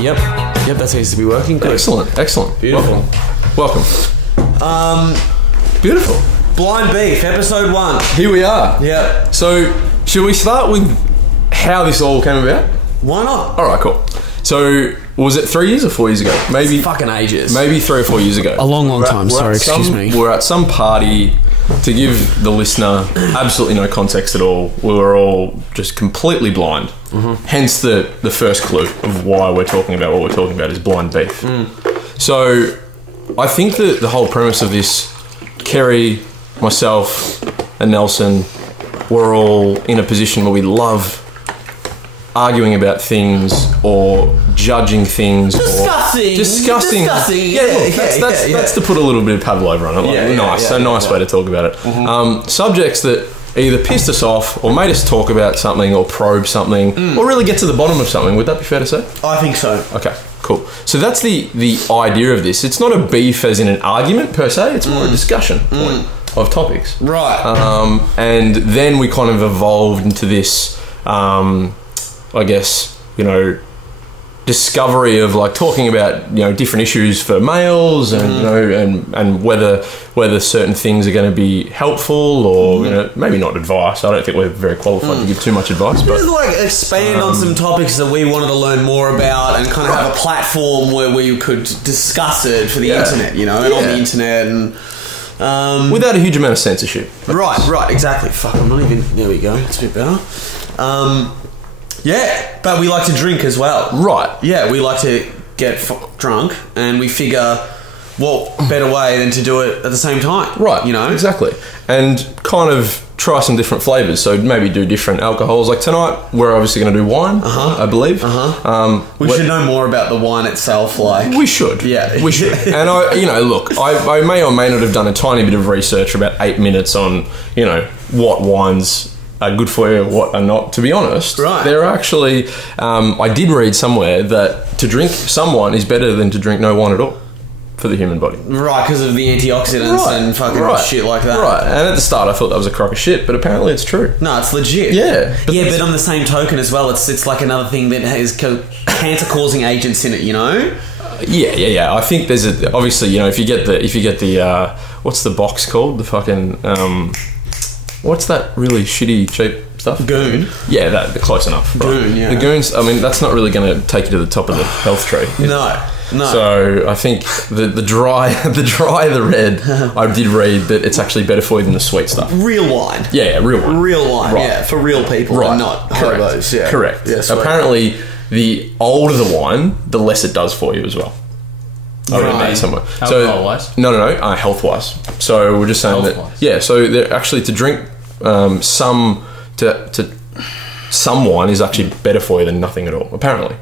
Yep, that seems to be working. Good. Excellent. Beautiful. Welcome. Beautiful. Blind Beef, episode 1. Here we are. Yep. So, should we start with how this all came about? Why not? All right, cool. So, was it 3 years or 4 years ago? Maybe it's fucking ages. Maybe 3 or 4 years ago. A long time. Sorry, excuse me. We're at some party. To give the listener absolutely no context at all, we were all just completely blind. Mm-hmm. Hence the first clue of why we're talking about what we're talking about is blind beef. So I think that the whole premise of this, Kerry, myself and Nelson, we're all in a position where we love arguing about things or judging things discussing. That's to put a little bit of Pavlova on it. Nice way to talk about it. Mm-hmm. Subjects that either pissed us off or made us talk about something or probe something or really get to the bottom of something. Would that be fair to say? I think so. Okay, cool. So that's the idea of this. It's not a beef as in an argument per se. It's more a discussion point of topics. Right. And then we kind of evolved into this I guess, discovery of like talking about, different issues for males and, and whether certain things are going to be helpful or, maybe not advice. I don't think we're very qualified to give too much advice. But just like expand on some topics that we wanted to learn more about and kind of have a platform where you could discuss it for the internet, and on the internet and... without a huge amount of censorship. Right, exactly. Fuck, I'm not even... There we go. It's a bit better. Yeah, but we like to drink as well. Right. Yeah, we like to get drunk, and we figure, what better way than to do it at the same time? Right. Exactly. And kind of try some different flavours. So maybe do different alcohols. Like tonight, we're obviously going to do wine, I believe. We should know more about the wine itself. We should. Yeah. We should. And I may or may not have done a tiny bit of research for about 8 minutes on, what wines are good for you, what are not. To be honest, there are actually, I did read somewhere that to drink some wine is better than to drink no wine at all for the human body. Right, because of the antioxidants and fucking shit like that. Right, and at the start I thought that was a crock of shit, but apparently it's true. No, it's legit. Yeah. But on the same token as well, it's like another thing that has cancer-causing agents in it, Yeah. I think there's obviously, if you get the what's the box called? The fucking what's that really shitty, cheap stuff? Goon. Yeah, close enough. Right? Goon, yeah. The goons, that's not really going to take you to the top of the health tree. No. So I think the dry, the red, I did read that it's actually better for you than the sweet stuff. Real wine. Yeah, real wine. Real wine, right. For real people and not hobos. Yeah. Correct. Yeah, apparently, the older the wine, the less it does for you as well. I read that somewhere. Alcohol-wise? No, health-wise. So we're just saying Health-wise. that. Yeah. So they're actually to drink some wine is actually better for you than nothing at all. Apparently,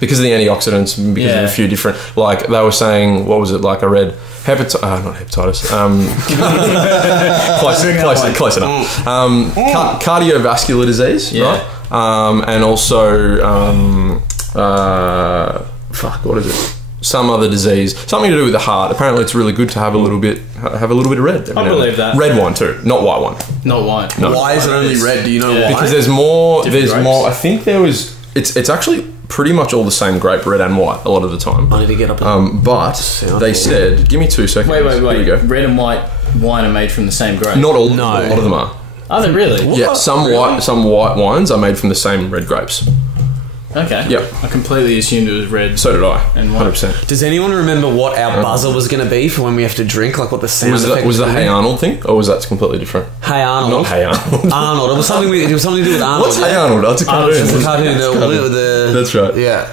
because of the antioxidants, because of a few different. Like they were saying, what was it? Like I read not hepatitis. Close enough. Cardiovascular disease, right? And also, what is it? Some other disease, something to do with the heart. Apparently, it's really good to have a little bit of red. I believe that. Red wine too, not white wine. Not wine. No. Why is it only red? Do you know why? Because there's more. Different grapes. I think there was. It's actually pretty much all the same grape, red and white, a lot of the time. I need to get up. But they said, give me 2 seconds. Wait. Here we go. Red and white wine are made from the same grape. Not all. No, a lot of them are. Are they really? Yeah, some white wines are made from the same red grapes. Okay. Yep. I completely assumed it was red. So did I. And 100%. Does anyone remember what our buzzer was going to be for when we have to drink? Like what the sound effect was the Hey Arnold thing, or was that completely different? Hey Arnold. Not Hey Arnold. Arnold. It was something to do with Arnold. What's Hey Arnold? That's a cartoon. It's a cartoon. That's right. Yeah.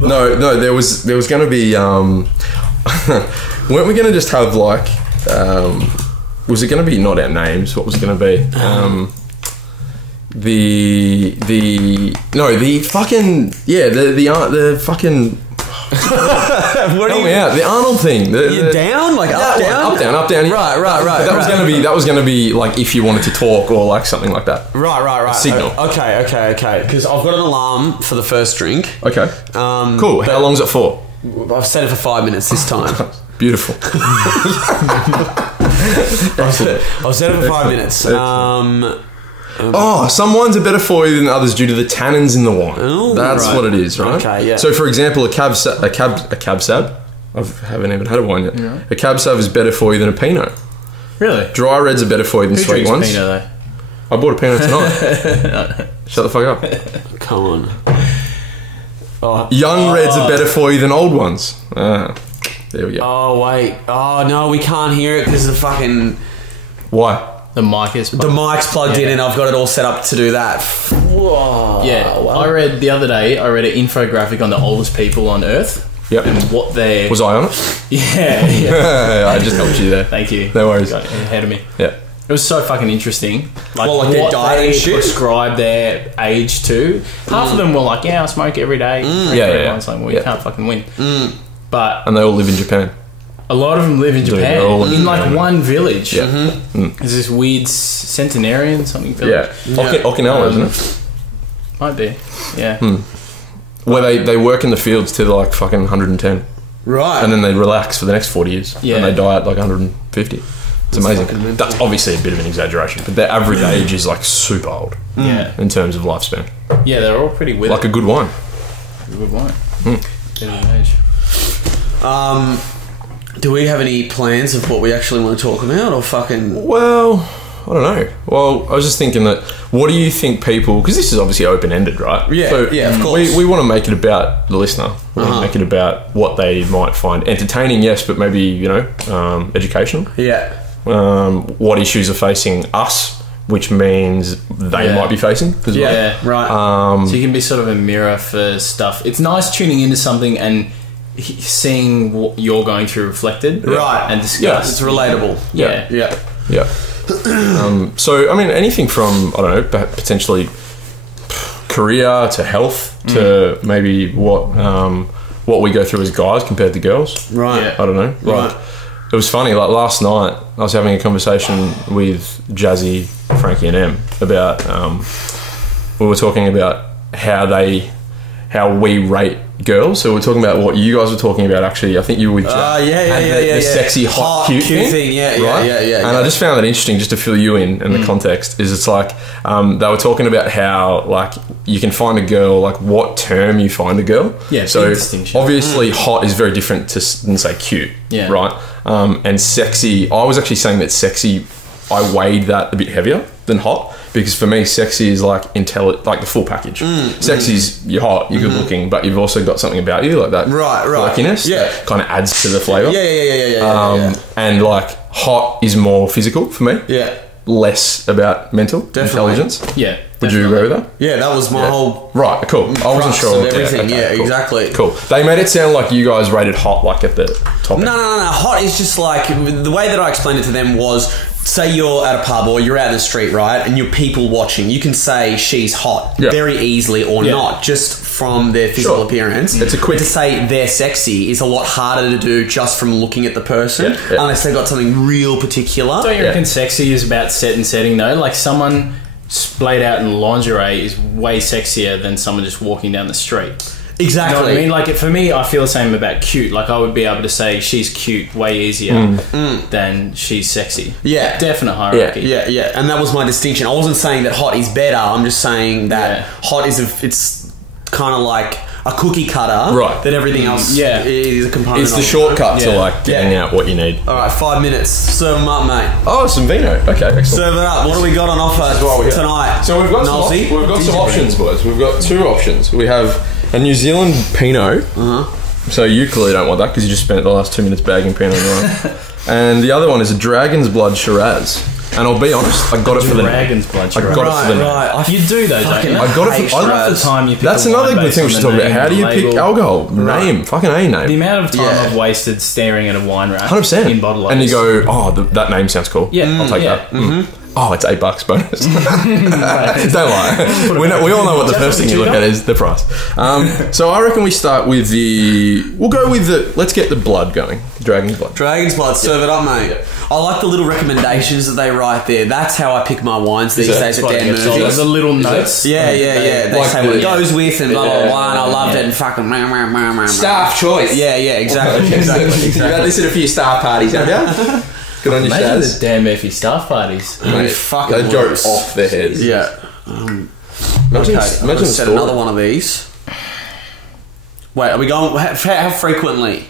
No. There was going to be. Weren't we going to just have like? Was it going to be not our names? What was it going to be? The fucking. Help me out. The Arnold thing. You're down? Like up, down? Up, down. Right. That was gonna be like if you wanted to talk or like something like that. Right. A signal. Okay. Because I've got an alarm for the first drink. Okay. Cool. How long's it for? I've set it for 5 minutes this time. Beautiful. I've set it for 5 minutes. Some wines are better for you than others due to the tannins in the wine. Oh, That's right. what it is, right? Okay, yeah. So, for example, a cab sab. I haven't even had a wine yet. Yeah. A cab sav is better for you than a Pinot. Really? Dry reds are better for you than Who sweet drinks ones. Pinot though? I bought a Pinot tonight. Shut the fuck up. Come on. Oh, Young reds are better for you than old ones. There we go. oh wait. Oh no, we can't hear it because the fucking Why? The mic is. the mic's plugged in and I've got it all set up to do that. Whoa. Yeah, Wow. I read the other day. I read an infographic on the oldest people on Earth Yep. and what they're. Was I on it? Yeah. I just helped you there. Thank you. No worries. Got ahead of me. Yeah. It was so fucking interesting. Like, Well, like their what diet they and shit? prescribe their age to. Half of them were like, "Yeah, I smoke every day." Yeah. It's like, well, Yeah. you can't fucking win. But And they all live in Japan. a lot of them live in Japan, they're all in in like Japan. one village. Yeah. There's this weird centenarian something village. Yeah. Okinawa, isn't it? Might be. Yeah. Where they work in the fields till they're like fucking 110. Right. And then they relax for the next 40 years. Yeah. And they die at like 150. It's amazing. That's obviously a bit of an exaggeration, but their average age is like super old Yeah. in terms of lifespan. Yeah, they're all pretty with Like it. a good wine. Good wine. Bit of an age. Do we have any plans of what we actually want to talk about, or fucking? Well, I don't know. Well, I was just thinking that, what do you think people... Because this is obviously open-ended, right? Yeah, yeah, of course. We want to make it about the listener. We want to make it about what they might find entertaining, yes, but maybe, educational. Yeah. What issues are facing us, which means they Yeah. might be facing as well. Yeah. Right. So you can be sort of a mirror for stuff. It's nice tuning into something and seeing what you're going through reflected. Right. And discussed. It's relatable. Yeah. Yeah. Yeah. So, I mean, anything from, I don't know, potentially career to health to maybe what we go through as guys compared to girls. Right. Yeah. I don't know. Like, it was funny, like last night I was having a conversation with Jazzy, Frankie and Em about, we were talking about how we rate girls. So we're talking about what you guys were talking about, actually. I think you were with Jazz. The sexy, hot, cute thing. Yeah, right? yeah. And I just found that interesting, just to fill you in the context, is it's like they were talking about how like you can find a girl, like what term you find a girl. Yeah, so big distinction. obviously hot is very different than say cute. Yeah. Right. And sexy, I was actually saying that sexy, I weighed that a bit heavier than hot. Because for me, sexy is like like the full package. Sexy is you're hot, you're good looking, but you've also got something about you like that. Right. Flakiness. Yeah. That kind of adds to the flavour. Yeah. And like hot is more physical for me. Yeah. Less about mental intelligence. Yeah. Would you agree with that? Yeah, that was my whole Right, cool. I wasn't crux sure. of everything. okay, Yeah, cool. exactly. Cool. They made it sound like you guys rated hot like at the top. No. Hot is just like, the way that I explained it to them was, say you're at a pub or you're out in the street, right, and you're people watching. You can say she's hot very easily or not, just from their physical appearance. It's a quick... To say they're sexy is a lot harder to do just from looking at the person, unless they've got something real particular. Don't you reckon sexy is about set and setting though? Like someone splayed out in lingerie is way sexier than someone just walking down the street. Exactly. You know what I mean? Like for me, I feel the same about cute. Like I would be able to say she's cute way easier than she's sexy. Yeah. Definite hierarchy. Yeah. And that was my distinction. I wasn't saying that hot is better. I'm just saying that hot is it's kind of like a cookie cutter, Right. That everything else is a component. It's the of. shortcut to Yeah. like getting out what you need. All right, 5 minutes. Serve them up, mate. Oh, some vino. Okay, excellent. Serve it up. What do we got on offer what we got. tonight? So we've got Nosy? some options, boys. We've got two options. We have a New Zealand Pinot. So you clearly don't want that because you just spent the last 2 minutes bagging Pinot Noir. And the other one is a Dragon's Blood Shiraz. And I'll be honest, I got it for the Dragon's blood. I got it for the Right. You do though, don't you? I got it for Half the time you pick That's a wine another good based thing on we should the talk about. name How do you and pick label. alcohol? Name. Fucking A The name. amount of time Yeah. I've wasted staring at a wine rack 100%. in bottle And you owners. go, oh, that name sounds cool. Yeah, I'll take yeah. that. Oh, it's $8 bonus. Don't lie. We all know what the first thing you look at is the price. So I reckon we start with let's get the blood going. Dragon's Blood. Dragon's Blood, serve it up, mate. I like the little recommendations that they write there. That's how I pick my wines these days at Dan Murphy's. The little notes. Yeah. They Like say what it the- goes with and blah, blah, blah, and I loved it and fucking... Staff choice. Yeah, exactly. You've had this at a few staff parties, have you? Good on you, Imagine Shaz. the Dan Murphy staff parties. Mate, fucking they'd go worse. off their heads. Yeah. Imagine, Okay, imagine I'll the set story. another one of these. Wait, are we going? How frequently?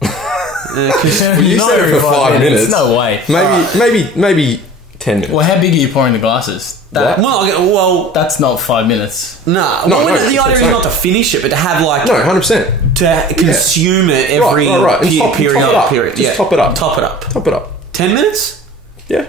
Well, you Not said it every for 5 5 minutes. No way. Maybe 10 minutes. Well, how big are you pouring the glasses? What? Well, That's not 5 minutes. nah. No, Well, no, the idea is no. not to finish it, but to have like No, 100%. to consume it every Right. And top it up. period. Just top it up. Top it up. Top it up. 10 minutes. Yeah.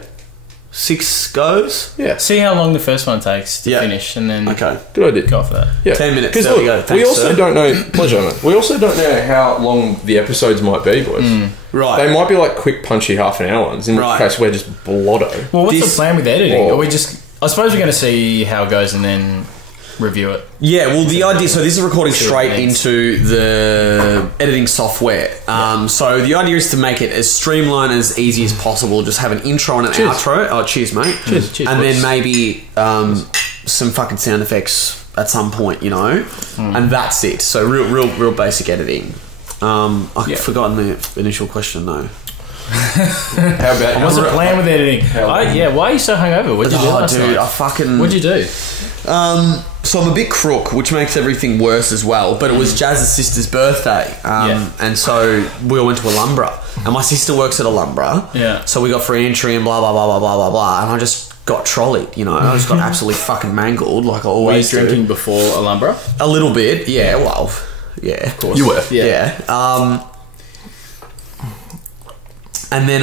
6 goes. Yeah. See how long the first one takes to Yeah. finish, and then Okay. Good idea. go off that. Yeah. 10 minutes, Because there we go. we Thanks, also sir. don't know. Pleasure, mate. We also don't know how long the episodes might be, boys. Right. They might be like quick, punchy half an hour ones. In Right. which case, we're just blotto. Well, what's This- the plan with editing? Or- Are we just? I suppose we're going to see how it goes and then review it. Yeah, well, the idea, so this is recording See what straight it means. into the editing software. So the idea is to make it as streamlined, as easy as possible. Just have an intro and an outro. Oh, cheers, mate. Cheers. Cheers, And then boys. maybe some fucking sound effects at some point, you know? And that's it. So real basic editing. I've forgotten the initial question, though. How about What's the plan with editing? Why are you so hungover? What'd you do Oh, last dude, night? I fucking... What'd you do? So I'm a bit crook, which makes everything worse as well. But it was Jazz's sister's birthday, and so we all went to Alumbra, and my sister works at Alumbra. Yeah. So we got free entry and blah blah blah blah blah blah blah, and I just got trolleyed. You know, I just got absolutely fucking mangled, like I Were you always do. drinking before Alumbra? A little bit, yeah. Well, yeah, of course You were. yeah. And then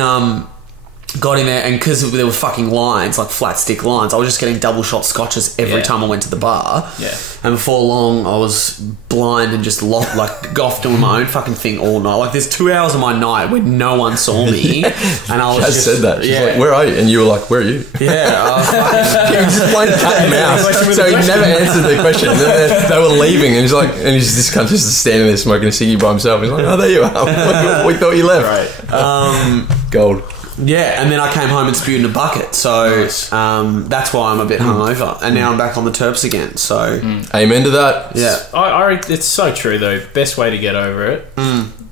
got in there, and because there were fucking lines, like flat stick lines, I was just getting double shot scotches every Yeah. time I went to the bar. Yeah. And before long, I was blind and just off doing my own fucking thing all night. Like, there's 2 hours of my night where no one saw me, and I was Jazz just said that. She's yeah, like, where are you? And you were like, where are you? yeah. I was fucking, He was just playing cat and mouse. So he never answered the question. And then they were leaving, and he's like, and he's this cunt just standing there smoking a ciggy by himself. He's like, oh, there you are. We thought you left. Gold. yeah, and then I came home and spewed in a bucket. So that's why I'm a bit hungover, and now I'm back on the terps again. So Amen to that. yeah. I reckon it's so true though. Best way to get over it.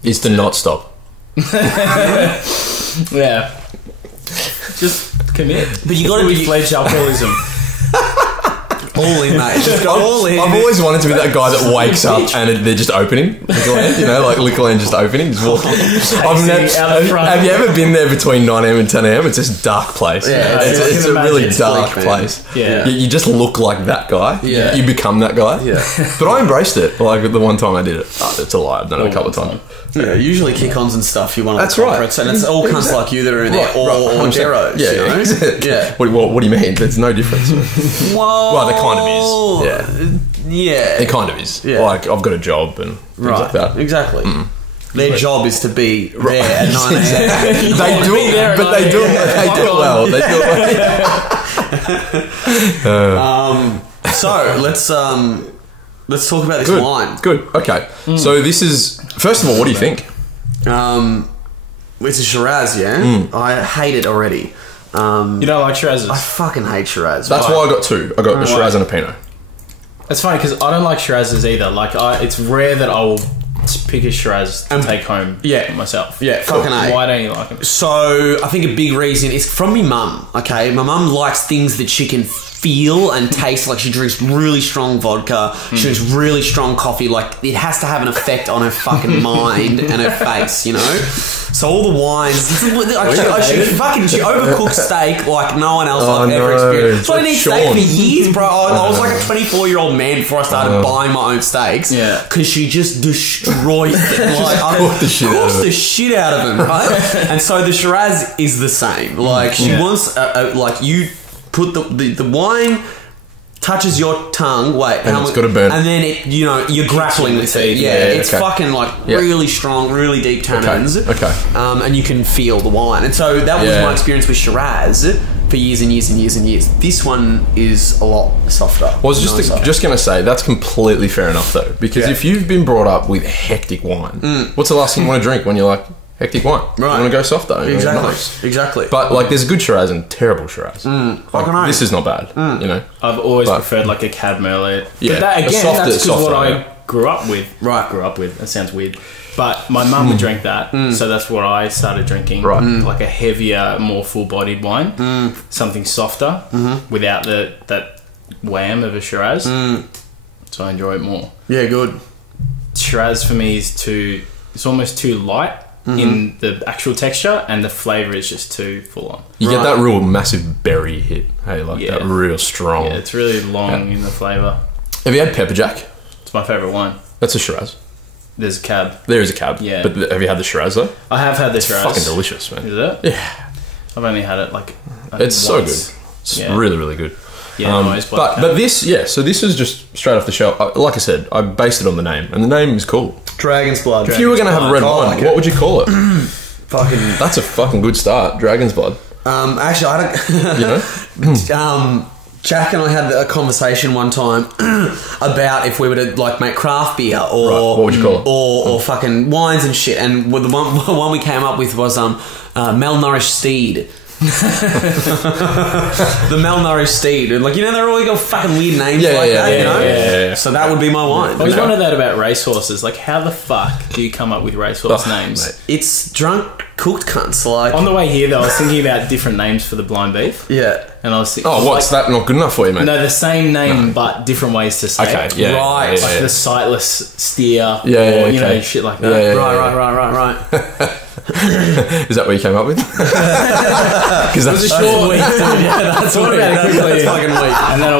Is to not stop. Yeah. Just commit. But you gotta Fully be- fledged alcoholism. All in, mate. Just go all in. I've always wanted to be that guy that wakes up and they're just opening Liquorland, you know, like Liquorland just opening, just walking. out the front. Have you ever been there between 9 a.m. and 10 a.m? It's just a dark place. Yeah, it's I a can really imagine. dark Bleak, man. place. Yeah. You just look like that guy. Yeah. You become that guy. Yeah. But I embraced it. Like the one time I did it. Oh, it's a lie. I've done it a couple of times. Yeah, usually kick-ons and stuff. You want to That's right. and it's all cunts like you that are in there, or 100%. deros. Yeah, you know? exactly. Yeah. What do you mean? There's no difference. Whoa. Well, there kind of is. Yeah. It kind of is. Yeah. Like I've got a job and things like that. Exactly. Their job is to be there at 9 a.m. They do it, there at but they 9 do it. a.m. They do it well. They do it well. So let's talk about this Good. wine. Good. Okay. So this is first of all. What do you think? It's a Shiraz, yeah. I hate it already. You don't like Shirazes? I fucking hate Shiraz. That's But- why I got two. I got a Shiraz and a Pinot. It's funny because I don't like Shirazes either. Like, it's rare that I will pick a Shiraz to take home myself. Yeah, fucking A. Why don't you like them? So I think a big reason is from my mum. Okay, my mum likes things that she can feel and taste. Like, she drinks really strong vodka. She drinks really strong coffee. Like, it has to have an effect on her fucking mind and her face, you know. So all the wines, she overcooks steak like no one else I've ever experienced. So I didn't eat steak for years, bro. I was like a 24-year-old man before I started buying my own steaks. Yeah. Because she just destroys them. Like, Cooked the shit out of cooks it. the shit out of them, right? And so the Shiraz is the same. Like, she wants, like, you put the wine touches your tongue, And it's got to burn. and then it, you know, you're grappling with it. Yeah, it's okay. fucking like Yeah. really strong, really deep tannins. Okay. And you can feel the wine. And so that was Yeah. my experience with Shiraz for years and years and years and years. This one is a lot softer. I was just going to say, that's completely fair enough, though. Because if you've been brought up with hectic wine, what's the last thing you want to drink when you're like, hectic wine? Right. You want to go softer. Exactly. Nice. Exactly. But, like, there's good Shiraz and terrible Shiraz. Like, this is not bad, you know? I've always But- preferred like a Cab Merlot. Yeah, But that, a again, softer- that's because what softer, I yeah. grew up with. Right. Grew up with. That sounds weird. But my mum drank that, so that's what I started drinking. Right. Like a heavier, more full-bodied wine. Something softer, without that wham of a Shiraz. So I enjoy it more. Yeah, good. Shiraz for me is it's almost too light in the actual texture, and the flavour is just too full on. You get that real massive berry hit. Hey, like that real strong. Yeah, it's really long in the flavour. Have you had Pepper Jack? It's my favourite wine. That's a Shiraz. There's a cab. There is a cab. Yeah. But have you had the Shiraz though? I have had the Shiraz. Fucking delicious, man. Is it? Yeah. I've only had it like It's so good. once. It's really, really good. Yeah, nice. But this, so this is just straight off the shelf. Like I said, I based it on the name, and the name is cool. Dragon's Blood. If you were going to have a red wine, what would you call it? That's a fucking good start. Dragon's Blood. Actually, I don't. Jack and I had a conversation one time about if we were to like make craft beer or what would you call it? or fucking wines and shit. And the one we came up with was Malnourished Steed. The Malnourished Steed. Like, you know, they're all got fucking weird names that, you know? Yeah. So that would be my wine. I always wondered that about racehorses. Like, how the fuck do you come up with racehorse names? Mate. It's drunk cooked cunts. Like, On the way here, though, I was thinking about different names for the blind beef. yeah. And I was thinking... What's that not good enough for you, mate? No, the same name, but different ways to say it. Okay, yeah. Right. Yeah, Like the sightless steer, or, okay. you know, shit like that. Yeah. Right. Is that what you came up with? Because that's It was a short week, dude. Yeah, that's what it is. That's fucking week. And then I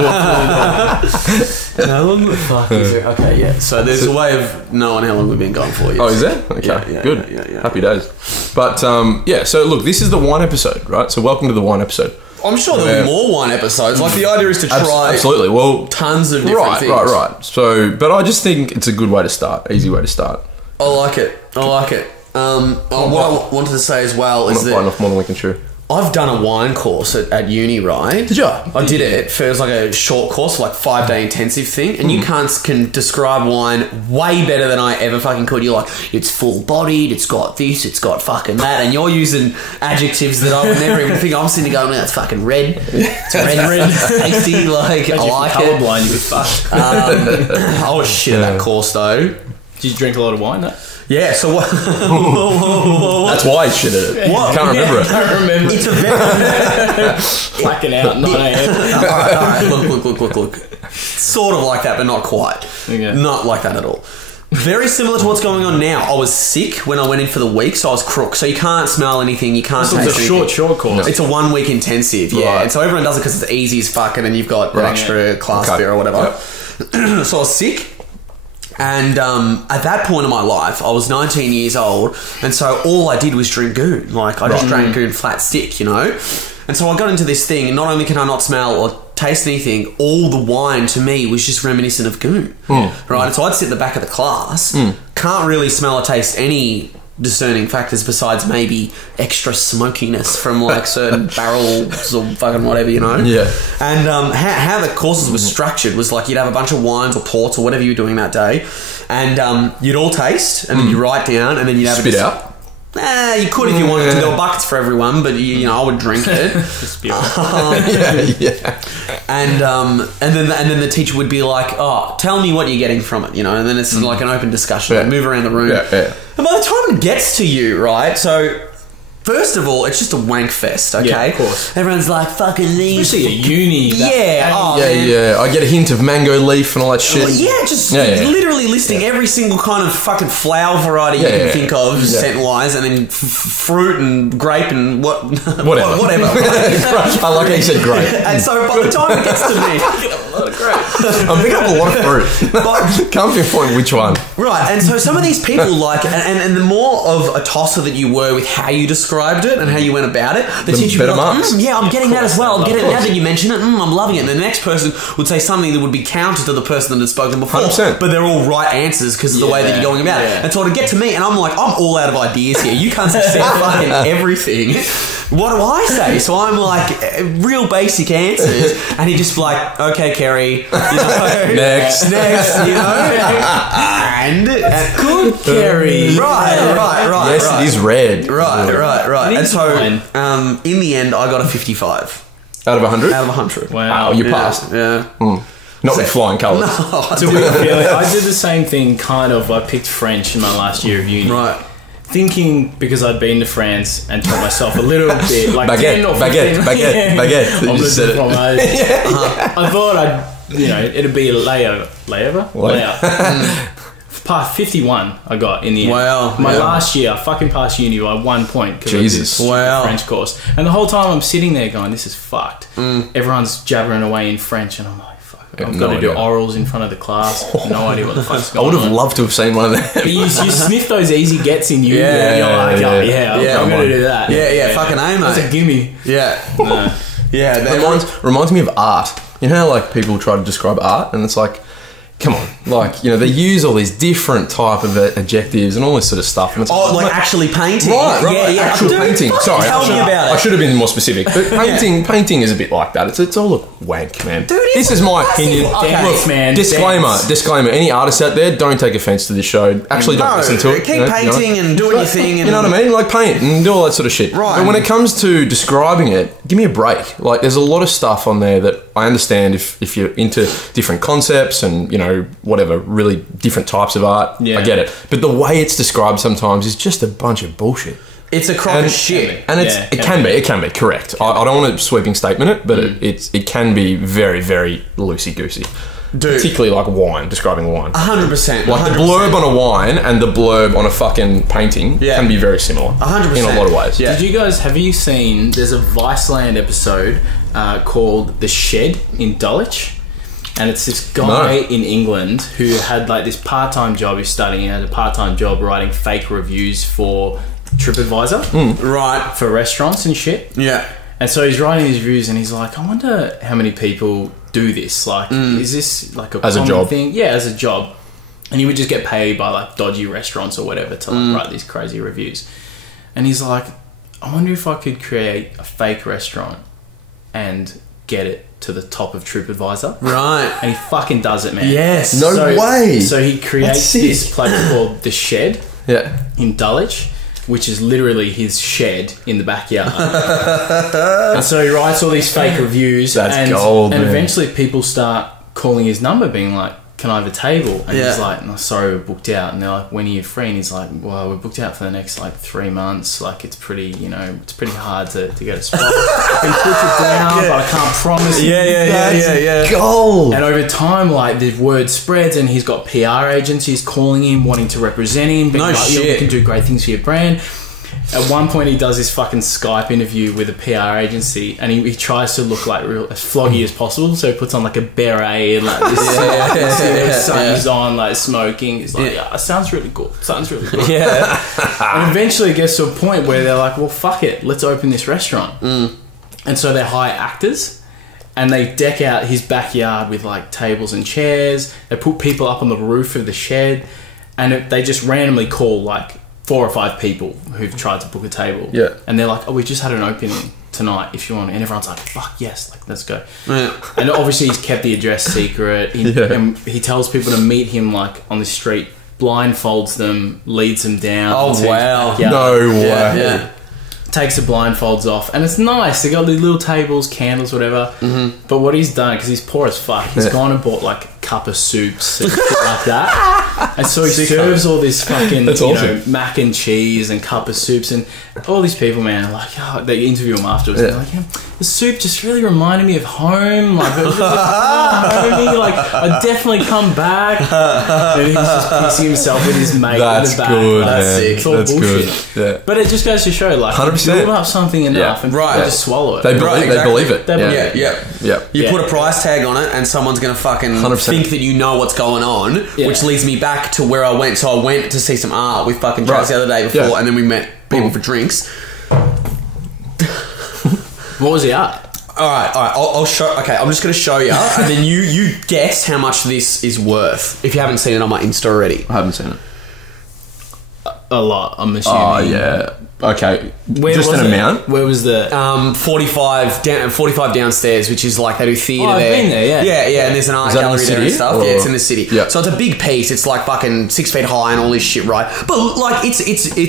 walked How long the fuck is it? Okay, yeah. So there's a way of knowing how long we've been going for. Yes. Oh, is there? Okay, Yeah, good. yeah. Happy days. But so look, this is the wine episode, right? So welcome to the wine episode. I'm sure there'll be more wine episodes. Like, the idea is to try Absolutely. Well, tons of different things. Right. So, but I just think it's a good way to start, easy way to start. I like it. What I wanted to say as well is I'm not biting that off more than we can chew. I've done a wine course at uni, right? Did you? I did it. It was like a short course, like 5-day intensive thing, and you can describe wine way better than I ever fucking could. You're like, it's full bodied, it's got this, it's got fucking that, and you're using adjectives that I would never even think. I'm sitting there going, that's fucking red. It's red, tasty. Like, I like it. colourblind, you were fucked. I was shit at that course though. Did you drink a lot of wine, though? Yeah, so what? That's why I shit at it. What? Can't remember it. I don't remember. It's a very Blacking out 9 a.m. Alright, look. Sort of like that, but not quite. Okay. Not like that at all. Very similar to what's going on now. I was sick when I went in for the week, so I was crook. So you can't smell anything, you can't So taste it's a anything. short course. It's a 1 week intensive, yeah. Right. And so everyone does it because it's easy as fuck, and then you've got an extra class beer or whatever. Yep. So I was sick. And at that point in my life, I was 19 years old, and so all I did was drink goon. Like, I just drank goon flat stick, you know? And so I got into this thing, and not only can I not smell or taste anything, all the wine to me was just reminiscent of goon. Right? And so I'd sit at the back of the class, can't really smell or taste any discerning factors besides maybe extra smokiness from like certain barrels or fucking whatever, you know? Yeah. And how the courses were structured was like you'd have a bunch of wines or ports or whatever you were doing that day, and you'd all taste, and then you write down, and then you'd have Spit out. You could if you wanted to. There were buckets for everyone, but you know, I would drink it. Just be honest. And then the teacher would be like, "Oh, tell me what you're getting from it," you know. And then it's like an open discussion. Yeah. Move around the room. Yeah. And by the time it gets to you, right? So first of all, it's just a wank fest. Okay, Yeah, of course. Everyone's like, "Fucking leave." Especially at uni. Yeah. Oh, man. Yeah. I get a hint of mango leaf and all that shit. Yeah, just literally listing every single kind of fucking flower variety you can think of, scent-wise, and then fruit and grape and whatever. Whatever. I like how you said grape. And so by the time it gets to me, I'm picking up a lot of fruit. Can't pinpoint which one. right, and so some of these people like, and the more of a tosser that you were with how you described it and how you went about it, the teacher would be better like, marks. yeah, I'm getting that as well. I'm getting it now that you mention it. I'm loving it. And the next person would say something that would be counter to the person that had spoken before. 100%. But they're all right answers because of the way that you're going about it. And so it'd get to me, and I'm like, I'm all out of ideas here. You can't say fucking everything. What do I say? So I'm like, real basic answers, and he just like, okay, Kerry, you know, Next, you know, and Good, Kerry. right. Yes, right. it is red. Right. It And is so, fine. in the end, I got a 55 Out of 100? out of 100. Wow. You passed. Yeah. Not with flying colours. It's a weird feeling. I did the same thing, kind of. I picked French in my last year of uni. Right. Thinking, because I'd been to France and taught myself a little bit, like baguette. I'm You just said it. I thought it'd be a layover. Past 51 I got in the end. Wow. My last year, I fucking passed uni by 1 point. Jesus. Wow. French course. And the whole time I'm sitting there going, this is fucked. Everyone's jabbering away in French and I'm like, fuck. I've got to do orals in front of the class. No idea what the fuck's going on. I would have loved to have seen one of them. But you sniff those easy gets in uni. I'm going to do that. Yeah, fucking A, mate. That's a gimme. Yeah. No. Yeah. It reminds me of art. You know how like people try to describe art and it's like, come on, like, they use all these different type of adjectives and all this sort of stuff. And it's like actually painting. Right. Yeah. Actual painting. Sorry, tell me about it. I should have been more specific. But painting is a bit like that. It's all a wank, man. Dude, this is my opinion. Okay. Look, man. Disclaimer. Any artists out there, don't take offence to this show. Actually, don't listen to it. Keep painting and doing your thing. You know what I mean? Like paint and do all that sort of shit. Right. But when it comes to describing it, give me a break. Like, there's a lot of stuff on there that I understand if you're into different concepts and, whatever, really different types of art. Yeah. I get it. But the way it's described sometimes is just a bunch of bullshit. It's a crock of shit. And it can be, correct. I don't want a sweeping statement it, but it can be very, very loosey-goosey. Dude. Particularly like wine, describing wine. 100%. Like 100%. The blurb on a wine and the blurb on a fucking painting can be very similar. 100%. In a lot of ways. Yeah. Have you seen, there's a Viceland episode called The Shed in Dulwich? And it's this guy in England who had like this part-time job. He's studying, had a part-time job writing fake reviews for TripAdvisor. Right. For restaurants and shit. Yeah. And so he's writing these reviews and he's like, I wonder how many people do this. Like, is this like a common thing? Yeah, as a job. And he would just get paid by like dodgy restaurants or whatever to like write these crazy reviews. And he's like, I wonder if I could create a fake restaurant and get it to the top of TripAdvisor. Right. And he fucking does it, man. Yes. No way. So he creates this place called The Shed in Dulwich, which is literally his shed in the backyard. And so he writes all these fake reviews. That's gold, and man. eventually people start calling his number, being like, can I have a table? And he's like, no, sorry, we're booked out. And they're like, when are you free? And he's like, well, we're booked out for the next like 3 months. Like, it's pretty, it's pretty hard to get a spot. He puts it down, but I can't promise you. Yeah. Gold. And over time, like, the word spreads and he's got PR agencies calling him, wanting to represent him. Being we can do great things for your brand. At one point, he does this fucking Skype interview with a PR agency, and he tries to look like real as floggy as possible. So he puts on like a beret and like this sun's on, like smoking. He's like, yeah, it sounds really cool. Sounds really cool. Yeah. And eventually, it gets to a point where they're like, well, fuck it, let's open this restaurant. And so they hire actors. And they deck out his backyard with like tables and chairs. They put people up on the roof of the shed, and they just randomly call like 4 or 5 people who've tried to book a table. Yeah. And they're like, oh, we just had an opening tonight if you want. And everyone's like, fuck yes, like, let's go. Yeah. And obviously he's kept the address secret. And he tells people to meet him like on the street, blindfolds them, leads them down. Oh, wow. No way. Yeah. Takes the blindfolds off, and it's nice. They got these little tables, candles, whatever. But what he's done, because he's poor as fuck, he's gone and bought like a cup of soups and shit like that. And so he serves all this fucking, mac and cheese and cup of soups, and all these people, man, are like, they interview him afterwards. And they're like, the soup just really reminded me of home. Like, it was really homey. Like, I'd definitely come back. And he's just pissing himself with his mate in the back. Good, like, man. it's all That's bullshit. good. Yeah. But it just goes to show, like, 100%. build up something enough and people just swallow it. They believe it. You put a price tag on it and someone's going to fucking 100%. think that you know what's going on, which leads me back to where I went. So I went to see some art with fucking Jazz the other day before, and then we met people for drinks. What was the art? Alright, I'll show. Okay, I'm just going to show you, and then you guess how much this is worth. If you haven't seen it on my Insta already. I haven't seen it. A lot, I'm assuming. Oh, yeah. Okay. Where just was an it? amount? Where was the... 45 downstairs, which is like they do theatre I've there. been there, Yeah, and there's an art gallery there and stuff. Or? Yeah, it's in the city. Yeah. So it's a big piece. It's like fucking 6 feet high and all this shit, right? But like, it's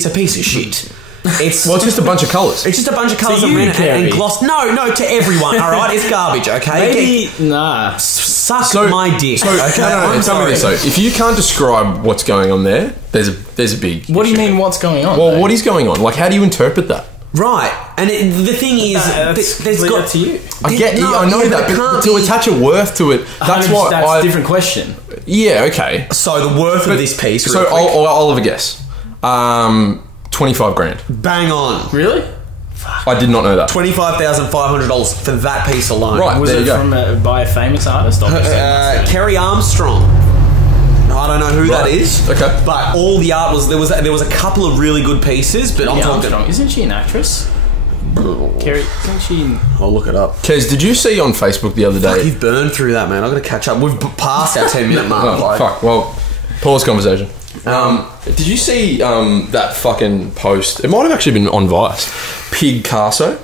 a piece of shit. It's just a bunch of colours. It's just a bunch of colours you, and gloss. No, to everyone. All right, it's garbage. Okay, Maybe nah. Suck Suck my dick. So, okay? no, tell me this though. If you can't describe what's going on there, there's a big. What do you mean? What's going on? Well, what is going on? Like, how do you interpret that? Right, and the thing is, there's got to you. I know that, but to attach a worth to it, that's a different question. Yeah, okay. So the worth of this piece. So I'll have a guess. 25 grand. Bang on. Really? I did not know that. $25,500 for that piece alone. Right, was it by a famous artist? Kerry Armstrong. I don't know who that is. Okay. But all the art was there was a couple of really good pieces, but I'm talking. Armstrong. Isn't she an actress? Kerry, isn't she? I'll look it up. Kez, did you see on Facebook the other day? You've burned through that, man. I've got to catch up. We've passed our 10-minute mark. Oh, fuck. Well, pause conversation. Did you see that fucking post? It might have actually been on Vice. Pig Carso.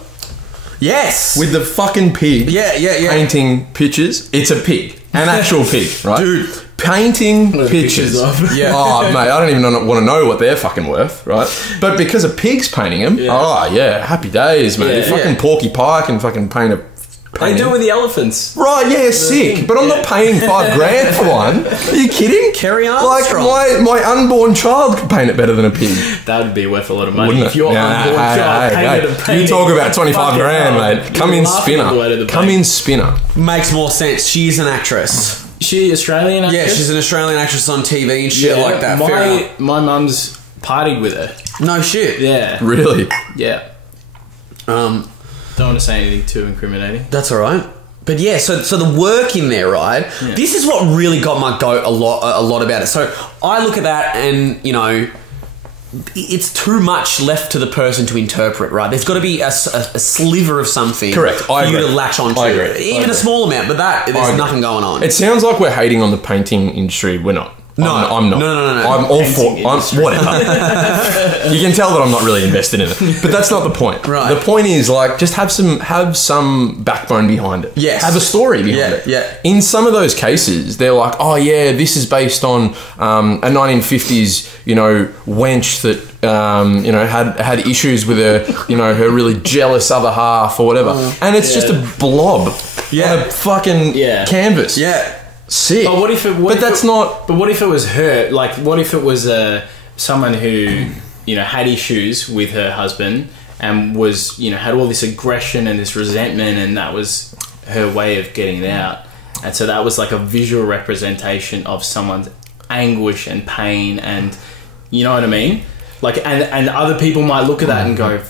Yes. With the fucking pig. Yeah. Painting pictures. It's a pig. An actual pig, right? Dude. Painting pictures. Yeah. Oh, mate, I don't even want to know what they're fucking worth, right? But because a pig's painting them, happy days, mate. Fucking Porky Pie can fucking paint a... They do it with the elephants. Right, yeah, sick. But I'm not paying $5,000 for one. Are you kidding? Kerry Armstrong. Like, my unborn child could paint it better than a pig. That would be worth a lot of money. Wouldn't if your unborn child painted a painting. You talk about $25,000, mate. Come in, spinner. Come in, spinner. Makes more sense. She is an actress. She Australian actress? Yeah, she's an Australian actress on TV and shit like that. My mum's partied with her. No shit. Yeah. Really? Yeah. Don't want to say anything too incriminating. That's all right. But yeah, so the work in there, right? Yeah. This is what really got my goat a lot about it. So I look at that and, you know, it's too much left to the person to interpret, right? There's got to be a sliver of something for you to latch onto. I agree. Even a small amount, but there's nothing going on. It sounds like we're hating on the painting industry. We're not. No, I'm not. No. I'm all for whatever. You can tell that I'm not really invested in it, but that's not the point. Right. The point is, like, just have some backbone behind it. Yes. Have a story behind it. Yeah. In some of those cases, they're like, oh yeah, this is based on a 1950s, you know, wench that you know had issues with her really jealous other half or whatever, and it's just a blob on a fucking canvas. Yeah. Sick. But what if it? Not. But what if it was her? Like, what if it was someone who had issues with her husband and was had all this aggression and this resentment, and that was her way of getting it out, and so that was like a visual representation of someone's anguish and pain, and you know what I mean? Like, and other people might look at that and go,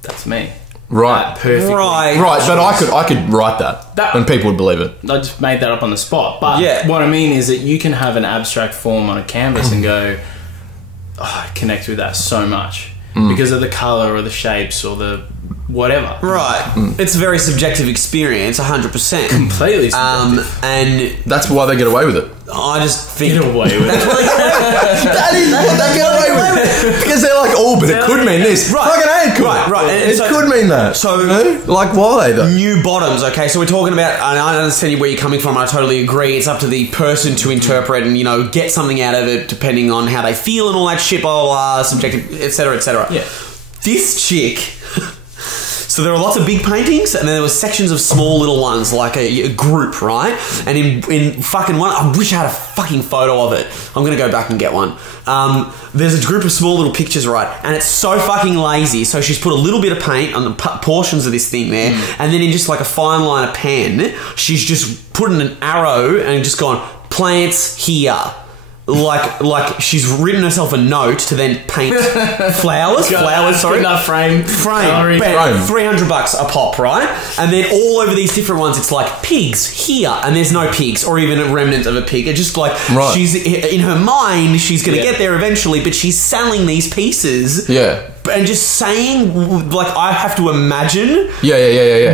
"That's me." Right. Perfectly. Right, but I could write that and people would believe it. I just made that up on the spot. But what I mean is that you can have an abstract form on a canvas and go, I connect with that so much because of the colour or the shapes or the whatever. Right. It's a very subjective experience, 100%. Completely subjective. And that's why they get away with it. I just think... Get away with it. That is what they get away with it. Because they're like, oh, but it could mean this. Right. Fucking A, it could. Right. It could mean that. So, like, why though? New bottoms, okay? So we're talking about... And I understand where you're coming from. I totally agree. It's up to the person to interpret and, get something out of it depending on how they feel and all that shit, blah, blah, blah, subjective, etc., etc. Yeah. This chick... So there were lots of big paintings, and then there were sections of small little ones, like a group, right? And in fucking one, I wish I had a fucking photo of it. I'm gonna go back and get one. There's a group of small little pictures, right? And it's so fucking lazy. So she's put a little bit of paint on the portions of this thing there, and then in just like a fine line of pen, she's just put in an arrow and just gone, plants here. Like she's written herself a note to then paint flowers. Sorry, enough frame. $300 a pop, right? And then all over these different ones, it's like pigs here, and there's no pigs or even a remnant of a pig. It's just like she's in her mind, she's gonna get there eventually, but she's selling these pieces. Yeah. And just saying, like, I have to imagine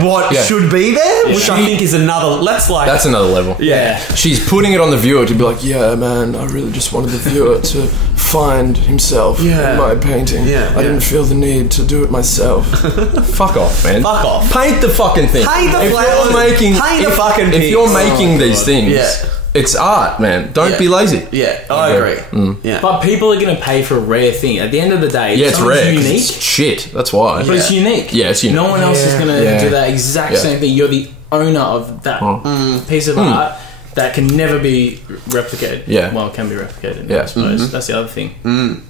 what should be there, which I think is another... That's another level. Yeah. She's putting it on the viewer to be like, yeah, man, I really just wanted the viewer to find himself in my painting. I didn't feel the need to do it myself. Fuck off, man. Fuck off. Paint the fucking thing. Paint the flowers. Paint the fucking pigs. If you're making these things... It's art, man. Don't be lazy. Yeah, I agree. Yeah. But people are going to pay for a rare thing. At the end of the day, it's rare. Unique. It's shit. That's why. But it's unique. Yeah, it's unique. No one else is going to do that exact same thing. You're the owner of that piece of art. that can never be replicated. Yeah. Well, it can be replicated, Yeah. I suppose. That's the other thing.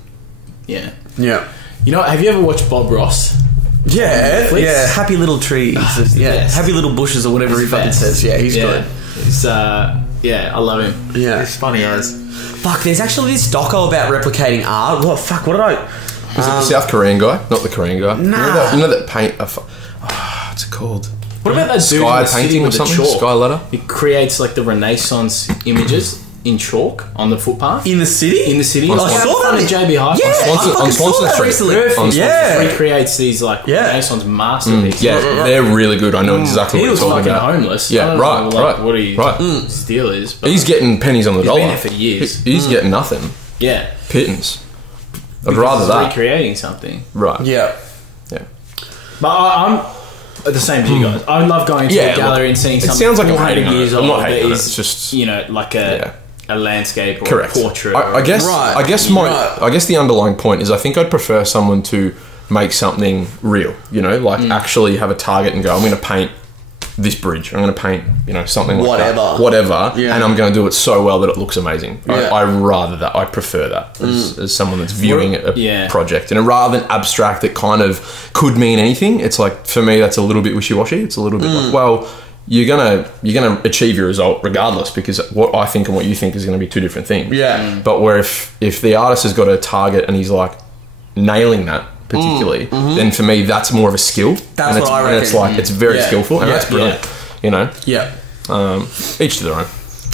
Yeah. Yeah. You know, have you ever watched Bob Ross? Yeah, Netflix? yeah. Happy little trees. Yeah, best. happy little bushes or whatever he fucking Best. says. Yeah, he's good. He's, I love him. Yeah. He's funny as. Fuck, there's actually this doco about replicating art. What did I... Is it the South Korean guy? Not the Korean guy. Nah. You know that paint... what's it called? What about that dude Sky in the city painting or with the something? chalk? Sky letter? He creates like the Renaissance images in chalk on the footpath. In the city? In the city. On Like, Swanson- I found it at JB High. Yeah, Swanson- I fucking on saw Swanson that Street. recently. On Swanson Yeah. Recreates these like Yeah. Renaissance masterpieces. Yeah, they're really good. I know exactly He what was you're talking fucking about. homeless. Yeah, I don't right, know, like, right. what his deal is. But He's getting pennies on the dollar. been there for years. He's getting nothing. yeah. Pittance. I'd rather He's that. recreating something. Right. Yeah. Yeah. But I'm the same as you guys. I love going to Yeah, a gallery and seeing it something sounds like I'm 400 hating on it. years I'm old not that hating on it. is It's just- you know, like a landscape or Correct. a portrait. I guess. Right. I guess I guess the underlying point is I think I'd prefer someone to make something real. You know, like actually have a target and go, I'm going to paint this bridge. I'm going to paint, something like that. Whatever. Yeah. And I'm going to do it so well that it looks amazing. Yeah. I rather that. I prefer that as someone that's viewing a project. And rather than abstract that kind of could mean anything, it's like, for me, that's a little bit wishy-washy. It's a little bit like, well, you're gonna achieve your result regardless, because what I think and what you think is going to be two different things. Yeah. But where if the artist has got a target and he's like nailing that particularly, then for me that's more of a skill. That's and what I reckon. And it's like it's very skillful, and Yeah. that's brilliant. You know. Yeah. Each to their own.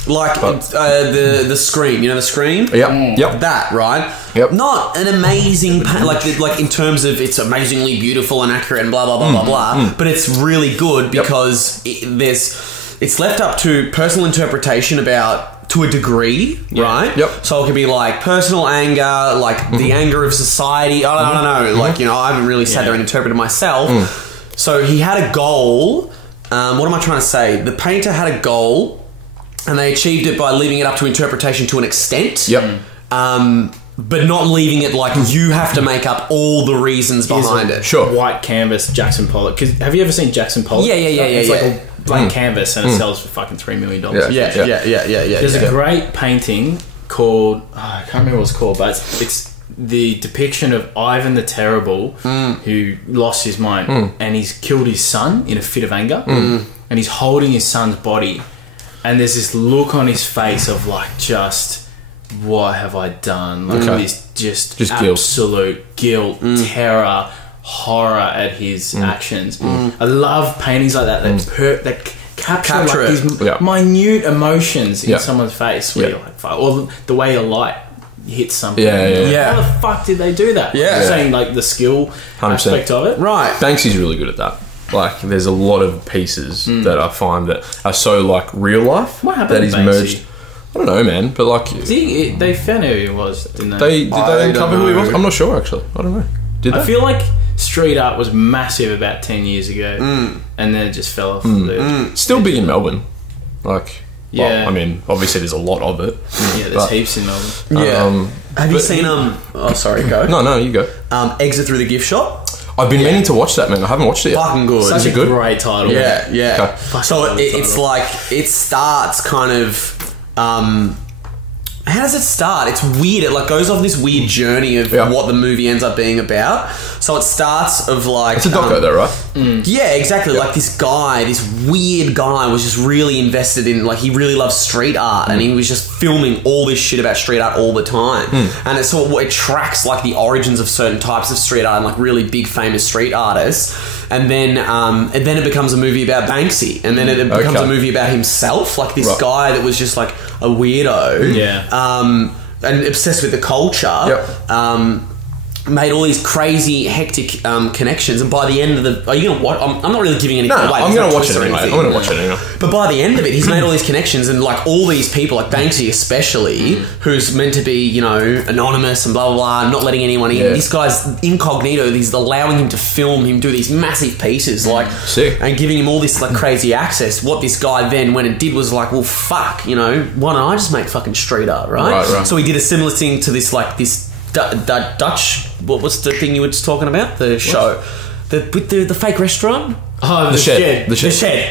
Like the Scream, the Scream? Yep. Yep. That, right? Yep. Not an amazing, like in terms of it's amazingly beautiful and accurate and blah, blah, blah, blah, blah, but it's really good because it's left up to personal interpretation to a degree, right? Yep. So it could be like personal anger, like the anger of society. I don't know. Like, I haven't really sat there and interpreted myself. So he had a goal. What am I trying to say? The painter had a goal, and they achieved it by leaving it up to interpretation to an extent. Yep. But not leaving it like you have to make up all the reasons behind it. Sure. White canvas Jackson Pollock. Because have you ever seen Jackson Pollock? Yeah. It's like a blank canvas and it sells for fucking $3 million. Yeah. There's a great painting called I can't remember what it's called, but it's the depiction of Ivan the Terrible, who lost his mind and he's killed his son in a fit of anger, and he's holding his son's body, and there's this look on his face of like, just what have I done? Like this just absolute guilt, terror, horror at his actions. I love paintings like that that capture like these minute emotions in someone's face, where you're like, fuck, or the way a light hits something. How the fuck did they do that? Yeah. I'm saying like the skill 100%. aspect of it. Right. Banksy's really good at that. Like, there's a lot of pieces that I find that are so like real life. What happened that to he's Banksy? merged. I don't know, man, but like They found out who he was, didn't they? did they uncover who he was? I'm not sure actually. I don't know. Did they? I feel like street art was massive about 10 years ago, and then it just fell off. Still big in Melbourne. Like, Yeah. well, I mean, obviously there's a lot of it. Yeah, there's heaps in Melbourne. Yeah. Have you seen oh sorry, go. No, you go. Exit Through the Gift Shop? I've been meaning to watch that, man. I haven't watched it yet. Fucking good. Such Is a it good? great title. Yeah. Okay. So it's like, it starts kind of how does it start? It's weird. It like goes off this weird journey of what the movie ends up being about. So it starts of like... It's a doco though, right? Yeah, exactly. Like this weird guy was just really invested in, like, he really loves street art, and he was just filming all this shit about street art all the time. And it's sort of, it tracks like the origins of certain types of street art and like really big famous street artists. And then it becomes a movie about Banksy, and then it becomes a movie about himself, like this guy that was just like a weirdo. And obsessed with the culture. Made all these crazy, hectic connections, and by the end of the... Are you going to watch... I'm not really giving anything away. I'm going to watch it anyway. I'm going to watch it anyway. But by the end of it, he's made all these connections, and like all these people, like Banksy especially, who's meant to be, anonymous and blah, blah, blah, not letting anyone in. This guy's incognito. He's allowing him to film him do these massive pieces, like... Sick. And giving him all this like crazy access. What this guy then went and did was like, well, fuck, why don't I just make fucking street art, right? So he did a similar thing to this, like, this... Dutch... What's the thing you were just talking about? The show. With the fake restaurant? Oh, The shed. The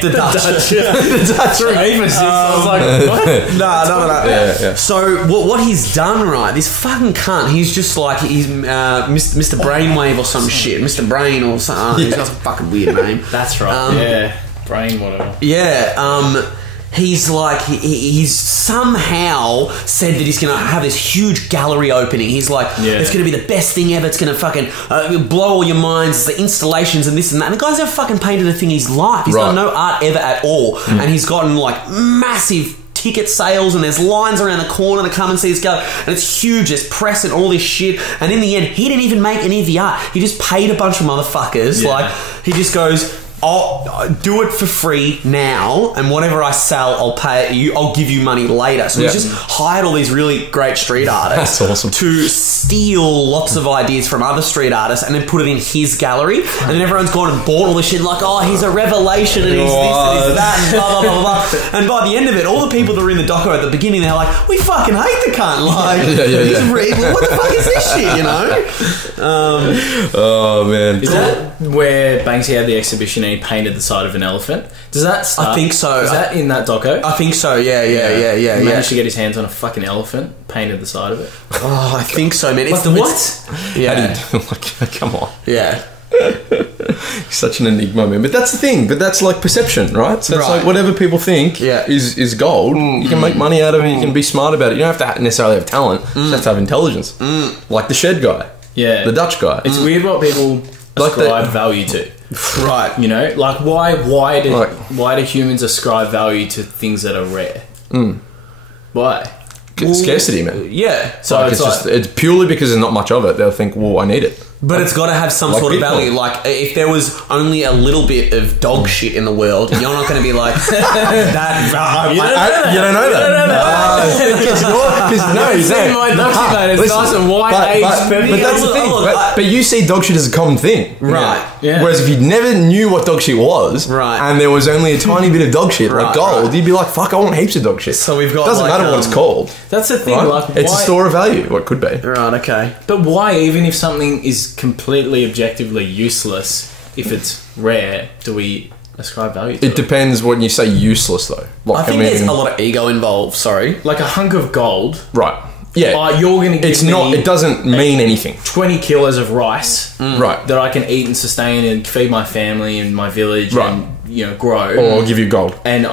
Dutch. The Dutch. Threw me for 6. I was like, what? No. Yeah. So what he's done, right? This fucking cunt. He's just like he's Mr. Brainwave or some shit. Mr. Brain or something. He's got a fucking weird name. That's right. Yeah, brain, whatever. Yeah. He's like he's somehow said that he's gonna have this huge gallery opening. He's like, it's gonna be the best thing ever. It's gonna fucking blow all your minds. It's the installations and this and that. And the guy's never fucking painted a thing in his life. He's done no art ever at all. And he's gotten like massive ticket sales, and there's lines around the corner to come and see this gallery, and it's huge. There's press and all this shit. And in the end, he didn't even make any of the art. He just paid a bunch of motherfuckers. Like he just goes, I'll do it for free now, and whatever I sell, I'll pay you. I'll give you money later. So he's just hired all these really great street artists. That's awesome. To steal lots of ideas from other street artists and then put it in his gallery. And then everyone's gone and bought all this shit, like, oh, he's a revelation, and he's this and he's that, and blah, blah, blah, blah. And by the end of it, all the people that were in the doco at the beginning, they're like, we fucking hate the cunt. Like, what the fuck is this shit, you know? Oh, man. Is that where Banksy had the exhibition and he painted the side of an elephant? Does that start? I think so. Is that in that doco? I think so, yeah. He managed to get his hands on a fucking elephant, painted the side of it. Oh, I think so, man. It's what? Yeah. Like, come on. Yeah. He's such an enigma, man. But that's the thing. But that's like perception, right? So it's like whatever people think is gold. You can make money out of it. You can be smart about it. You don't have to necessarily have talent. You just have to have intelligence. Like the shed guy. Yeah. The Dutch guy. It's weird what people ascribe value to. Right. You know, like why do humans ascribe value to things that are rare? Why? Scarcity, man. Yeah. So like it's purely because there's not much of it. They'll think, well, I need it. But it's got to have some sort of value. Like, if there was only a little bit of dog shit in the world, you're not going to be like, You don't know that. No, you've seen my dog shit, mate. It's nice and white, aged, but that's the thing. But you see dog shit as a common thing. Right. Yeah. Whereas if you never knew what dog shit was, and there was only a tiny bit of dog shit, like gold, you'd be like, fuck, I want heaps of dog shit. So we've got doesn't matter what it's called. That's the thing. Right? Like, it's a store of value, or it could be. Right, okay. But why, even if something is completely objectively useless, if it's rare, do we ascribe value to it? It depends when you say useless, though. Like, I think there's a lot of ego involved, sorry. Like a hunk of gold. Right. Yeah. You're going to give me... It doesn't mean anything. 20 kilos of rice. Right. That I can eat and sustain and feed my family and my village and, grow. Or I'll give you gold. And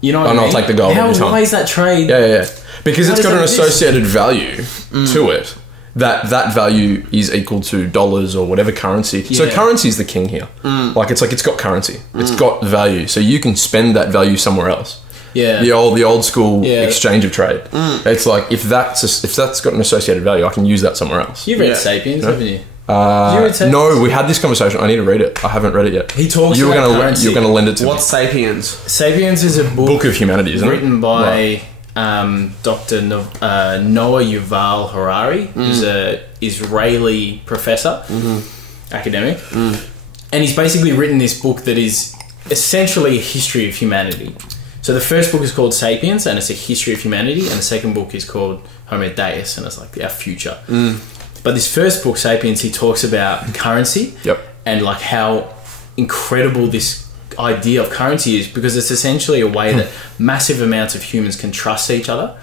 you know what I mean? I'll take the gold every time. Why is that trade? Yeah. Because it's got an associated value to it. That value is equal to dollars or whatever currency. Yeah. So currency is the king here. Like it's got currency. It's got value. So you can spend that value somewhere else. Yeah. The old school exchange of trade. It's like if that's got an associated value, I can use that somewhere else. You've read Sapiens, haven't you? No, we had this conversation. I need to read it. I haven't read it yet. He talks about currency. You're going to lend it to me. What's Sapiens? Sapiens is a book of humanity, isn't it? Written by Dr. Noah Yuval Harari, who's an Israeli professor, academic. And he's basically written this book that is essentially a history of humanity. So the first book is called Sapiens, and it's a history of humanity, and the second book is called Homo Deus, and it's like our future. But this first book, Sapiens, he talks about currency and like how incredible this idea of currency is, because it's essentially a way that massive amounts of humans can trust each other.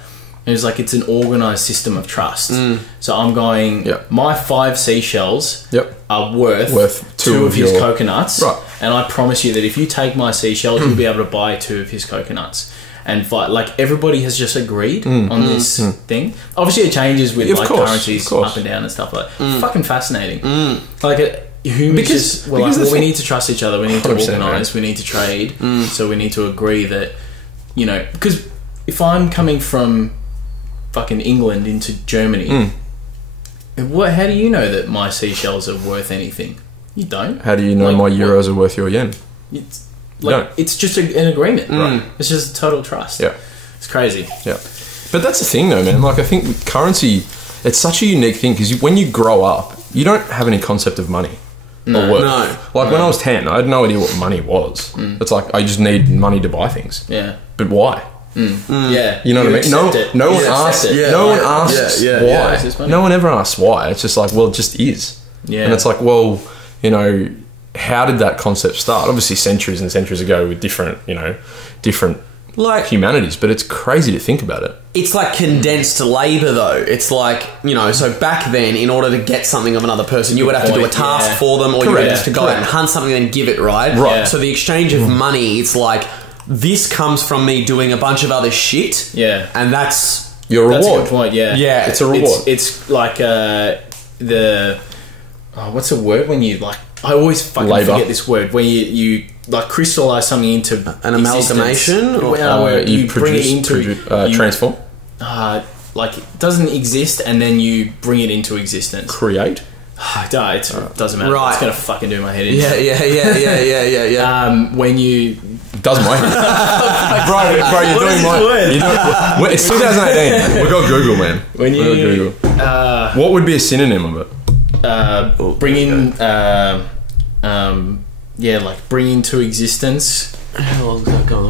And it's like it's an organized system of trust. So I'm going, my 5 seashells are worth 2 of his coconuts. Right. And I promise you that if you take my seashells, you'll be able to buy 2 of his coconuts. And like everybody has just agreed on this thing. Obviously it changes with currencies up and down and stuff like that. Fucking fascinating. Like humans we need to trust each other. We need to organise. We need to trade. So we need to agree that, because if I'm coming from fucking England into Germany, how do you know that my seashells are worth anything? You don't. How do you know my euros are worth your yen? It's just an agreement, right? It's just total trust. Yeah, it's crazy. Yeah, but that's the thing, though, man. Like I think currency, it's such a unique thing because when you grow up, you don't have any concept of money. Or worth. Like when I was 10, I had no idea what money was. It's like I just need money to buy things. Yeah, but why? Yeah, you know what I mean. No one asks. No one asks why. No one ever asks why. It's just like, well, it just is. Yeah, and it's like, well, how did that concept start? Obviously, centuries and centuries ago with different like humanities, but it's crazy to think about it. It's like condensed labour, though. It's like, so back then, in order to get something of another person, you would have to do a task for them, or you would have to go out and hunt something and give it, right? Right. So the exchange of money, it's like, this comes from me doing a bunch of other shit. Yeah. And that's Your reward. That's a good point, yeah. Yeah. It's a reward. It's like what's the word when you like? I always fucking forget this word. When you like crystallize something into an amalgamation, or you bring it into transform. Like it doesn't exist, and then you bring it into existence. Create. It doesn't matter. Right. It's gonna fucking do my head in. Yeah. When you Doesn't matter. bro, you're doing mine. It's 2018. We got Google, man. When you Google. What would be a synonym of it? Bring in like bring into existence,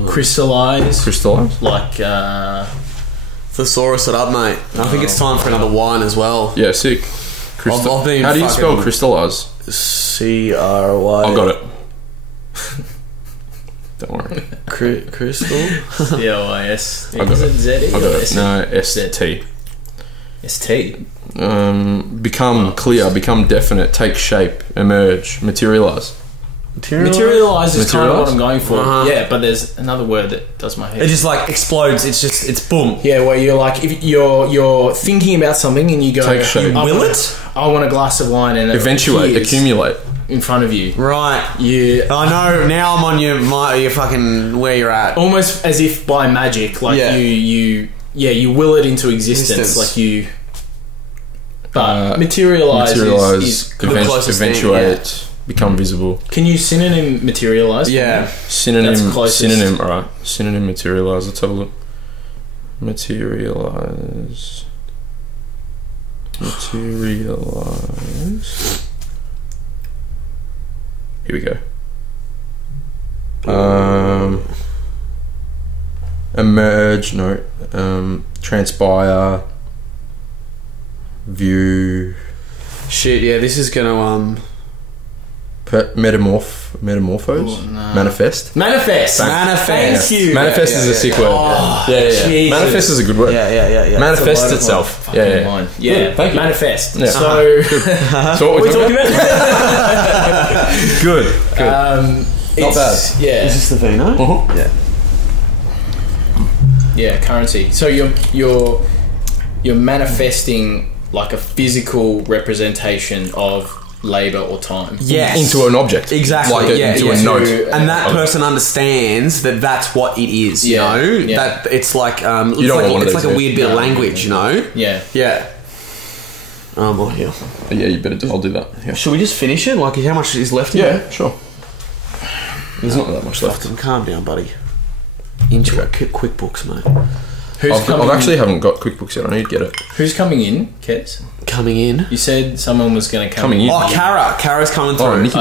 crystallize, like thesaurus it up, mate. I think it's time for another wine as well. Yeah, sick. How do you spell crystallize? CRY. I got it. Don't worry. Crystal. CLIS. I got it. Z-E? I got it. No, ST. ST. Become clear, become definite, take shape, emerge, materialize. Materialize is kind of what I'm going for. Yeah, but there's another word that does my head. It just like explodes. It's boom. Yeah, where you're like, if you're thinking about something and you go, take shape. Will it? I want a glass of wine, and eventuate, accumulate in front of you. Right. Yeah. I know. Now I'm on your fucking where you're at. Almost as if by magic, like you will it into existence, like you. But materialize is the closest eventuate, thing, become visible. Can you synonym materialize? Yeah. Synonym. All right. Synonym materialize. Let's have a look. Materialize. Here we go. Emerge. No. Transpire. View. Shit, yeah, this is gonna metamorphose. Oh, no. Manifest. Thank you. Manifest is a sick word. Yeah. Manifest is a good word. Yeah. Manifest itself. Yeah. Good, thank you. Manifest. Yeah. So, So what we're talking about? Good. Not bad. Yeah. Is this the vino? Yeah. Yeah, currency. So you're manifesting like a physical representation of labour or time. Yes. Into an object. Exactly. Into a note. And that person understands that that's what it is, you know? Yeah. That it's like it's like a weird bit of language, you know? Yeah. Yeah. Well, here. Yeah, you better I'll do that. Yeah. Should we just finish it? Like, how much is left in Yeah, there? sure. There's not that much left. Fucking calm down, buddy. Into it. QuickBooks, mate. I actually haven't got QuickBooks yet. I need to get it. Who's coming in, Kez? Coming in. You said someone was going to come Coming in. Oh, Kara's coming through. Oh, Nikki.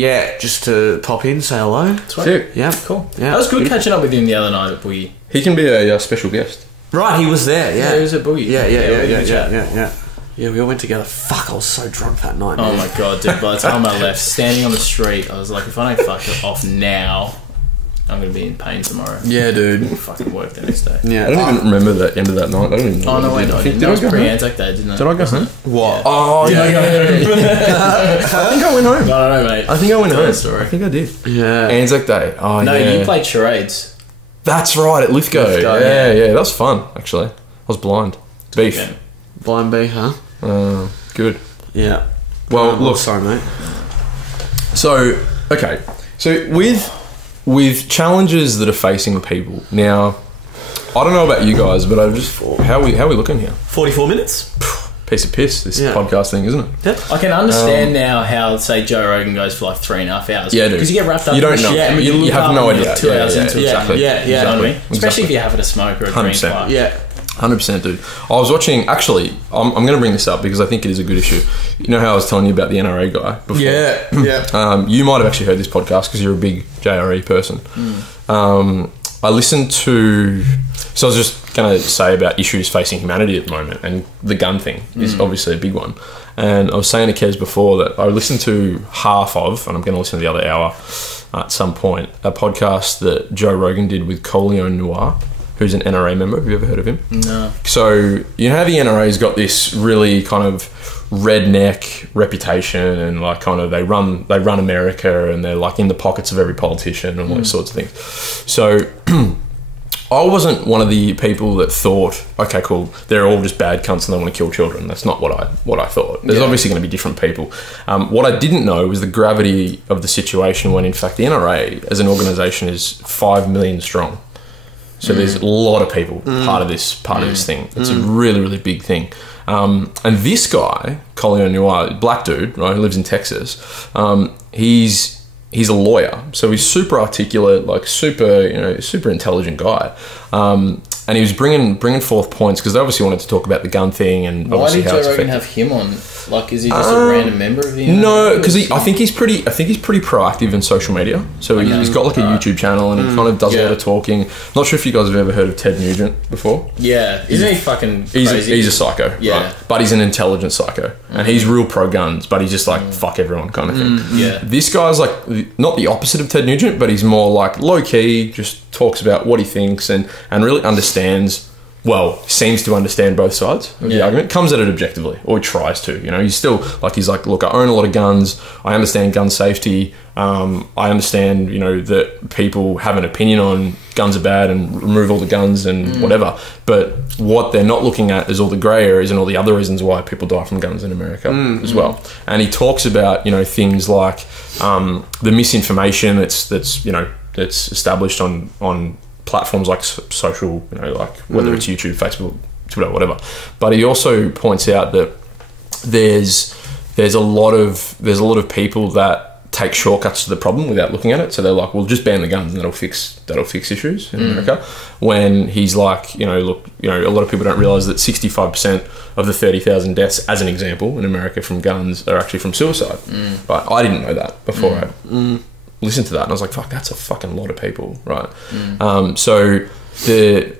Yeah, just to pop in, say hello. Sick. Yeah, Cool. Yeah, that was good catching up with him the other night at Boogie. He can be a special guest. Right, he was there. Yeah, he was at Boogie. Yeah. we had a chat. Yeah, we all went together. Fuck, I was so drunk that night. Oh man. my god, dude! By the time I left, standing on the street, I was like, if I don't fuck it off now, I'm going to be in pain tomorrow. Yeah, dude. I'll fucking work the next day. Yeah. I don't even remember the end of that night. I don't even know. Oh no, wait, no, I didn't. That was pre-Anzac Day, didn't I? Did I go home? What? Yeah. Oh, Yeah. I think I went home. No, mate. I think I went home. Story. I think I did. Yeah. Anzac Day. Oh, No, yeah. you played charades. That's right, at Lithgow. Yeah, that was fun, actually. I was blind. Beef. Yeah. Blind bee, huh? Good. Yeah. Well, look. Sorry, mate. So, okay. So, with challenges that are facing people, now, I don't know about you guys, but I just... How are we looking here? 44 minutes? Piece of piss, this Yeah. podcast thing, isn't it? Yep. I can understand now how, say, Joe Rogan goes for like 3.5 hours. Yeah, dude. Because you get wrapped up You in don't the know. shit, Yeah, and you look have up no and idea. 2 hours Yeah, into it. exactly. Yeah, You know what I mean? Exactly. Especially if you're having a smoke or a drink. 100%. Like, Yeah. 100%, dude. I was watching... Actually, I'm going to bring this up because I think it is a good issue. You know how I was telling you about the NRA guy before? Yeah. You might have actually heard this podcast because you're a big JRE person. I listened to... So I was just going to say about issues facing humanity at the moment, and the gun thing is obviously a big one. And I was saying to Kez before that I listened to half of, and I'm going to listen to the other hour at some point, a podcast that Joe Rogan did with Coleon Noir, who's an NRA member. Have you ever heard of him? No. So, you know how the NRA's got this really kind of redneck reputation, and like kind of they run America, and they're like in the pockets of every politician and all those sorts of things. So I wasn't one of the people that thought, okay, cool, they're all just bad cunts and they want to kill children. That's not what I thought. There's obviously going to be different people. What I didn't know was the gravity of the situation when, in fact, the NRA as an organisation is 5 million strong. So there's a lot of people part of this thing. It's a really, really big thing. And this guy, Coleon Noir, black dude, right, who lives in Texas, he's a lawyer, so he's super articulate, like super intelligent guy. And he was bringing forth points because they obviously wanted to talk about the gun thing and why obviously did how it's Joe Rogan affected. have him on? Like, is he just a random member of the? No, because I think he's pretty proactive in social media. So he's got like a YouTube channel and he kind of does a lot of talking. Not sure if you guys have ever heard of Ted Nugent before. Yeah, isn't he fucking crazy? He's a psycho, Yeah. right? But he's an intelligent psycho, and he's real pro guns, but he's just like fuck everyone kind of thing. Yeah. This guy's like not the opposite of Ted Nugent, but he's more like low key, just talks about what he thinks and really understands. Well, seems to understand both sides of the argument. Comes at it objectively, or he tries to. You know, he's like, look, I own a lot of guns. I understand gun safety. I understand, that people have an opinion on guns are bad and remove all the guns and whatever. But what they're not looking at is all the grey areas and all the other reasons why people die from guns in America as well. And he talks about, things like the misinformation that's established on platforms like social, like whether it's YouTube, Facebook, Twitter, whatever. But he also points out that there's a lot of people that take shortcuts to the problem without looking at it. So they're like, well, just ban the guns and that'll fix issues in America. When he's like, a lot of people don't realize that 65% of the 30,000 deaths, as an example, in America from guns are actually from suicide. Right? I didn't know that before I listened to that, and I was like, fuck, that's a fucking lot of people, right? So the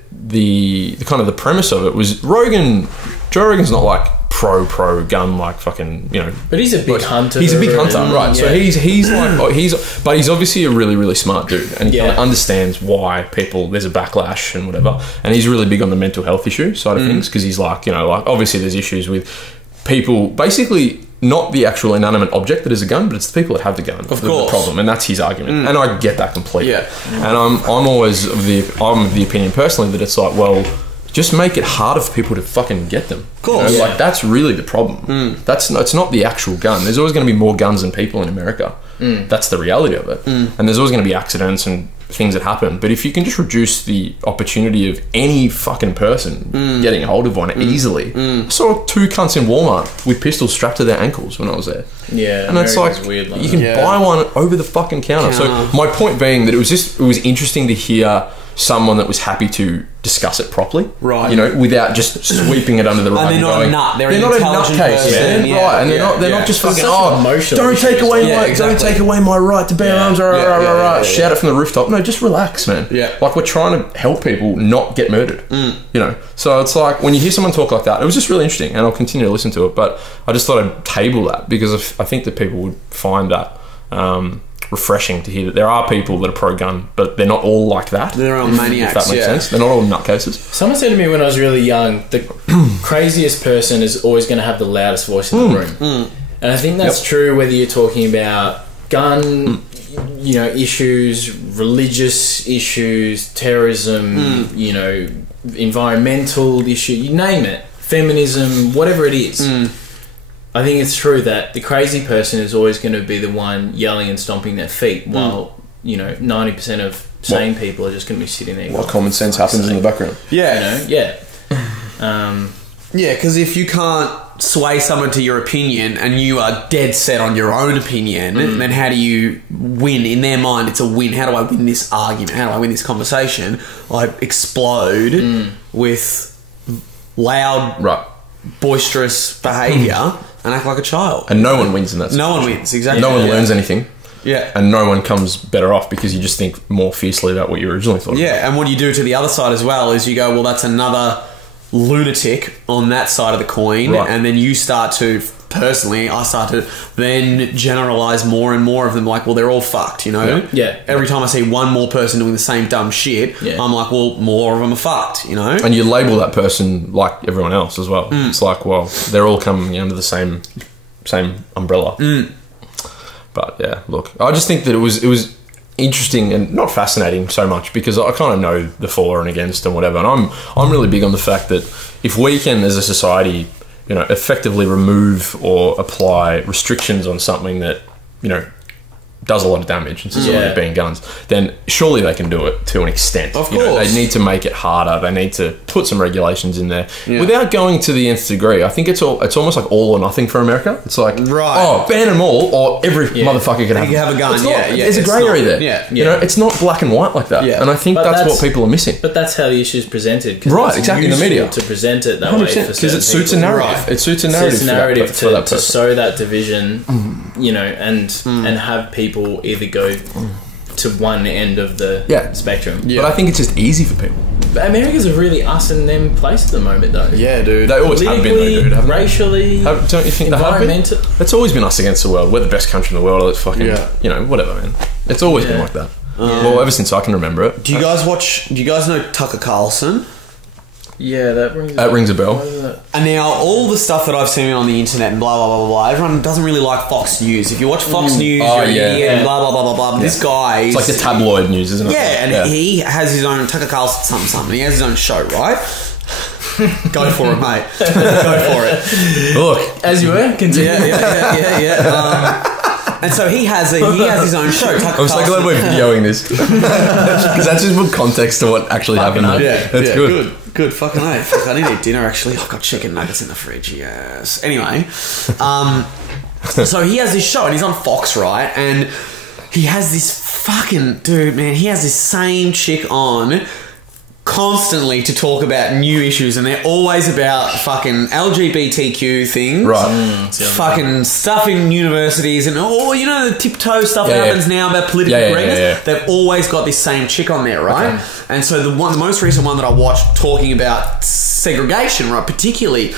kind of the premise of it was Joe Rogan's not like pro gun, like fucking, But he's a big hunter. He's a big hunter, right? So he's like, but he's obviously a really, really smart dude, and he kind of understands why there's a backlash and whatever. And he's really big on the mental health issue side of things, because he's like, like obviously there's issues with people, basically not the actual inanimate object that is a gun, but it's the people that have the gun. Of course. The problem, and that's his argument, and I get that completely. Yeah. And I'm always of the opinion personally that it's like, well, just make it harder for people to fucking get them. Of course. Like that's really the problem. It's not the actual gun. There's always going to be more guns than people in America. That's the reality of it. And there's always going to be accidents and things that happen. But if you can just reduce the opportunity of any fucking person getting a hold of one easily. I saw 2 cunts in Walmart with pistols strapped to their ankles when I was there. Yeah. And it's like, weird, you can buy one over the fucking counter. So my point being that it was interesting to hear someone that was happy to discuss it properly, right? Without just sweeping it under the rug. And they're not a nut. They're not a nutcase, right? And they're not just fucking don't take away my right to bear arms. Shout it from the rooftop. No, just relax, man. Yeah, like we're trying to help people not get murdered. So it's like when you hear someone talk like that, it was just really interesting, and I'll continue to listen to it. But I just thought I'd table that because I think that people would find that refreshing to hear that there are people that are pro-gun, but they're not all like that. They're all maniacs. If that makes sense. They're not all nutcases. Someone said to me when I was really young, the craziest person is always going to have the loudest voice in the room. And I think that's true whether you're talking about gun, issues, religious issues, terrorism, environmental issue, you name it, feminism, whatever it is. I think it's true that the crazy person is always going to be the one yelling and stomping their feet, while 90% of sane people are just going to be sitting there. While common sense happens in the background. Yeah, because if you can't sway someone to your opinion and you are dead set on your own opinion, then how do you win? In their mind, it's a win. How do I win this argument? How do I win this conversation? I explode with loud, boisterous behaviour and act like a child. And no one wins in that situation. No one wins, exactly. No one learns anything. Yeah. And no one comes better off because you just think more fiercely about what you originally thought. Yeah, and what you do to the other side as well is you go, well, that's another lunatic on that side of the coin, Right. and then you start to... Personally, I start to then generalize more and more of them. Like, well, they're all fucked, you know. Yeah. Every time I see one more person doing the same dumb shit, I'm like, well, more of them are fucked, you know. And you label that person like everyone else as well. It's like, well, they're all coming under the same umbrella. But yeah, look, I just think that it was interesting and not fascinating so much because I kind of know the for and against and whatever. And I'm really big on the fact that if we can, as a society, you know, effectively remove or apply restrictions on something that, you know, does a lot of damage in society, being guns, then surely they can do it to an extent. Of course. You know, they need to make it harder. They need to put some regulations in there without going to the nth degree. I think it's almost like all or nothing for America. It's like, oh, ban them all or every motherfucker can have a gun. It's not, there's a grey area there. Yeah. You know, it's not black and white like that. Yeah. And I think that's what people are missing. But that's how the issue is presented. Right, exactly, in the media. To present it that way. Because it suits a narrative. Right. It suits a narrative, for that person. To sow that division, you know, and have people either go to one end of the spectrum. But I think it's just easy for people. But America's a really us and them place at the moment, though. Yeah, dude. They always have been, though, dude. Racially, don't you think they have been? It's always been us against the world. We're the best country in the world. It's fucking, you know, whatever, man. It's always been like that. Well, ever since I can remember it. Do you guys know Tucker Carlson? Yeah, that rings a bell. And now all the stuff that I've seen on the internet and blah blah blah blah, everyone doesn't really like Fox News. If you watch Fox News, you're an idiot and blah blah blah blah blah. But this guy, it's like the tabloid news, isn't it? Yeah, and he has his own Tucker Carlson something. He has his own show, right? Go for it, mate. Go for it. Look, as you were, continue. Yeah. And so he has his own show. I'm so glad we're videoing this because that's just put context to what actually happened. Yeah, that's good. Good. Fucking A. Fuck, I need to eat dinner. Actually, I've got chicken nuggets in the fridge. Yes. Anyway, so he has this show and he's on Fox, right? And he has this fucking dude, man. He has this same chick on constantly to talk about new issues, and they're always about fucking LGBTQ things, right? Fucking stuff in universities and you know, the tiptoe stuff that happens now about political correctness. Yeah. They've always got this same chick on there, right? Okay. And so the most recent one that I watched talking about segregation, right, particularly.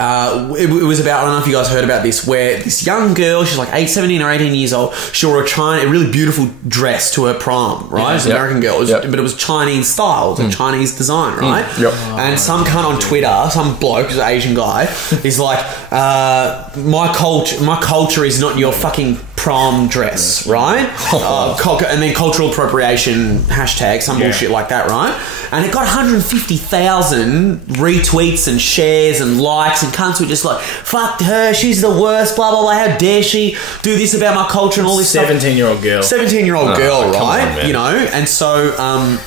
It was about, I don't know if you guys heard about this, where this young girl, she's like 17 or 18 years old, she wore a really beautiful dress to her prom, right? It's an American girl, but it was Chinese style, it was a Chinese design, right? And some cunt on Twitter, some bloke, an Asian guy, is like, my culture is not your fucking prom dress, right? And then cultural appropriation hashtag, some bullshit like that, right? And it got 150,000 retweets and shares and likes, and cunts were just like, fuck her, she's the worst, blah blah blah, how dare she do this about my culture and all this 17-year-old girl. 17-year-old girl, right? On, you know, and so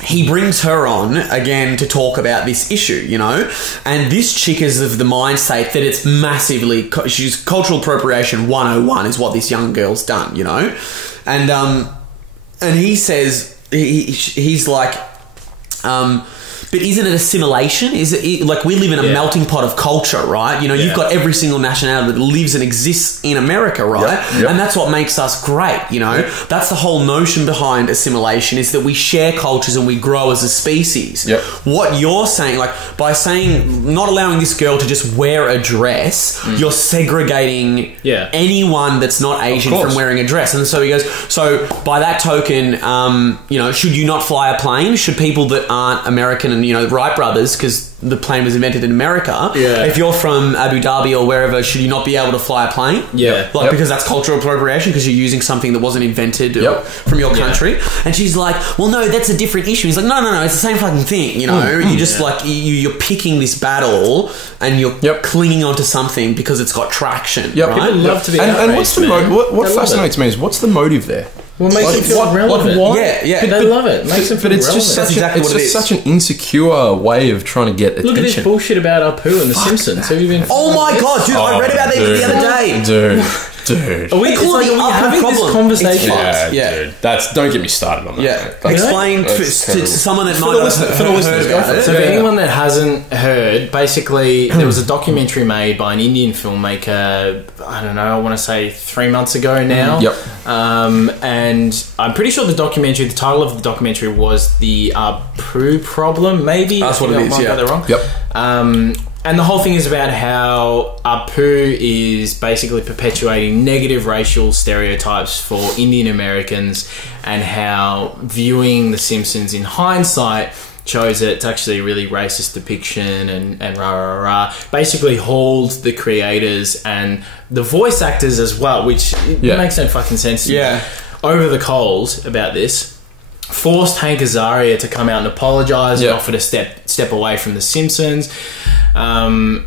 he brings her on again to talk about this issue, you know, and this chick is of the mindset that it's massively, she's cultural appropriation 101 is what this young girl's done, you know, and he says, he's like, but isn't it assimilation? Is it like we live in a melting pot of culture, right? You know, you've got every single nationality that lives and exists in America, right? And that's what makes us great, you know? That's the whole notion behind assimilation, is that we share cultures and we grow as a species. What you're saying, like by saying not allowing this girl to just wear a dress, you're segregating anyone that's not Asian from wearing a dress. And so he goes, so by that token, you know, should you not fly a plane? Should people that aren't American and, you know, Wright brothers, because the plane was invented in America, if you're from Abu Dhabi or wherever, should you not be able to fly a plane? Because that's cultural appropriation, because you're using something that wasn't invented from your country. And she's like, well, no, that's a different issue. He's like, no, it's the same fucking thing, you know? You just like, you're picking this battle and you're clinging onto something because it's got traction, right? People love to be and what's the what fascinates me is, what's the motive there? What makes them feel relevant? Yeah. But they love it. Makes them feel relevant. It's such an insecure way of trying to get attention. Look at this bullshit about Apu and The Simpsons. Have you been? Oh my god, dude! I read about that the other day, dude. Are we having this conversation? Dude. Don't get me started on that. Explain to someone that might for the listeners. So for anyone that hasn't heard, basically there was a documentary made by an Indian filmmaker, I don't know, I want to say 3 months ago now. Yep. And I'm pretty sure the title of the documentary was the poo problem, maybe. That's what it is, yeah. I got that wrong. Yep. And the whole thing is about how Apu is basically perpetuating negative racial stereotypes for Indian Americans, and how viewing The Simpsons in hindsight shows that it's actually a really racist depiction and rah rah rah. Basically hauled the creators and the voice actors as well, which makes no fucking sense to me, over the coals about this. Forced Hank Azaria to come out and apologise and offer to step away from The Simpsons. I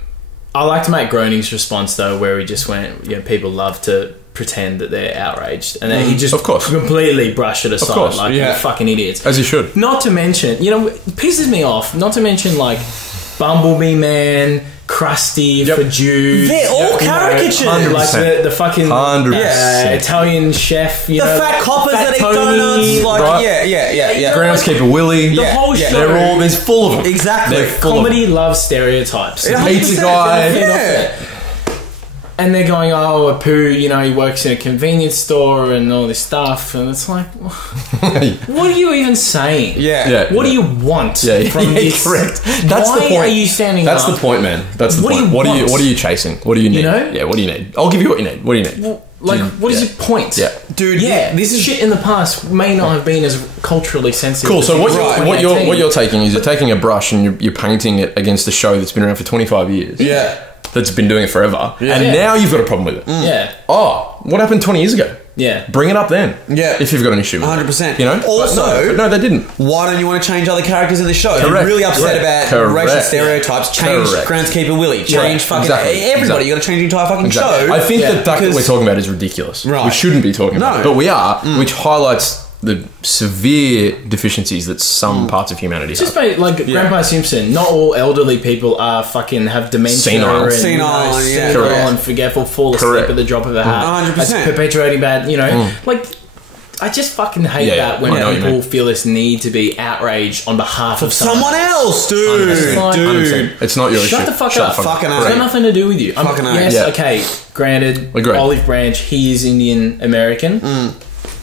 liked Matt Groening's response though, where he just went, people love to pretend that they're outraged, and then he just completely brushed it aside, like you're fucking idiots. As you should. Not to mention, it pisses me off. Not to mention like Bumblebee Man, Krusty for Jews. They're all caricatures. Like the fucking 100%. Italian chef, the fat coppers that eat donuts. Like, right. Groundskeeper Willie. The whole show. There's full of them. Exactly. Comedy loves stereotypes. Pizza guy. And they're going, oh, Apu, he works in a convenience store and all this stuff. And it's like, what are you even saying? What do you want from this? Correct. That's the point. Why are you standing That's up? the point, man. That's the point. What are you chasing? What do you need? Yeah, what do you need? I'll give you what you need. What do you need? Well, what is your point? Dude, this is shit in the past may not have been as culturally sensitive. Cool. So what you're taking is you're taking a brush and you're painting it against a show that's been around for 25 years. Yeah. That's been doing it forever. And now you've got a problem with it. Yeah. Oh, what happened 20 years ago? Yeah. Bring it up then. Yeah. If you've got an issue with 100%. it. Also, no, they didn't. Why don't you want to change other characters in the show? Correct. You're really upset about racial stereotypes. Change Groundskeeper Willie. Change fucking everybody. You got to change the entire fucking show. I think the fact that we're talking about is ridiculous. Right. We shouldn't be talking about it. But we are, which highlights the severe deficiencies that some parts of humanity have. Just like Grandpa Simpson, not all elderly people are fucking have dementia Senile and forgetful, fall asleep at the drop of a hat. 100%. That's perpetuating bad, like I just fucking hate that when people feel this need to be outraged on behalf of someone else, dude. It's not your issue. Shut the fuck up. It's got nothing to do with you. Okay, granted, Olive Branch, he is Indian American,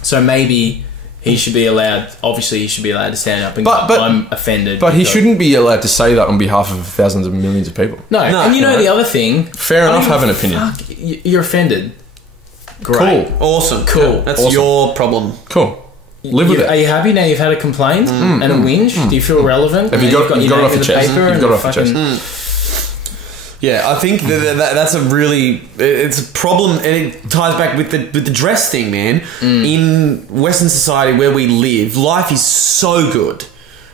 so maybe he should be allowed. Obviously, he should be allowed to stand up and go, I'm offended. But he shouldn't be allowed to say that on behalf of thousands of millions of people. No. And the other thing. Fair enough, have an opinion. You're offended. Great. Cool. Awesome. Cool. That's your problem. Cool. Live with it. Are you happy now you've had a complaint and a whinge? Do you feel relevant? Have you got it off your chest? You've got it off your chest. Yeah, I think that's a really... It's a problem, and it ties back with the dress thing, man. In Western society where we live, life is so good.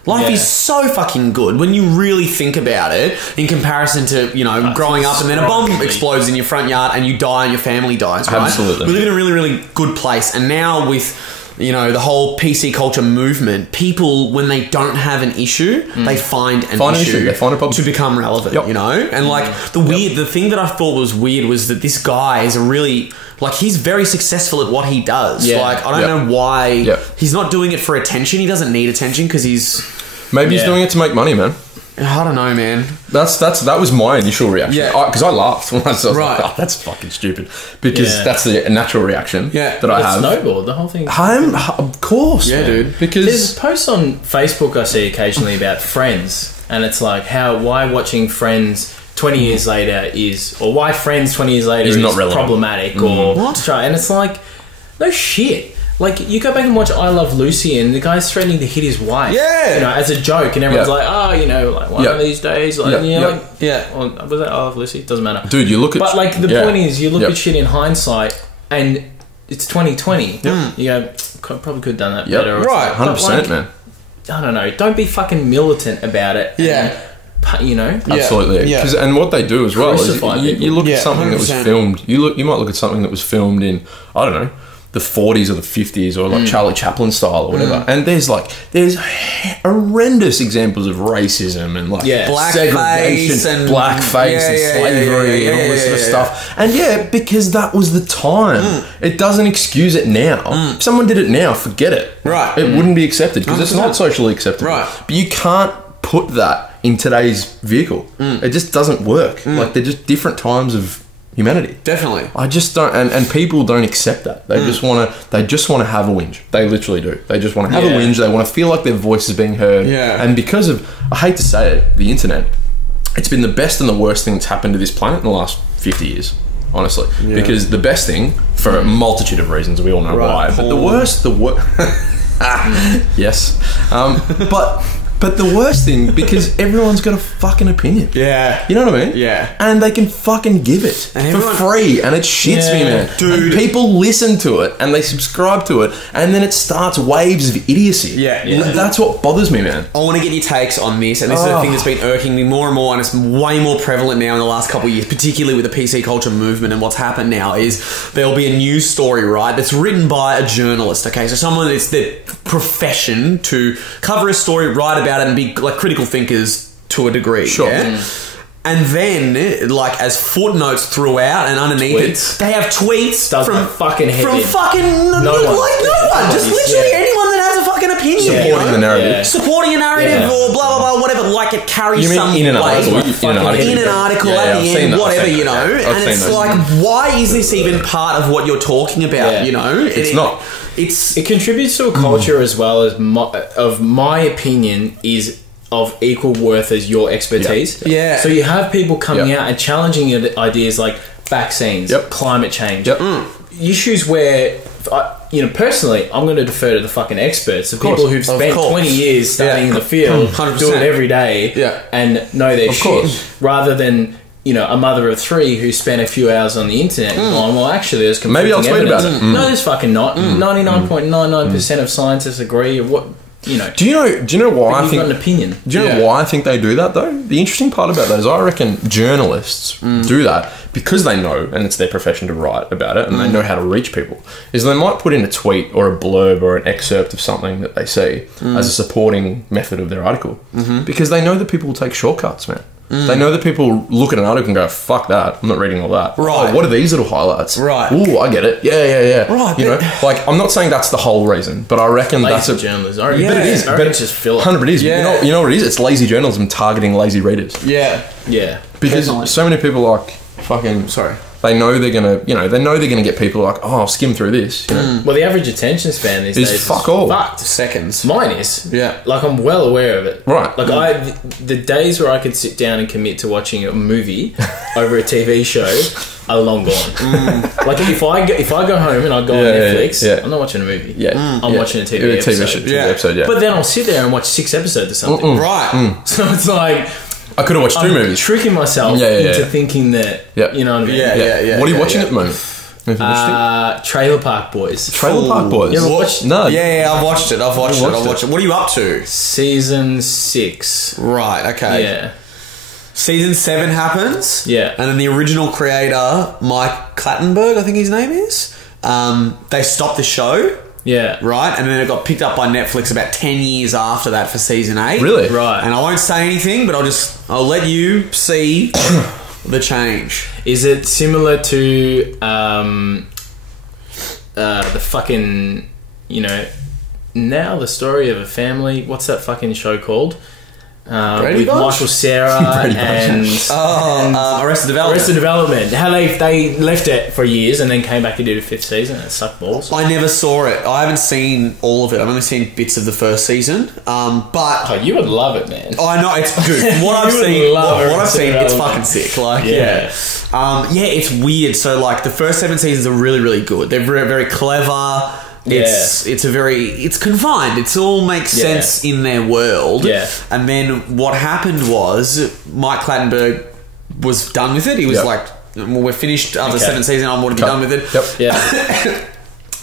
Life is so fucking good when you really think about it in comparison to, growing up and then a bomb explodes in your front yard and you die and your family dies, right? Absolutely. We live in a really, really good place. And now with... the whole PC culture movement, people, when they don't have an issue, they find an issue. They find a problem to become relevant, And the thing that I thought was weird was that this guy is he's very successful at what he does. Yeah. I don't know why he's not doing it for attention. He doesn't need attention because maybe he's doing it to make money, man. I don't know, man. That was my initial reaction. Yeah, because I laughed when I saw it. Right. Like, oh, that's fucking stupid. Because that's the natural reaction that I have. Snowboard, the whole thing. Of course, dude. Because there's posts on Facebook I see occasionally about Friends, and it's like why watching Friends 20 years later why Friends 20 years later is not relevant. Problematic or what? And it's like, no shit. Like, you go back and watch I Love Lucy and the guy's threatening to hit his wife. Yeah. As a joke. And everyone's like, one of these days. Was that I Love Lucy? Doesn't matter. Dude, you look at... But, the point is, you look at shit in hindsight and it's 2020. You go, probably could have done that better. Right. 100%, man. I don't know. Don't be fucking militant about it. Absolutely. And what they do as well is you look at something 100%. That was filmed. You might look at something that was filmed in, I don't know, the 40s or the 50s or Charlie Chaplin style or whatever, and there's horrendous examples of racism and segregation and blackface and slavery and all this sort of stuff, and because that was the time. It doesn't excuse it now. If someone did it now, forget it. Right. It wouldn't be accepted because it's not socially acceptable. Right. But you can't put that in today's vehicle. It just doesn't work. Like, they're just different times of humanity. Definitely. I just don't, and people don't accept that. They just want to have a whinge. They literally do. They just want to have a whinge. They want to feel like their voice is being heard. Yeah. And because of, I hate to say it, the internet, it's been the best and the worst thing that's happened to this planet in the last 50 years. Honestly, because the best thing, for a multitude of reasons, we all know why. But the worst, yes, but the worst thing, because everyone's got a fucking opinion. Yeah. You know what I mean? Yeah. And they can fucking give it for free, and it shits me, man. Dude. And people listen to it, and they subscribe to it, and then it starts waves of idiocy. Yeah. That's what bothers me, man. I want to get your takes on this, and this is a thing that's been irking me more and more, and it's way more prevalent now in the last couple of years, particularly with the PC culture movement. And what's happened now is there'll be a news story, right, that's written by a journalist, okay? So someone that's their profession to cover a story, write about it, and be like critical thinkers to a degree. Sure. Yeah? And then, like, as footnotes throughout and underneath it, they have tweets from fucking head from in. fucking No one. just literally anyone that has a fucking opinion, Supporting the narrative. Yeah. supporting a narrative or blah blah blah, whatever. Like, it carries You mean some in an weight. article? In an article Yeah, at I've the seen end, that, whatever, I've seen you know. that. I've And seen it's those. like, why is this even part of what you're talking about? Yeah. You know, It's not. It contributes to a culture as well as my opinion is of equal worth as your expertise. Yeah. So you have people coming out and challenging your ideas like vaccines, climate change, issues where, personally, I'm going to defer to the fucking experts, the people who've spent 20 years studying in the field, 100%. doing it every day, and know their shit, rather than a mother of three who spent a few hours on the internet going, well, actually, there's Maybe I'll conflicting tweet evidence. about it. No, there's fucking not. 99.99% of scientists agree. Do you know why I think? You've got an opinion. Do you know why I think they do that though? The interesting part about that is I reckon journalists do that because they know, and it's their profession to write about it, and they know how to reach people. Is they might put in a tweet or a blurb or an excerpt of something that they see as a supporting method of their article, because they know that people will take shortcuts, man. They know that people look at an article and go, fuck that, I'm not reading all that. Right. Oh, what are these little highlights? Right. Ooh, I get it. Yeah. Right, You know, like, I'm not saying that's the whole reason, but I reckon that's a journalism. But it is. But it's just filler. 100% it is. Yeah. You know what it is? It's lazy journalism targeting lazy readers. Yeah. Because Definitely. so many people like fucking. Sorry. They know they're gonna. They know they're gonna get people like, oh, I'll skim through this. You know? Well, the average attention span these Is days fuck is all. fucked. Seconds. Mine is. Yeah. Like, I'm well aware of it. Right. Like, the days where I could sit down and commit to watching a movie over a TV show are long gone. Like, if I go home and I go on Netflix, I'm not watching a movie. I'm watching a TV episode. But then I'll sit there and watch 6 episodes or something. Right. So it's like, I could have watched 2 movies. tricking myself into thinking that, you know what I mean? Yeah. What are you watching at the moment? Trailer Park Boys. Trailer Park Boys. You ever watched? No. Yeah, I've watched it. I've watched it. What are you up to? Season 6. Right, okay. Yeah. Season 7 happens. Yeah. And then the original creator, Mike Clattenburg, I think his name is, they stopped the show. Yeah. Right? And then it got picked up by Netflix about 10 years after that for season 8. Really? Right. And I won't say anything, but I'll let you see the change. Is it similar to the fucking, Now the Story of a Family? What's that fucking show called? With Bunch? Michael Cera and Arrested Development. Arrested Development. How they left it for years and then came back and did a 5th season. It sucked balls. I never saw it. I haven't seen all of it. I've only seen bits of the first season. But Oh, you would love it, man. I know it's good. What I've You would seen, love what I've seen, it's Arrested fucking sick. Like, Yeah. it's weird. So, like, the first 7 seasons are really, really good. They're very, very clever. It's confined. It all makes sense in their world. Yeah. And then what happened was Mike Clattenburg was done with it. He was like, well, we're finished after the 7th season. I want to be done with it. Yep. Yeah.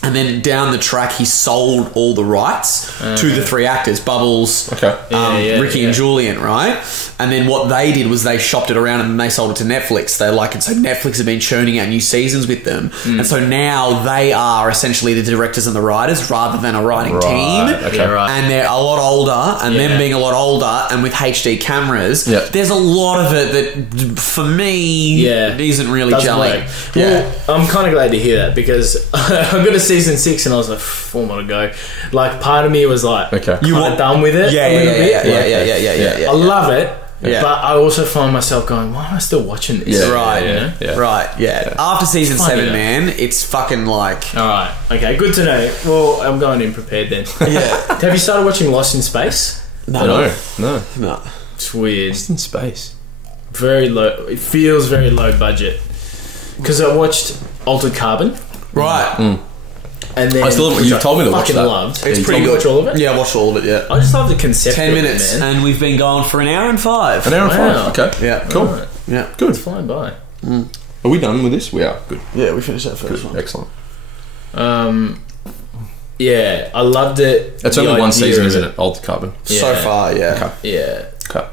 And then down the track, he sold all the rights to the 3 actors, Bubbles, Ricky and Julian, right? And then what they did was they shopped it around and then they sold it to Netflix. They like it. So Netflix have been churning out new seasons with them. And so now they are essentially the directors and the writers rather than a writing team. Okay. Right. And they're a lot older, and them being a lot older, and with HD cameras, there's a lot of it that, for me, isn't really gelling. Well, I'm kind of glad to hear that because I got to season 6 and I was like, 4 more to go. Like, part of me was like, Okay. kind of done with it a little bit. Yeah. I love it, Yeah. But I also find myself going, why am I still watching this? Yeah, Right. yeah. Right. Yeah. After season Funny, 7, though. man, it's fucking like. All right. Okay. Good to know. Well, I'm going in prepared then. Yeah. Have you started watching Lost in Space? No. No. It's weird. Just in space. Very low. It feels very low budget. Because I watched Altered Carbon, Right. and then I still haven't- which you've told me to watch fucking that. loved. It's You pretty told me to good. watch all of it. Yeah, I watched all of it. Yeah. I just love the concept. 10 of it, minutes, man. and we've been going for an hour and 5. An hour and Wow. 5. Okay. Yeah. Cool. Right. Yeah. Good. It's flying by. Are we done with this? We are. Good. Yeah, we finished that first one. Excellent. Yeah, I loved it. It's The only one idea season, of isn't it? Altered Carbon. So Yeah. far, yeah. Okay. Yeah, Okay.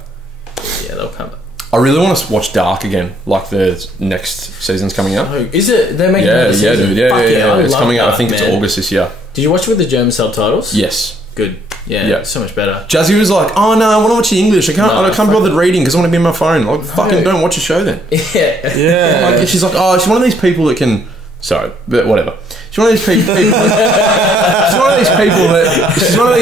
yeah, they'll come. I really want to watch Dark again. Like the next season's coming out. Oh, is it? They're making Yeah, another yeah, season? dude. Yeah, Fuck yeah. I It's love coming out. I that, think it's man. August this year. Did you watch it with the German subtitles? Yes. Good. Yeah, Yeah. so much better. Jazzy was like, "Oh no, I want to watch the English. I can't be bothered reading because I want to be on my phone." Like, fucking don't watch a show then. Yeah. Yeah. Like, she's like, "Oh, she's one of these people that can." Sorry, but whatever. She's one of these people. She's one of these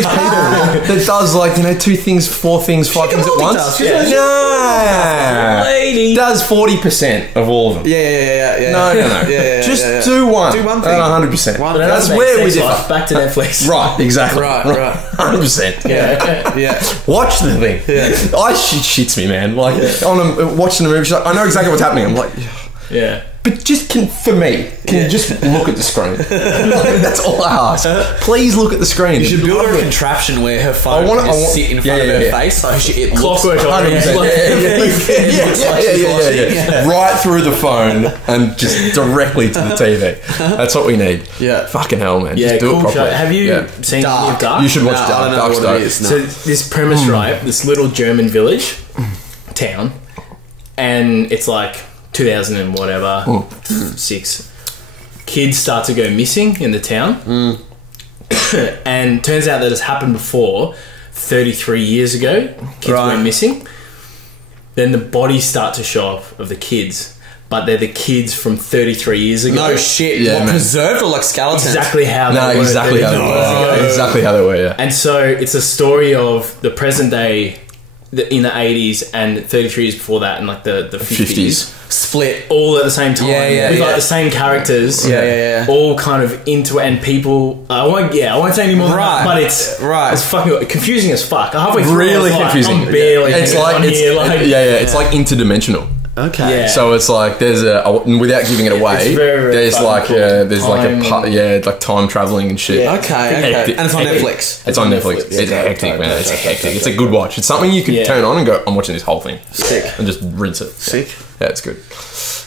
people that does like 2 things, 4 things, 5 things at once. multitask, yeah. No, Lady. does 40% of all of them. Yeah. No. Yeah, Just yeah. do one. Do one thing. 100%. One- That's Makes where we sense, differ. like, back to Netflix. Right, exactly. Right. 100%. Yeah. Yeah. Watch the thing. Shits me, man. Like watching the movie, she's like, I know exactly what's happening. I'm like, Yeah. but just can you just look at the screen? Like, that's all I ask. Please look at the screen. You should build her a contraption where her phone I want- can just sit in front of her face, so it looks Clockwork like- Orange. 100%. Yeah. Right through the phone and just directly to the TV. That's what we need. Yeah. Fucking hell, man. Yeah, Just do cool it properly. show. Have you Yeah. seen Dark. Dark? You should watch No, I Dark. don't know Dark's what it dope. is. No. So this premise, right? This little German village, town, and it's like 2000 and whatever, 6. Kids start to go missing in the town, and turns out that it's happened before. 33 years ago, kids Right. went missing. Then the bodies start to show up of the kids, but they're the kids from 33 years ago. No shit. Yeah, What, man. preserved or like skeletons? Exactly how No, they were exactly how 33 they years ago. were. Exactly how they were, yeah. And so it's a story of the present day in the 80s and 33 years before that and like the 50s. Split. All at the same time. Yeah, with yeah. like the same characters. Yeah. All kind of into it and people... I won't say any more than Right. that, but it's Right. fucking confusing as fuck. Halfway through Really I was like, confusing. I'm barely It's hanging like on it's here, like, it's like interdimensional. Okay. Yeah. So it's like there's without giving it away. It's very, very there's fucking like cool. like time traveling and shit. Yeah. Okay. Hectic. And it's on Hectic. Netflix. It's on Netflix. Netflix. It's Yeah, hectic, man. It's hectic. It's a good watch. It's something you can Yeah. turn on and go, I'm watching this whole thing. Sick. And just rinse it. Sick. Yeah, it's good.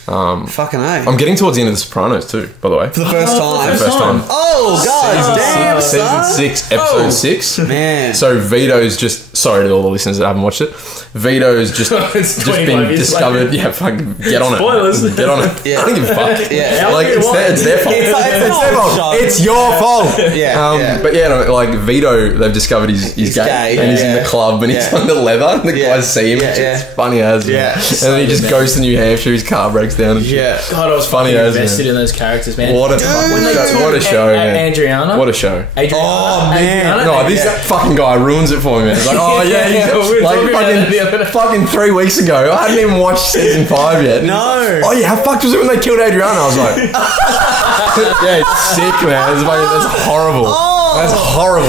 Fucking A. I'm getting towards the end of The Sopranos too, by the way. For the first time. First time. Oh, God damn, Season son. 6, episode Oh. 6. Man. So Vito's just, sorry to all the listeners that haven't watched it, Vito's just It's 25 been years discovered. later. Yeah, fucking get on Spoilers. it. Get on it. Yeah. I don't give a fuck. Yeah. Like it's their fault. It's It's their our fault. show. It's your fault. Yeah. But yeah, no, like Vito, they've discovered he's gay, and he's in the club and he's Yeah. under leather. And the Yeah. guys see him. Yeah, It's yeah. funny as. Yeah. And then he just man. goes to New Hampshire. His car breaks down. And shit. Yeah. God, I was Funny fucking as, invested man. in those characters, man. What a fucking When they show! took What a show, man! Adriana. What a show! Adriana. Oh, man. Adriana? No, this fucking guy ruins it for me, man. It's like, oh yeah, Yeah, we were like talking about it the other day. fucking 3 weeks ago. I hadn't even watched season 5 yet. No. Oh yeah, how fucked was it when they killed Adriana? I was like, yeah, it's sick, man. That's horrible. That's horrible.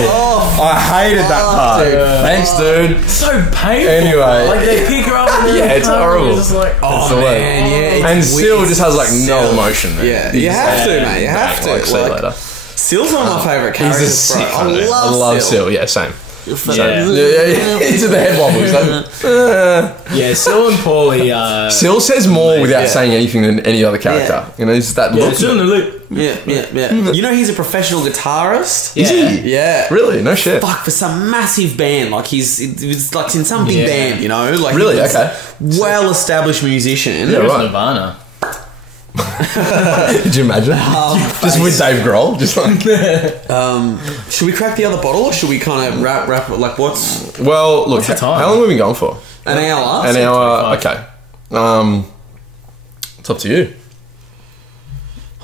I hated that part. dude. Thanks, dude. So painful. Anyway. Like they pick her up and Yeah, it's horrible. It's just like, Oh, So, man. Yeah. and it's Sil weird. just has like no Sil. emotion, man. Yeah. You have to, mate. You have to. Like, see you Like, later. Sil's one of my favourite He's a characters, sick bro. one, man. I love Sil. Yeah, same. yeah. Into the head wobbles. Like, Yeah, Sil and Paulie. Sil says more without Yeah. saying anything than any other character. You know, it's that look. Still in the loop. Yeah. You know he's a professional guitarist? Yeah. Yeah. Really? No shit. Fuck, for some massive band. Like he's like in some big Yeah. band, you know? Like Really? he's Okay. well-established musician. Yeah, Where's right. Nirvana? Did you imagine? Just with Dave Grohl, just like. Should we crack the other bottle or should we kind of wrap like what's Well, look, the time? how long have we been going for? an hour? An hour. 25. Okay. It's up to you.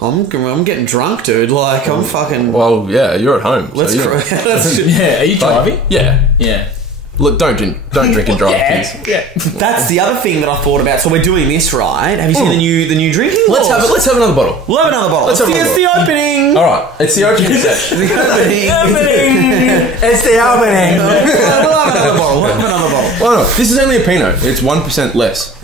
I'm getting drunk, dude. Like I'm fucking. Well, yeah, you're at home. let's so let's Yeah, are you driving? yeah. Yeah. Look, don't drink and drive, please. Yeah. That's the other thing that I thought about. So we're doing this, right? Have you seen the new drinking laws? Let's have another bottle. We'll have another bottle. Let's have another It's the opening. All right, it's the opening. The opening. It's the opening. We'll have another bottle. We'll have another bottle. Well, no, this is only a Pinot. It's 1% less.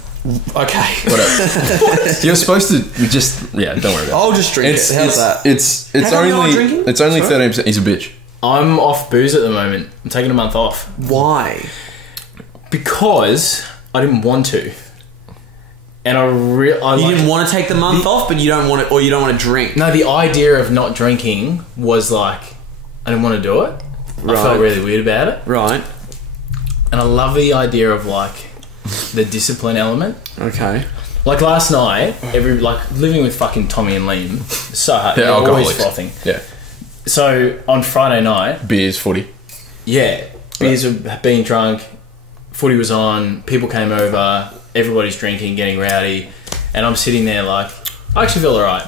Okay. Whatever. You're supposed to don't worry about it. I'll just drink it. How's that? It's How come you're not drinking? It's only 13%. He's a bitch. I'm off booze at the moment. I'm taking a month off. Why? Because I didn't want to. And You didn't want to take the month off, but you don't want to, or you don't want to drink. No, the idea of not drinking was like, I didn't want to do it. Right. I felt really weird about it. Right. And I love the idea of like the discipline element. Okay. Like last night, living with fucking Tommy and Liam, so hard. They're They're always alcoholics. frothing. Yeah. So on Friday night, Beers, footy. yeah, beers were being drunk, footy was on, people came over, everybody's drinking, getting rowdy, and I'm sitting there like, I actually feel alright.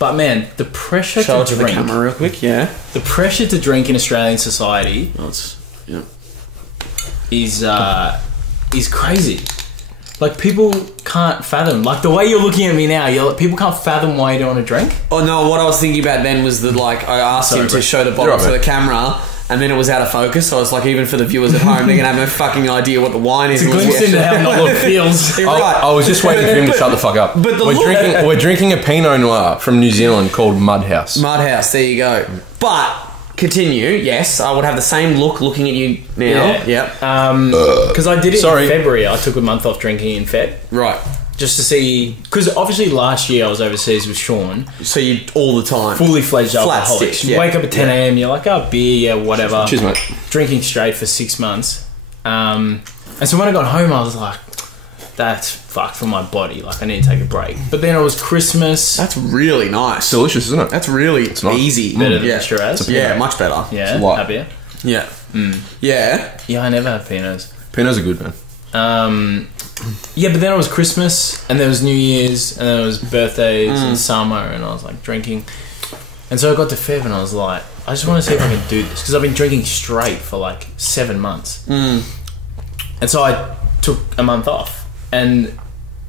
But man, the pressure Show it to to the drink, camera real quick. Yeah. the pressure to drink in Australian society is crazy. Like people can't fathom. Like the way you're looking at me now, people can't fathom why you don't want to drink. Oh no! What I was thinking about then was that like I asked him to show the bottle You're right, to mate. the camera, and then it was out of focus. So I was like, even for the viewers at home, they're gonna have no fucking idea what the wine is. It's a glimpse into how Nolan feels. Right. I was just waiting for him to shut the fuck up. But we're drinking a Pinot Noir from New Zealand called Mudhouse. Mudhouse. There you go. But continue. Yes, I would have the same look looking at you now. Yeah. Yep. Because I did it Sorry. in February. I took a month off drinking in Feb. Right. Just to see... Because obviously last year I was overseas with Sean. So you all the time. Fully fledged Flat alcoholic. stick, You yeah. wake up at 10 a.m. You're like, oh, beer, yeah, whatever. Cheers, mate. Drinking straight for 6 months. And so when I got home, I was like, that's fucked for my body. Like, I need to take a break. But then it was Christmas. That's really nice. It's delicious, isn't it? That's really nice. easy. Better than yeah. Shiraz. Yeah, much better. Yeah, light. happier. Yeah. Yeah. Yeah, I never had Pinots. Pinots are good, man. Yeah, but then it was Christmas, and there was New Year's, and then it was birthdays and summer, and I was like drinking. And so I got to Feb, and I was like, I just want to see if I can do this, because I've been drinking straight for like 7 months. And so I took a month off, and it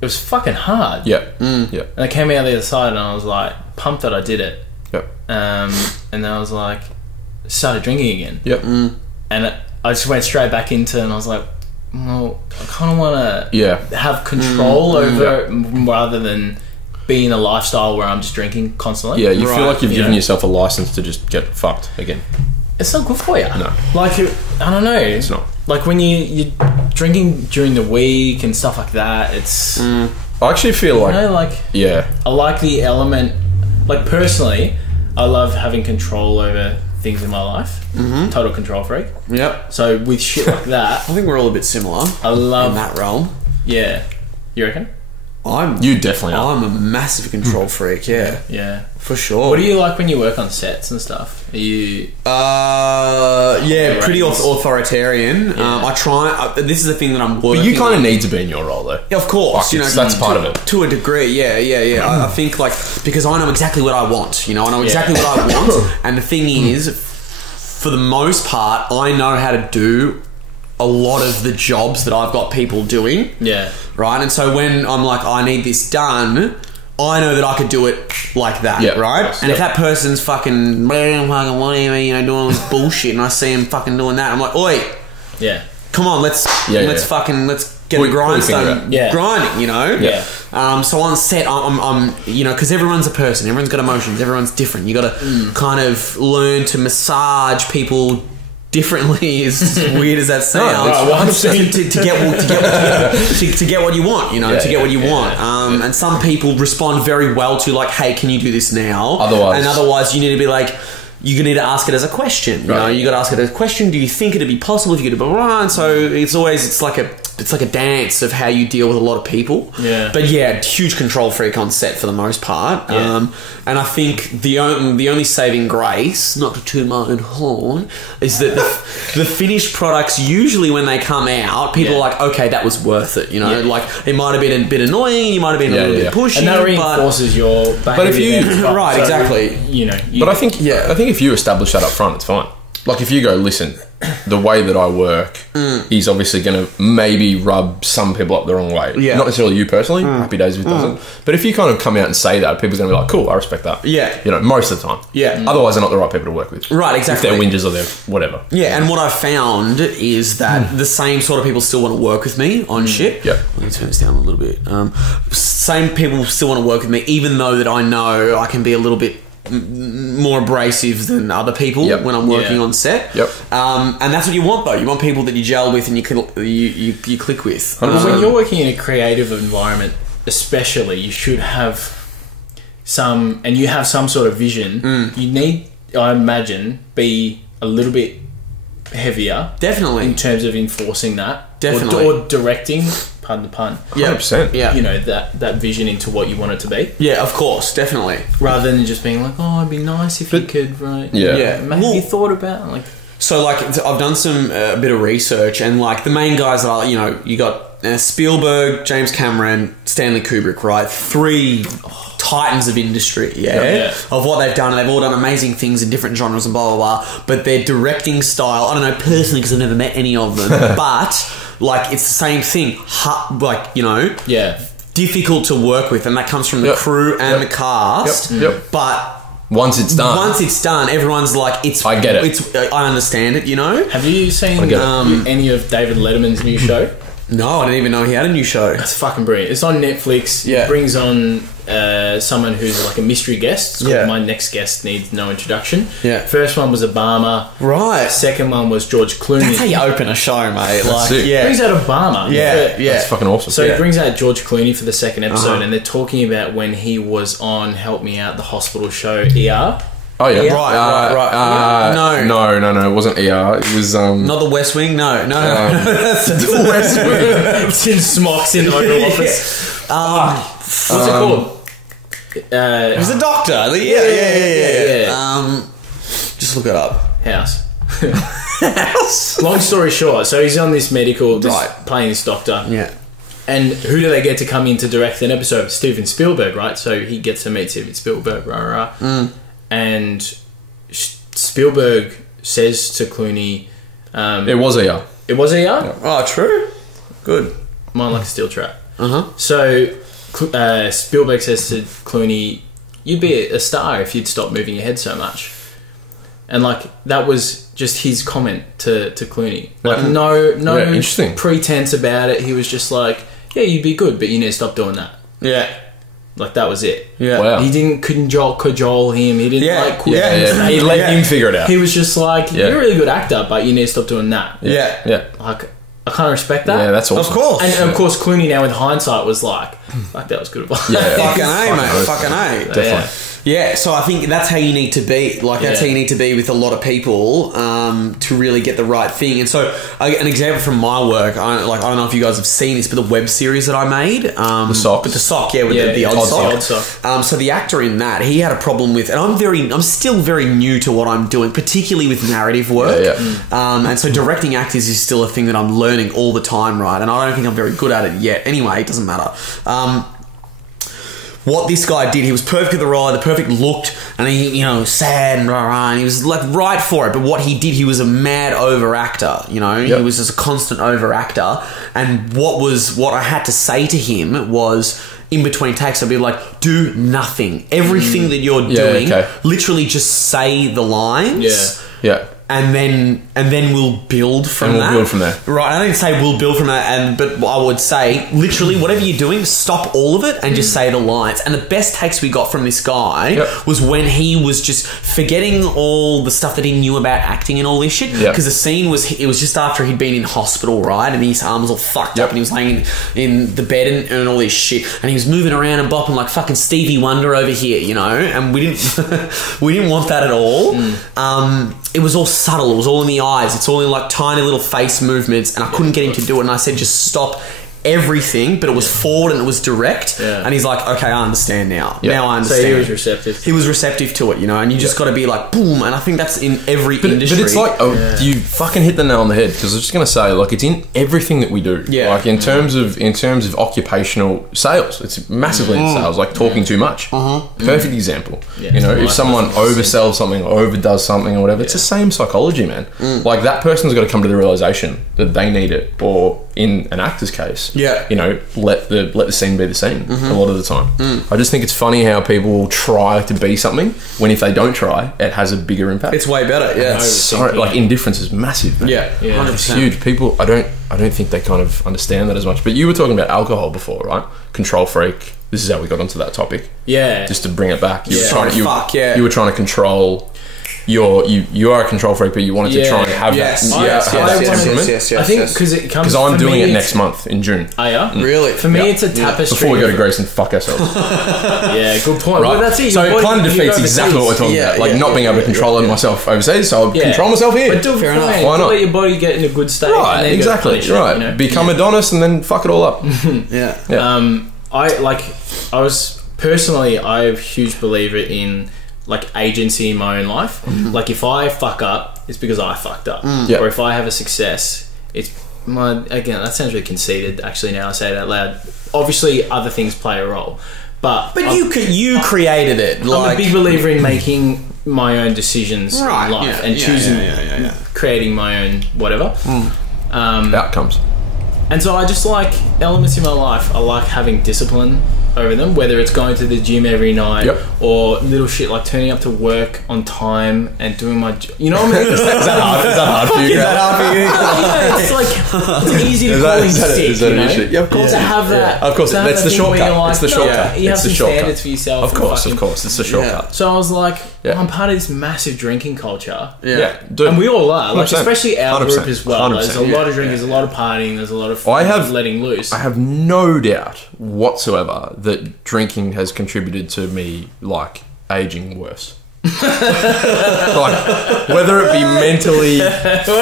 was fucking hard. Yeah. Yeah. And I came out the other side, and I was like pumped that I did it. Yep. And then I was like, started drinking again. Yep. And I just went straight back into it, and I was like, well, I kind of want to have control over it rather than be in a lifestyle where I'm just drinking constantly. Yeah, you feel like you've given Yeah. yourself a license to just get fucked again. It's not good for you. No. Like, I don't know. It's not. Like when you're drinking during the week and stuff like that, it's... I actually feel like... You know, like... Yeah. I like the element... Like, personally, I love having control over things in my life. Total control freak. Yep. So with shit like that, I think we're all a bit similar I love... in that realm. Yeah. You reckon? You definitely are. I'm a massive control freak, yeah. Yeah. For sure. What do you like when you work on sets and stuff? Are you... yeah, pretty ratings? authoritarian. Yeah. I try... this is the thing that I'm working But you kind of on. need to be in your role, though. Yeah, of course, Fuck, that's part of it. To a degree, yeah. I think, like, because I know exactly what I want, you know, I know exactly what I want, and the thing is, for the most part, I know how to do a lot of the jobs that I've got people doing, Yeah. right? And so when I'm like, I need this done, I know that I could do it like that, Yeah. right? Yes. And if that person's fucking whatever, you know, doing all this bullshit, and I see him fucking doing that, I'm like, oi, Yeah. come on, let's get Pull a your finger grindstone out. Yeah. grinding, you know? Yeah. So on set, I'm you know, because everyone's a person, everyone's got emotions, everyone's different. You got to kind of learn to massage people differently, as weird as that sounds. To get what you want, you know, to get what you want. And some people respond very well to like, hey, can you do this now? Otherwise, you need to be like, you need to ask it as a question. You know, you got to ask it as a question. Do you think it'd be possible if you could do blah? And so it's like a dance of how you deal with a lot of people. Yeah. But yeah, huge control freak on set for the most part. Yeah. And I think the only saving grace, not to toot my own horn, is that the finished products, usually when they come out, people are like, okay, that was worth it. You know, like it might have been a bit annoying, you might have been a little bit pushy, And that reinforces your behaviour. But if you- then. right, So, exactly. You know. But I think if you establish that up front, it's fine. Like if you go, listen, the way that I work is obviously going to maybe rub some people up the wrong way. Yeah. Not necessarily you personally. Happy days if it doesn't. But if you kind of come out and say that, people are going to be like, cool, I respect that. Yeah. You know, most of the time. Yeah. Otherwise, they're not the right people to work with. Right, exactly. If they're whingers or they're whatever. Yeah, and what I've found is that the same sort of people still want to work with me on shit. Yep. Let me turn this down a little bit. Same people still want to work with me, even though that I know I can be a little bit more abrasive than other people when I'm working on set. Yep. And that's what you want, though. You want people that you gel with and you click with. When you're working in a creative environment, especially, you should have some, and you have some sort of vision. You need, I imagine, be a little bit heavier. Definitely. In terms of enforcing that. Definitely. Or directing, pardon the pun. 100%. Yeah. You know, that vision into what you want it to be. Yeah, of course, definitely. Rather than just being like, oh, it'd be nice if you could, right? Yeah. Maybe you thought about, like... So, like, I've done some bit of research, and like the main guys that are, you know, you got Spielberg, James Cameron, Stanley Kubrick, right? 3 titans of industry, of what they've done, and they've all done amazing things in different genres and blah blah blah. But their directing style, I don't know personally because I've never met any of them, but like it's the same thing, like, you know, difficult to work with, and that comes from the crew and the cast. But once it's done, everyone's like, I get it. I understand it, you know. Have you seen any of David Letterman's new show? No, I didn't even know he had a new show. It's fucking brilliant. It's on Netflix. Yeah. It brings on someone who's like a mystery guest. It's called My Next Guest Needs No Introduction. Yeah. First one was Obama. Right. Second one was George Clooney. That's how you open a show, mate. Like, It brings out Obama. Yeah. That's fucking awesome. So it brings out George Clooney for the second episode, and they're talking about when he was on Help Me Out, the hospital show ER. Oh yeah, right. No, it wasn't ER. It was not the West Wing. No. That's the West Wing. It's in smocks in the Oval Office. What's it called? It was a doctor. Yeah. Just look it up. House. Long story short, so he's on this medical, playing this doctor. Yeah. And who do they get to come in to direct an episode? Steven Spielberg, right? So he gets to meet Steven Spielberg, and Spielberg says to Clooney, it was ER. It was ER? Yeah. Oh, true. Good. Mine like a steel trap. So Spielberg says to Clooney, you'd be a star if you'd stop moving your head so much. And like that was just his comment to Clooney. Like no pretense about it. He was just like, yeah, you'd be good, but you need to stop doing that. Yeah. Like that was it. Yeah. Wow. He didn't cajole him. He didn't He let him figure it out. He was just like, you're a really good actor, but you need to stop doing that. Yeah. Like, I kind of respect that. Yeah, that's awesome. Of course. And of course, Clooney now with hindsight was like that was good advice. Yeah. Fucking A, mate. Fucking A. Definitely. Yeah, so I think that's how you need to be. Like, that's how you need to be with a lot of people to really get the right thing. And so, an example from my work, I don't know if you guys have seen this, but the web series that I made. The Sock? With the Sock, with the odd sock. So the actor in that, he had a problem with, and I'm still very new to what I'm doing, particularly with narrative work. And so directing actors is still a thing that I'm learning all the time, right? And I don't think I'm very good at it yet. Anyway, it doesn't matter. What this guy did, he was perfect at the role, the perfect looked, and he, sad and he was like right for it. But what he did, he was a mad over actor, He was just a constant over actor. And what I had to say to him was, in between takes, I'd be like, do nothing. Everything that you're doing, literally just say the lines. And then we'll build from that. Build from there. Right, I didn't say we'll build from that, but I would say, literally, whatever you're doing, stop all of it and just say the lines. And the best takes we got from this guy was when he was just forgetting all the stuff that he knew about acting and all this shit. Because the scene it was just after he'd been in hospital, right? And his arm was all fucked up and he was laying in the bed and all this shit. And he was moving around and bopping like fucking Stevie Wonder over here, And we didn't want that at all. It was all subtle. It was all in the eyes. It's all in like tiny little face movements, and I couldn't get him to do it. And I said, just stop everything, but it was forward and it was direct. Yeah. And he's like, okay, I understand now. Now I understand. So he was receptive. He was receptive to it, you know, and you just got to be like, boom. And I think that's in every industry. But it's like, you fucking hit the nail on the head, because I was just going to say, like, it's in everything that we do. Yeah. Like, in terms of occupational sales, it's massively in sales, like talking too much. Perfect example. Yeah, you know, if nice someone oversells something or overdoes something or whatever, it's the same psychology, man. Like, that person's got to come to the realization that they need it, or in an actor's case, you know, let the scene be the scene a lot of the time. I just think it's funny how people will try to be something when if they don't try, it has a bigger impact. It's way better. Yeah. Sorry, like, indifference is massive, man. Yeah. 100%. It's huge. People, I don't think they kind of understand that as much. But you were talking about alcohol before, right? Control freak. This is how we got onto that topic. Yeah. Just to bring it back, you were trying to control. You are a control freak, but you wanted to try and have that. Yes. I think because I'm doing it next month in June. Oh yeah, really? For me, it's a tapestry. Before we go to Greece and fuck ourselves. Yeah, good point. Right. Well, that's it. So it kind of defeats exactly what we're talking about. Like, not being able to control myself overseas, so I'll control myself here. But do it Fair enough. beforehand. Why not? Let your body get in a good state. Right, and then exactly. Go Right. you know? Become Adonis and then fuck it all up. Yeah. I'm a huge believer in, like, agency in my own life. Like, if I fuck up, it's because I fucked up. Or if I have a success, it's again, that sounds really conceited, actually, now I say it out loud. Obviously, other things play a role. But you created it. I'm a big believer in making my own decisions in life and choosing, creating my own whatever. Outcomes. And so I just like elements in my life. I like having discipline over them, whether it's going to the gym every night or little shit like turning up to work on time and doing my you know what I mean? Is that hard for you? It's like, it's easy to call in sick, is that you know? an issue? Yeah, of course. To have that, of course, that's the shortcut. Like, it's the shortcut. You have it's the some shortcut. standards for yourself. Of course, it's the shortcut. So I was like, I'm part of this massive drinking culture. Dude, and we all are, like, 100%. especially our group as well. 100%. There's a lot of drinking, there's a lot of partying, there's a lot of letting loose. I have no doubt whatsoever that drinking has contributed to me, like, aging worse. Like, whether it be mentally,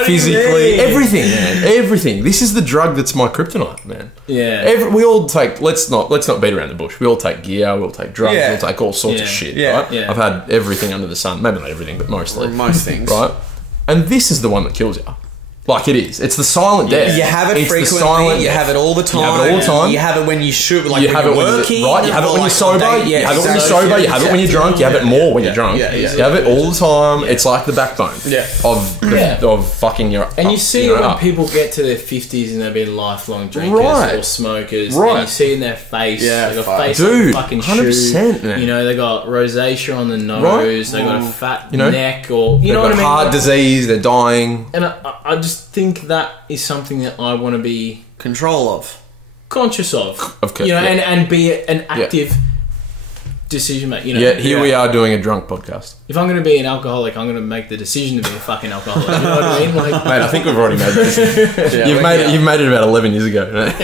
physically, everything, man, everything. This is the drug that's my kryptonite, man. Yeah. We all take. Let's not beat around the bush. We all take gear. We all take drugs. We all take all sorts of shit. Right? Yeah. I've had everything under the sun. Maybe not everything, but mostly. Most things. Right. And this is the one that kills you. Like, it is. It's the silent death. You have it it's frequently. The silent you have it all the time. You have it all the time. You have it when you shoot. Like, you have it when you're working. Right. You have it when you're sober. You have it when you're sober. You have it when you're drunk. You have it more when you're drunk. You have it all the time. It's like the backbone of fucking your. And you see it when people get to their 50s and they've been lifelong drinkers or smokers. Right. And you see it in their face. They got face like fucking 100%, man. You know, they got rosacea on the nose. They got a fat neck, or you know what I mean. Heart disease. They're dying. And I just think that is something that I want to be conscious of course, you know, and be an active decision maker. You know, here we are doing a drunk podcast. If I'm going to be an alcoholic, I'm going to make the decision to be a fucking alcoholic. You know what I mean? Like, mate, I think we've already made this. You've made it about 11 years ago. But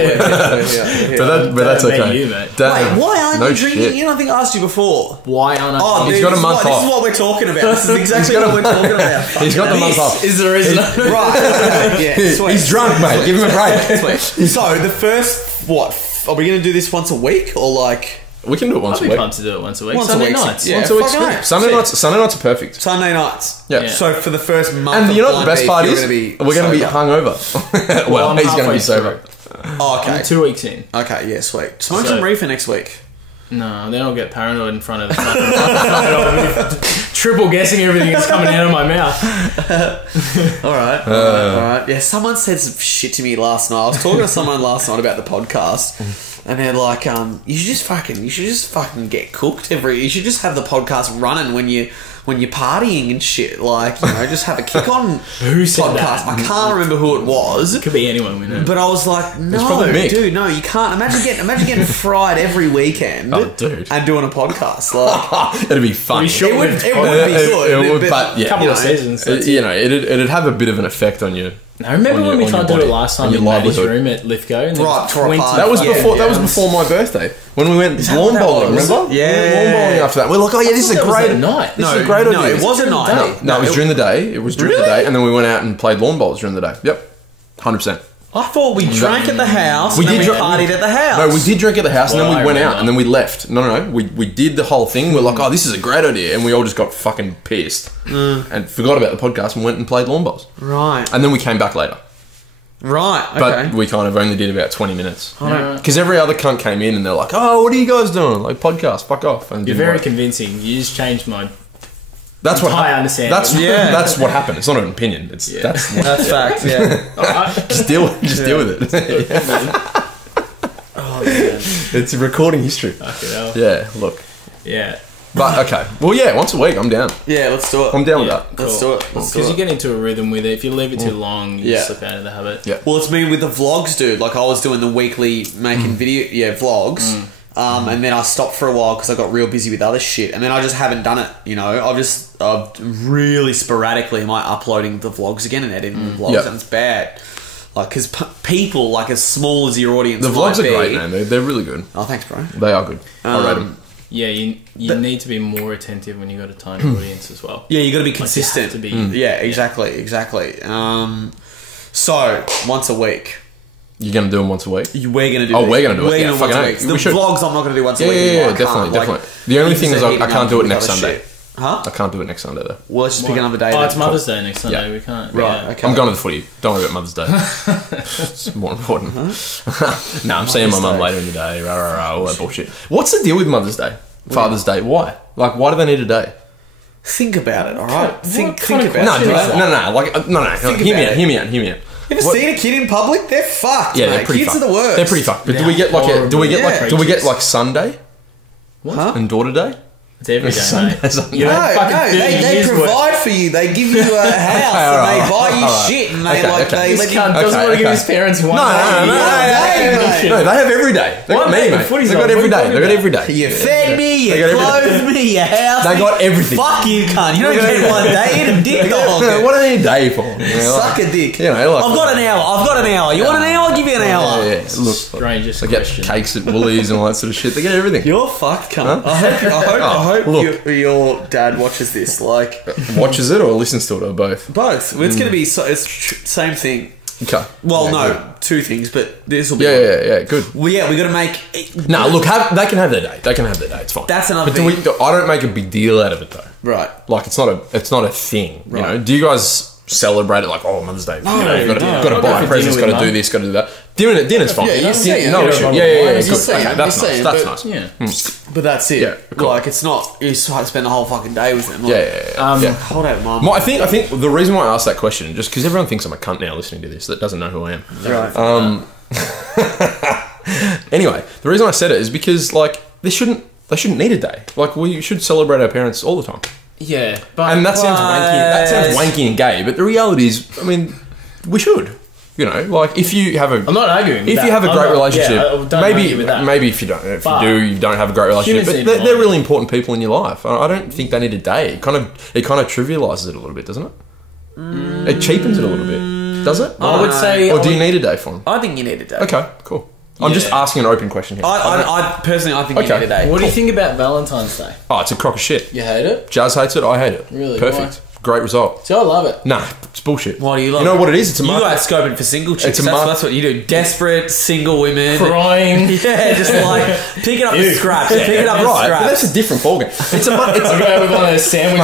that's okay. You, mate. Wait, why aren't you drinking? You know, I think I asked you before. Why aren't I? He's got a month off. This is what we're talking about. This is exactly what we're talking about. He's got the month off. Is the reason? Right. Yeah. Sweet. He's drunk, mate. Give him a break. So the first, are we going to do this once a week or like? We can do it once a week. It'd be fun to do it once a week. Sunday nights. Yeah, once a week. Sunday nights are perfect. Sunday nights. Yeah. So for the first month, and you know what the best part is? We're going to be hungover. Well, he's going to be sober. Oh, okay. I'm 2 weeks in. Okay, yeah, sweet. Smoke some reefer next week. No, then I'll get paranoid in front of the fucking triple guessing everything that's coming out of my mouth. All right. Yeah, someone said some shit to me last night. I was talking to someone last night about the podcast. And they're like, you should just fucking get cooked you should just have the podcast running when you're partying and shit. Like, you know, just have a kick on Who said podcast. that? I can't remember who it was. It could be anyone we know. But I was like, no, probably Mick. dude, no, you can't. Imagine getting fried every weekend. Oh, dude. And doing a podcast. Like, it'd be fun. it would be good. But a couple of seasons. You know, it'd have a bit of an effect on you. I remember when we tried to do it last time in Maddie's room at Lithgow. And that was before my birthday. When we went lawn bowling, remember? Yeah. Lawn bowling after that. We're like, oh yeah, this is a great night. This is a great idea. No, it wasn't night. No, it was during the day. It was during the day, and then we went out and played lawn bowls during the day. Yep, 100%. I thought we drank at the house. We partied at the house. No, we did drink at the house, and then we went out, and then we left. No. We did the whole thing. We're like, oh, this is a great idea, and we all just got fucking pissed and forgot about the podcast and went and played lawn bowls. Right. And then we came back later. Right. Okay. But we kind of only did about 20 minutes. Because every other cunt came in and they're like, oh, what are you guys doing? Like, podcast, fuck off. And you're very convincing. You just changed my... That's what I understand. That's what happened. It's not an opinion. That's fact. Yeah. Just deal with it. Oh man, it's a recording history. Fucking hell. Yeah. Look. Yeah. But okay. Well, yeah. Once a week, I'm down. Yeah, let's do it. I'm down with that. Cool. Let's do it. Because you get into a rhythm with it. If you leave it too long, you slip out of the habit. Yeah. Well, it's me with the vlogs, dude. Like I was doing the weekly making vlogs. And then I stopped for a while because I got real busy with other shit, and then I just haven't done it. You know, I've really sporadically am I uploading the vlogs again and editing the vlogs, and it's bad. Like, because people like as small as your audience, the vlogs are great, man. They're really good. Oh, thanks, bro. They are good. I rate them. Yeah, you need to be more attentive when you got a tiny audience as well. Yeah, you got to be consistent. To be, yeah, exactly. So once a week. You're going to do them once a week? We're going to do it. Oh, we're going to do it. We're going to do it once a week. The vlogs I'm not going to do once a week. Yeah, definitely. The only thing is I can't do it next Sunday. Huh? I can't do it next Sunday, though. Well, let's just pick another day. Oh, it's Mother's Day next Sunday. We can't. Right, okay. I'm going to the footy. Don't worry about Mother's Day. It's more important. No, I'm seeing my mum later in the day. All that bullshit. What's the deal with Mother's Day? Father's Day? Why? Like, why do they need a day? Think about it, alright? Think about it. No. Hear me out. You ever seen a kid in public? They're fucked. Yeah, mate. they're pretty Kids fucked. are the worst. They're pretty fucked. But do we get like Sunday? What? And daughter day? It's every day, mate. They provide for you. They give you a house and they buy you shit and they This cunt doesn't want to give his parents one day. No, they have every day. They got me, mate. They got every day. They got every day. You fed me, you clothed me, your house. They got everything. Fuck you, cunt. You don't get one day. Eat a dick dog. What do they need a day for? Suck a dick. You know, I've got an hour. You want an hour? I'll give you an hour. Yeah. Look, strangest they get cakes at Woolies and all that sort of shit. They get everything. You're fucked, cunt. I hope your dad watches this. Like, watches it or listens to it or both? Both. It's going to be same thing. Okay. Well, no, two things, but this will be. Yeah. Good. Well, yeah, we got to make. No, look, they can have their day. It's fine. That's another thing. But I don't make a big deal out of it though. Right. Like it's not a thing. Right. You know? Do you guys celebrate it like Mother's Day? No, you've got to buy presents. Got to do this. Got to do that. Dinner's fine. Yeah, no issue. Yeah. Good. Okay, that's nice. That's nice. Yeah. But that's it. Yeah, cool. Like it's not. You spend the whole fucking day with them. Like, yeah. Hold out, mum. I think the reason why I asked that question, just because everyone thinks I'm a cunt now listening to this that doesn't know who I am. Right. Anyway, the reason I said it is because like they shouldn't need a day. Like we should celebrate our parents all the time. Yeah, and that sounds wanky. That sounds wanky and gay. But the reality is, I mean, we should. You know, like if you have a... I'm not arguing. If you have a great relationship, maybe maybe if you don't, you don't have a great relationship. But they're really important people in your life. I don't think they need a day. It kind of trivializes it a little bit, doesn't it? It cheapens it a little bit, does it? I would say. Or do you need a day for them? I think you need a day. Okay, cool. I'm just asking an open question here. I personally, I think you need a day. What do you think about Valentine's Day? Oh, it's a crock of shit. You hate it? Jazz hates it. I hate it. Really? Perfect. Great result. See, I love it. Nah, it's bullshit. Why do you love it? You know what it is? It's a market. You guys scoping for single chicks. That's what you do. Desperate single women. Crying. Yeah, just like pick it up the scraps. Pick it up the scraps. But that's a different ballgame. It's a sandwich.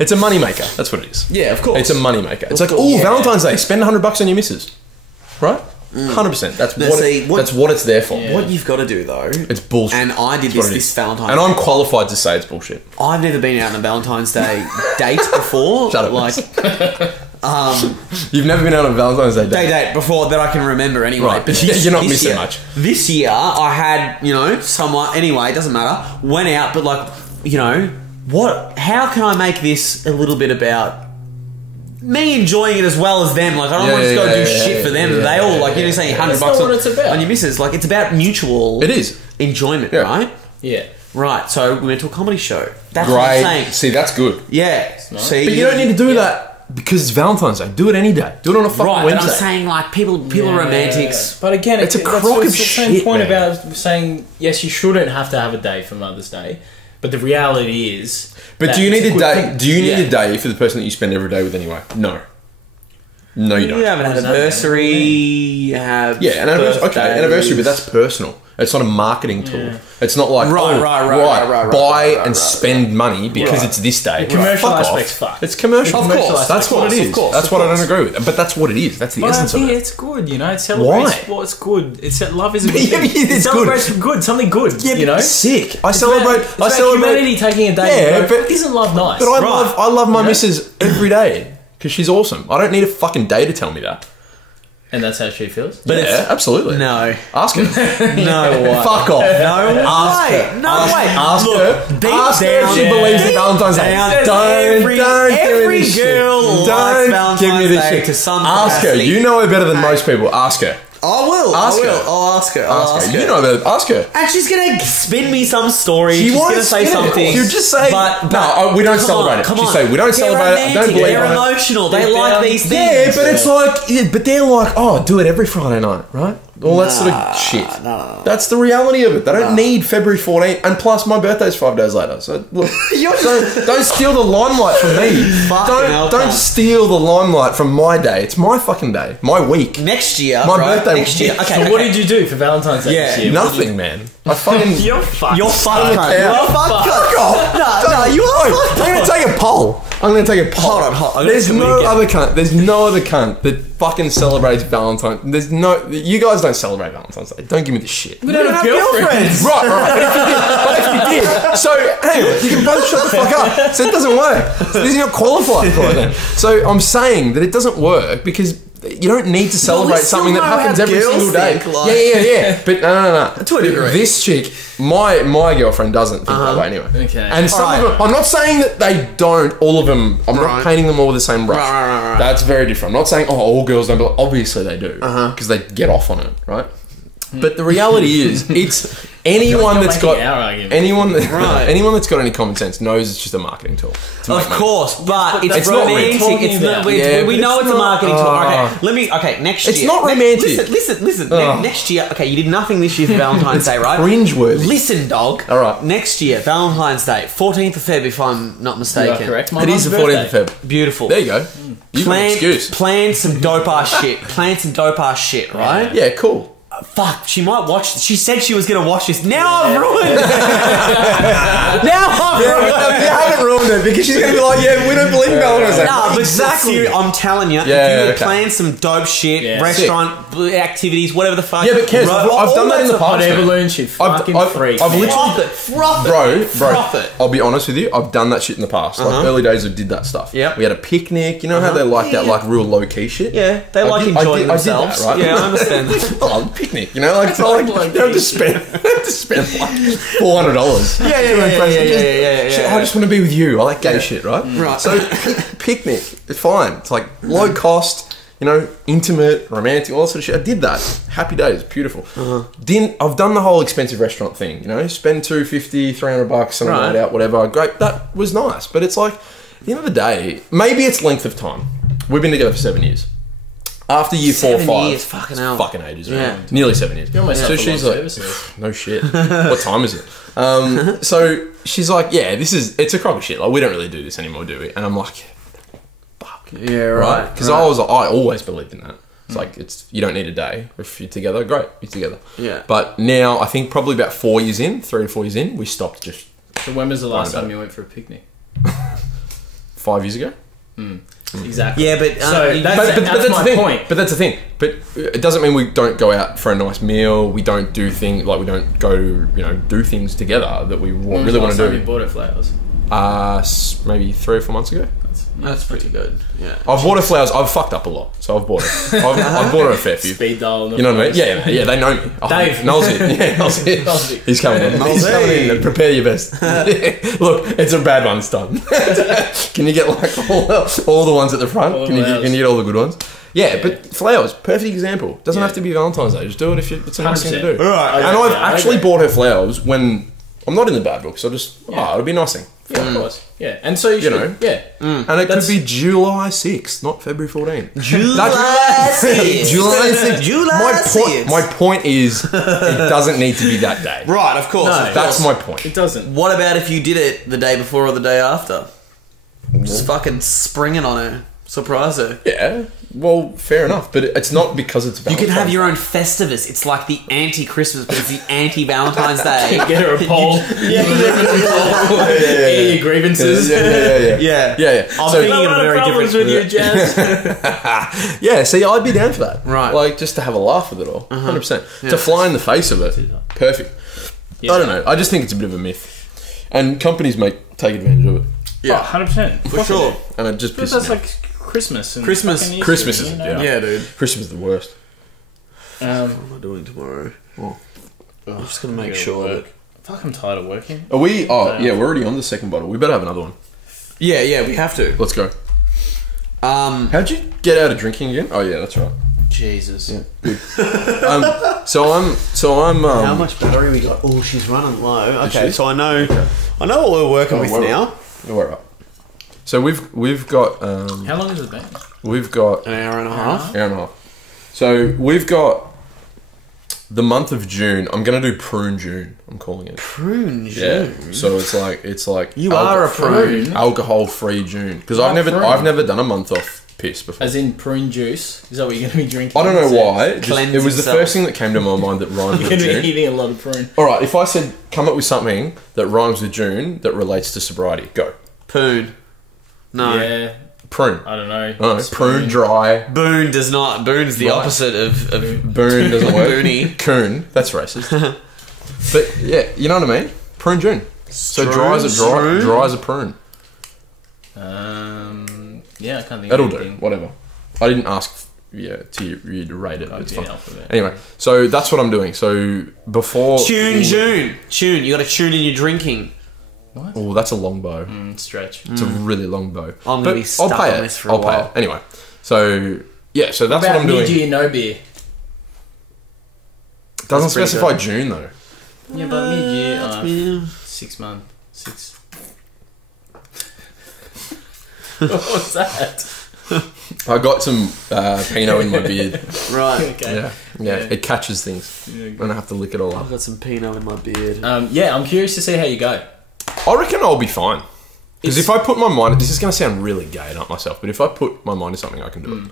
It's a money maker. That's what it is. Yeah, of course. It's a money maker. It's like, Valentine's Day. Spend $100 on your missus. Right? 100%. That's what it's there for. Yeah. What you've got to do though, it's bullshit. And I did this Valentine's, and I'm qualified to say it's bullshit. I've never been out on a Valentine's Day date before. Shut up. Like, you've never been out on a Valentine's Day date before that I can remember anyway. Right. But you're not missing much. This year I had someone anyway. It doesn't matter. Went out, but like what? How can I make this a little bit about me enjoying it as well as them? Like I don't want to just go do shit for them. They all saying $100 on your missus. Like it's about mutual. It is enjoyment, right? Yeah. Right. So we went to a comedy show. That's great. What I'm saying. See, that's good. Yeah. Nice. See, but you don't need to do that because it's Valentine's Day. Do it any day. Do it on a fucking Wednesday. But I'm saying like people are romantics. But again, it's a crock of shit. The same point about saying yes, you shouldn't have to have a day for Mother's Day. But the reality is. But do you need a day? Do you need a day for the person that you spend every day with anyway? No. No, you don't. You have an anniversary. You have an anniversary, but that's personal. It's not a marketing tool. Yeah. It's not like right, buy and spend money because it's this day. The commercial Fuck aspect's off. fucked. It's commercial. Of course. That's what it is. That's what I don't agree with. But that's what it is. That's the essence of it. It's good, you know. It celebrates what's good. Love is a good thing. It celebrates good, something good. Yeah, you know, sick. I It's celebrate. about, it's about humanity taking a day. Yeah, to go, but isn't love nice? But I love my missus every day because she's awesome. I don't need a fucking day to tell me that. And that's how she feels. But yeah, absolutely. No. Ask her. No way. Fuck off. No Ask way. her. No way. Ask Look, her. deep Ask her down, if she believes in Valentine's Day. Every girl likes Valentine's this Day shit. to some Ask her. capacity. You know her better than most people. Ask her. I will. Ask her. I'll ask her. I'll ask her. You know her. Ask her. And she's gonna spin me some story. She she's won't gonna say spin it. something. She'll just say, we don't celebrate it. She'll say, we don't celebrate it. I don't believe They're in it. emotional. They like these things. Yeah, but it's like, but they're like, oh, do it every Friday night, right? All that sort of shit. No. That's the reality of it. They don't need February 14th. And plus, my birthday's 5 days later. So, look, don't steal the limelight from me. Don't steal the limelight from my day. It's my fucking day. My week. Next year. My birthday. Next year. Okay. So what did you do for Valentine's Day this year? Nothing, man. I fucking... You're fucked. You're fucked. Fuck off. No, you are fucked. I'm going to take a poll. Hold on. There's no other cunt that fucking celebrates Valentine's. You guys don't celebrate Valentine's Day. Don't give me this shit. We don't have girlfriends. Right. But if you did, so hang on, you can both shut the fuck up. So it doesn't work. So this is not qualified for it then. So I'm saying that it doesn't work because you don't need to celebrate something that happens every single day. Yeah. But no. To a degree. This chick, my girlfriend doesn't think that way anyway. Okay. And some of them, I'm not saying that they don't. All of them, I'm not painting them all with the same brush. Right. That's very different. I'm not saying all girls don't, but obviously they do because they get off on it, right? But the reality is, it's anyone that's got anyone that's got any common sense knows it's just a marketing tool. Of course, but it's not romantic. romantic. We know it's a marketing tool. Okay, next year. It's not romantic. Listen. Next year, okay, you did nothing this year for Valentine's Day, right? Cringeworthy. Listen, dog. All right. Next year, Valentine's Day, 14th of Feb, if I'm not mistaken. You're correct. It is the 14th of Feb. Beautiful. There you go. You got an excuse. Plan some dope ass shit. Right? Yeah, cool. Fuck, she might watch this. She said she was going to watch this. Now I've ruined it. You haven't ruined it because she's going to be like, yeah, we don't believe in Valentine's Day. No, but exactly. I'm telling you, if you would plan some dope shit, restaurant activities, whatever the fuck. Yeah, but Kez, I've done that in the past. Hot air balloon shit. Fucking freak. I've literally... Froth it. I'll be honest with you, I've done that shit in the past. Like early days I did that stuff. Yep. We had a picnic. You know how they like that like real low-key shit? Yeah, they like enjoying themselves. I did that, right? Yeah, I understand. Oh, picnic, you know, like you don't have to spend like $400. Yeah. I just want to be with you. I like gay shit, right? Right. So picnic, it's fine. It's like low cost, you know, intimate, romantic, all that sort of shit. I did that. Happy days, beautiful. I've done the whole expensive restaurant thing. You know, spend $250, $300, send a night out, whatever. Great, that was nice. But it's like, at the end of the day, maybe it's length of time. We've been together for 7 years. After year 4 or 5, 7 years, fucking hell. Fucking ages, right? Yeah. Nearly 7 years. So she's like, no shit. What time is it? So she's like, yeah, it's a crock of shit. Like, we don't really do this anymore, do we? And I'm like, fuck. Yeah, right. Because I always believed in that. It's like, you don't need a day. If you're together, great, you're together. Yeah. But now, I think probably about 3 to 4 years in, we stopped just... So when was the last time you went for a picnic? 5 years ago. Exactly. Yeah, but that's my point. But that's the thing. But it doesn't mean we don't go out for a nice meal. We don't do things like we don't go, do things together that we really want to do. You bought her flowers? Maybe 3 or 4 months ago. That's pretty good. Yeah. I've bought her flowers. I've fucked up a lot, so I've bought her. I've bought her a fair few. Speed dial. You know what I mean? Yeah. They know me. Dave. Noel's here. Yeah, Noel's here. He's coming in. He's coming in. Prepare your best. Look, it's a bad one. It's done. Can you get like all the ones at the front? Can you get all the good ones? Yeah, but flowers, perfect example. Doesn't have to be Valentine's Day. Just do it if it's a nice thing to do. Right. And I've actually bought her flowers when I'm not in the bad books. So it'll be a nice thing. Yeah, of course. Yeah, and so you should, yeah. And it could be July 6th, not February 14th. July 6th. July 6th. July 6th. My point is, it doesn't need to be that day. Right, of course. No, that's my point. It doesn't. What about if you did it the day before or the day after? Just fucking spring it on her. Surprise her. Yeah. Well, fair enough, but it's not because it's You Valentine's can have your Day. own Festivus. It's like the anti-Christmas, but it's the anti-Valentine's Day. Get her a poll. Air your grievances. Yeah. I'm So- thinking of a very different... with you, Jazz. Yeah, see, I'd be down for that. Right. Like, just to have a laugh with it all. 100%. To fly in the face of it. Perfect. Yeah. I don't know. I just think it's a bit of a myth. And companies take advantage of it. Yeah, 100%. for sure. And it just But pisses that's me like Christmas. And Christmas. fucking Easter, Christmas is- you know? yeah. Yeah, dude. Christmas is the worst. What am I doing tomorrow? Oh. I'm just going to make Gotta sure work. that... Fuck, I'm tired of working. Are we... Oh, yeah, we're already on the second bottle. We better have another one. Yeah, we have to. Let's go. How'd you get out of drinking again? Oh, yeah, that's right. Jesus. Yeah, good. So I'm How much battery we got? Oh, she's running low. Okay, she? so I know what we're working with now. We're up. So we've got How long has it been? we've got An hour and a half. hour and a half. So we've got the month of June. I'm gonna do prune June. I'm calling it. Prune Yeah. June. So it's like You are a prune. alcohol free June because I've prune. never done a month off piss before. As in prune juice? Is that what you're going to be drinking? I don't know instead? why. It Cleanse was the yourself. first thing that came to my mind that rhymed You're with going to be June. eating a lot of prune. All right, if I said come up with something that rhymes with June that relates to sobriety, go. Poon. No. Yeah. Prune. I don't know. No, prune, dry. Boon does not. Boon's the Right. opposite of Boon doesn't work. Boony. Coon. That's racist. But yeah, you know what I mean? Prune June. So dry as a prune. Yeah, I can't think That'll of do. anything. Whatever. I didn't ask you to rate it. It's Yeah, fine. alphabet. Anyway, so that's what I'm doing. So before Tune June. Tune. You got to tune in your drinking. Oh, that's a long bow. Stretch. It's a really long bow. I'm But gonna be stuck I'll pay on it. this for a I'll pay while. it. Anyway, so yeah, so that's what About I'm doing. mid-year, no beer. Doesn't That's pretty specify good. June though. Yeah, but mid-year, Yeah. 6 months. 6. What was that? I got some Pinot in my beard. Right. Okay. Yeah, it catches things, and I have to lick it all I've up. got some Pinot in my beard. Yeah, I'm curious to see how you go. I reckon I'll be fine. Because if I put my mind, this is going to sound really gay, not myself, but if I put my mind to something, I can do it.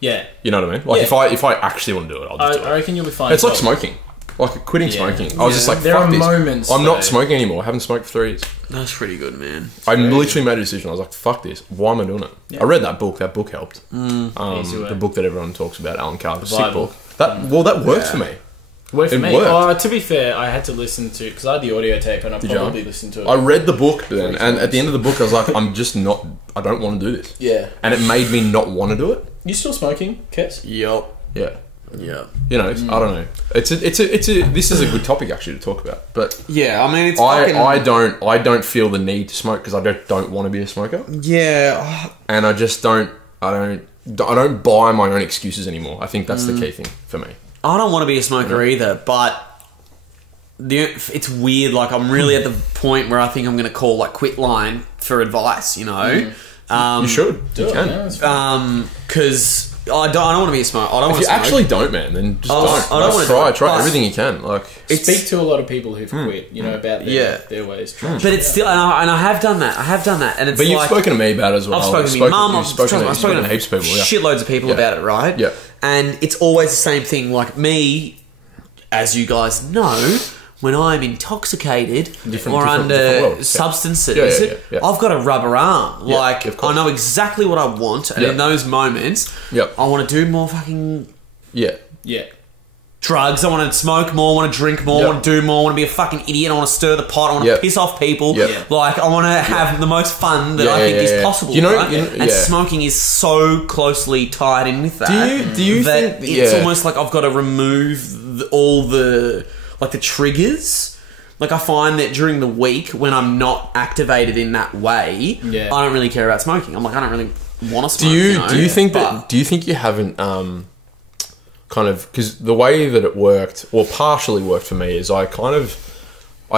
Yeah. You know what I mean? Like Yeah. if I actually want to do it, I'll just do I it. reckon you'll be fine. It's like So- smoking. Like quitting Yeah. smoking. I was just like, There fuck are this. moments, I'm not though. smoking anymore. I haven't smoked for 3 years. That's pretty good, man. I literally made a decision. I was like, fuck this. Why am I doing it? Yeah. I read that book. That book helped. Easy way. The book that everyone talks about, Alan Carter's sick Bible. book. That worked for me. Worked for It me. worked. To be fair, I had to listen to because I had the audio tape and I you? probably listened to it. I read the book then, and at the end of the book, I was like, I'm just not. I don't want to do this. Yeah. And it made me not want to do it. You still smoking, Kes? Yup. Yeah. Yep. You know, I don't know. It's a. This is a good topic actually to talk about. But Yeah, I mean, it's fucking... I don't feel the need to smoke because I don't want to be a smoker, Yeah. and I just don't. I don't buy my own excuses anymore. I think that's the key thing for me. I don't want to be a smoker either, but it's weird. Like, I'm really at the point where I think I'm going to call, like, Quitline for advice, you know? You should. You can. Yeah, that's fine. Because I don't want to be a smoker. I don't If want you to smoke. actually don't, man, then just don't. I don't wanna Try do it, but- everything you can. Like, Speak to a lot of people who've quit, you know, about their ways. But it's still... And I have done that. And it's but you've like... spoken to me about it as well. I've spoken to my mum. You've spoken I've spoken to heaps of people. Yeah. shitloads of people about it, right? Yeah. And it's always the same thing. Like me, as you guys know, when I'm intoxicated Different or under world. Yeah. substances, Yeah. I've got a rubber arm. Yeah, Like, of course. I know exactly what I want, and Yeah. in those moments, Yep. I want to do more fucking Yeah. Yeah. drugs. I want to smoke more. I want to drink more. I Yep. want to do more. I want to be a fucking idiot. I want to stir the pot. I want to Yep. piss off people. Yep. Like, I want to have the most fun that I think is possible. You know- right? you know- and yeah. smoking is so closely tied in with that. Do you that think it's yeah. almost like I've got to remove all the triggers? Like, I find that during the week when I'm not activated in that way, Yeah. I don't really care about smoking. I'm like, I don't really want to Do smoke. you know? do you think But- that do you think you haven't kind of because the way that it worked or partially worked for me is I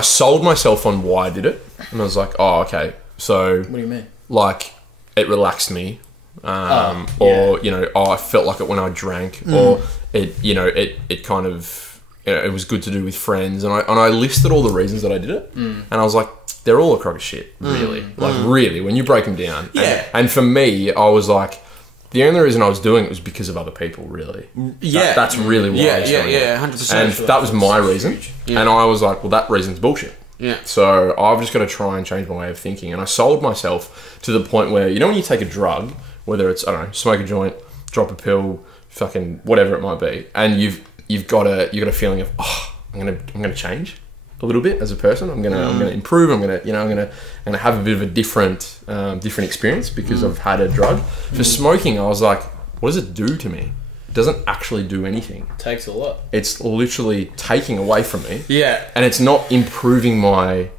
sold myself on why I did it and I was like, oh, okay, so What do you mean? like it relaxed me yeah. or you know, I felt like it when I drank or it you know it kind of it was good to do with friends and I listed all the reasons that I did it and I was like, they're all a crock of shit, really. Like really, when you break them down. Yeah. And for me, I was like, the only reason I was doing it was because of other people, really. Yeah. That's really why I was doing it. 100%. And that was my reason. Yeah. And I was like, well, that reason's bullshit. Yeah. So I've just got to try and change my way of thinking. And I sold myself to the point where, you know, when you take a drug, whether it's, I don't know, smoke a joint, drop a pill, fucking whatever it might be, and you've got a feeling of, oh, I'm gonna change a little bit as a person. I'm gonna improve. I'm gonna have a bit of a different experience because I've had a drug. For smoking, I was like, what does it do to me? It doesn't actually do anything. Takes a lot. It's literally taking away from me. Yeah. And it's not improving my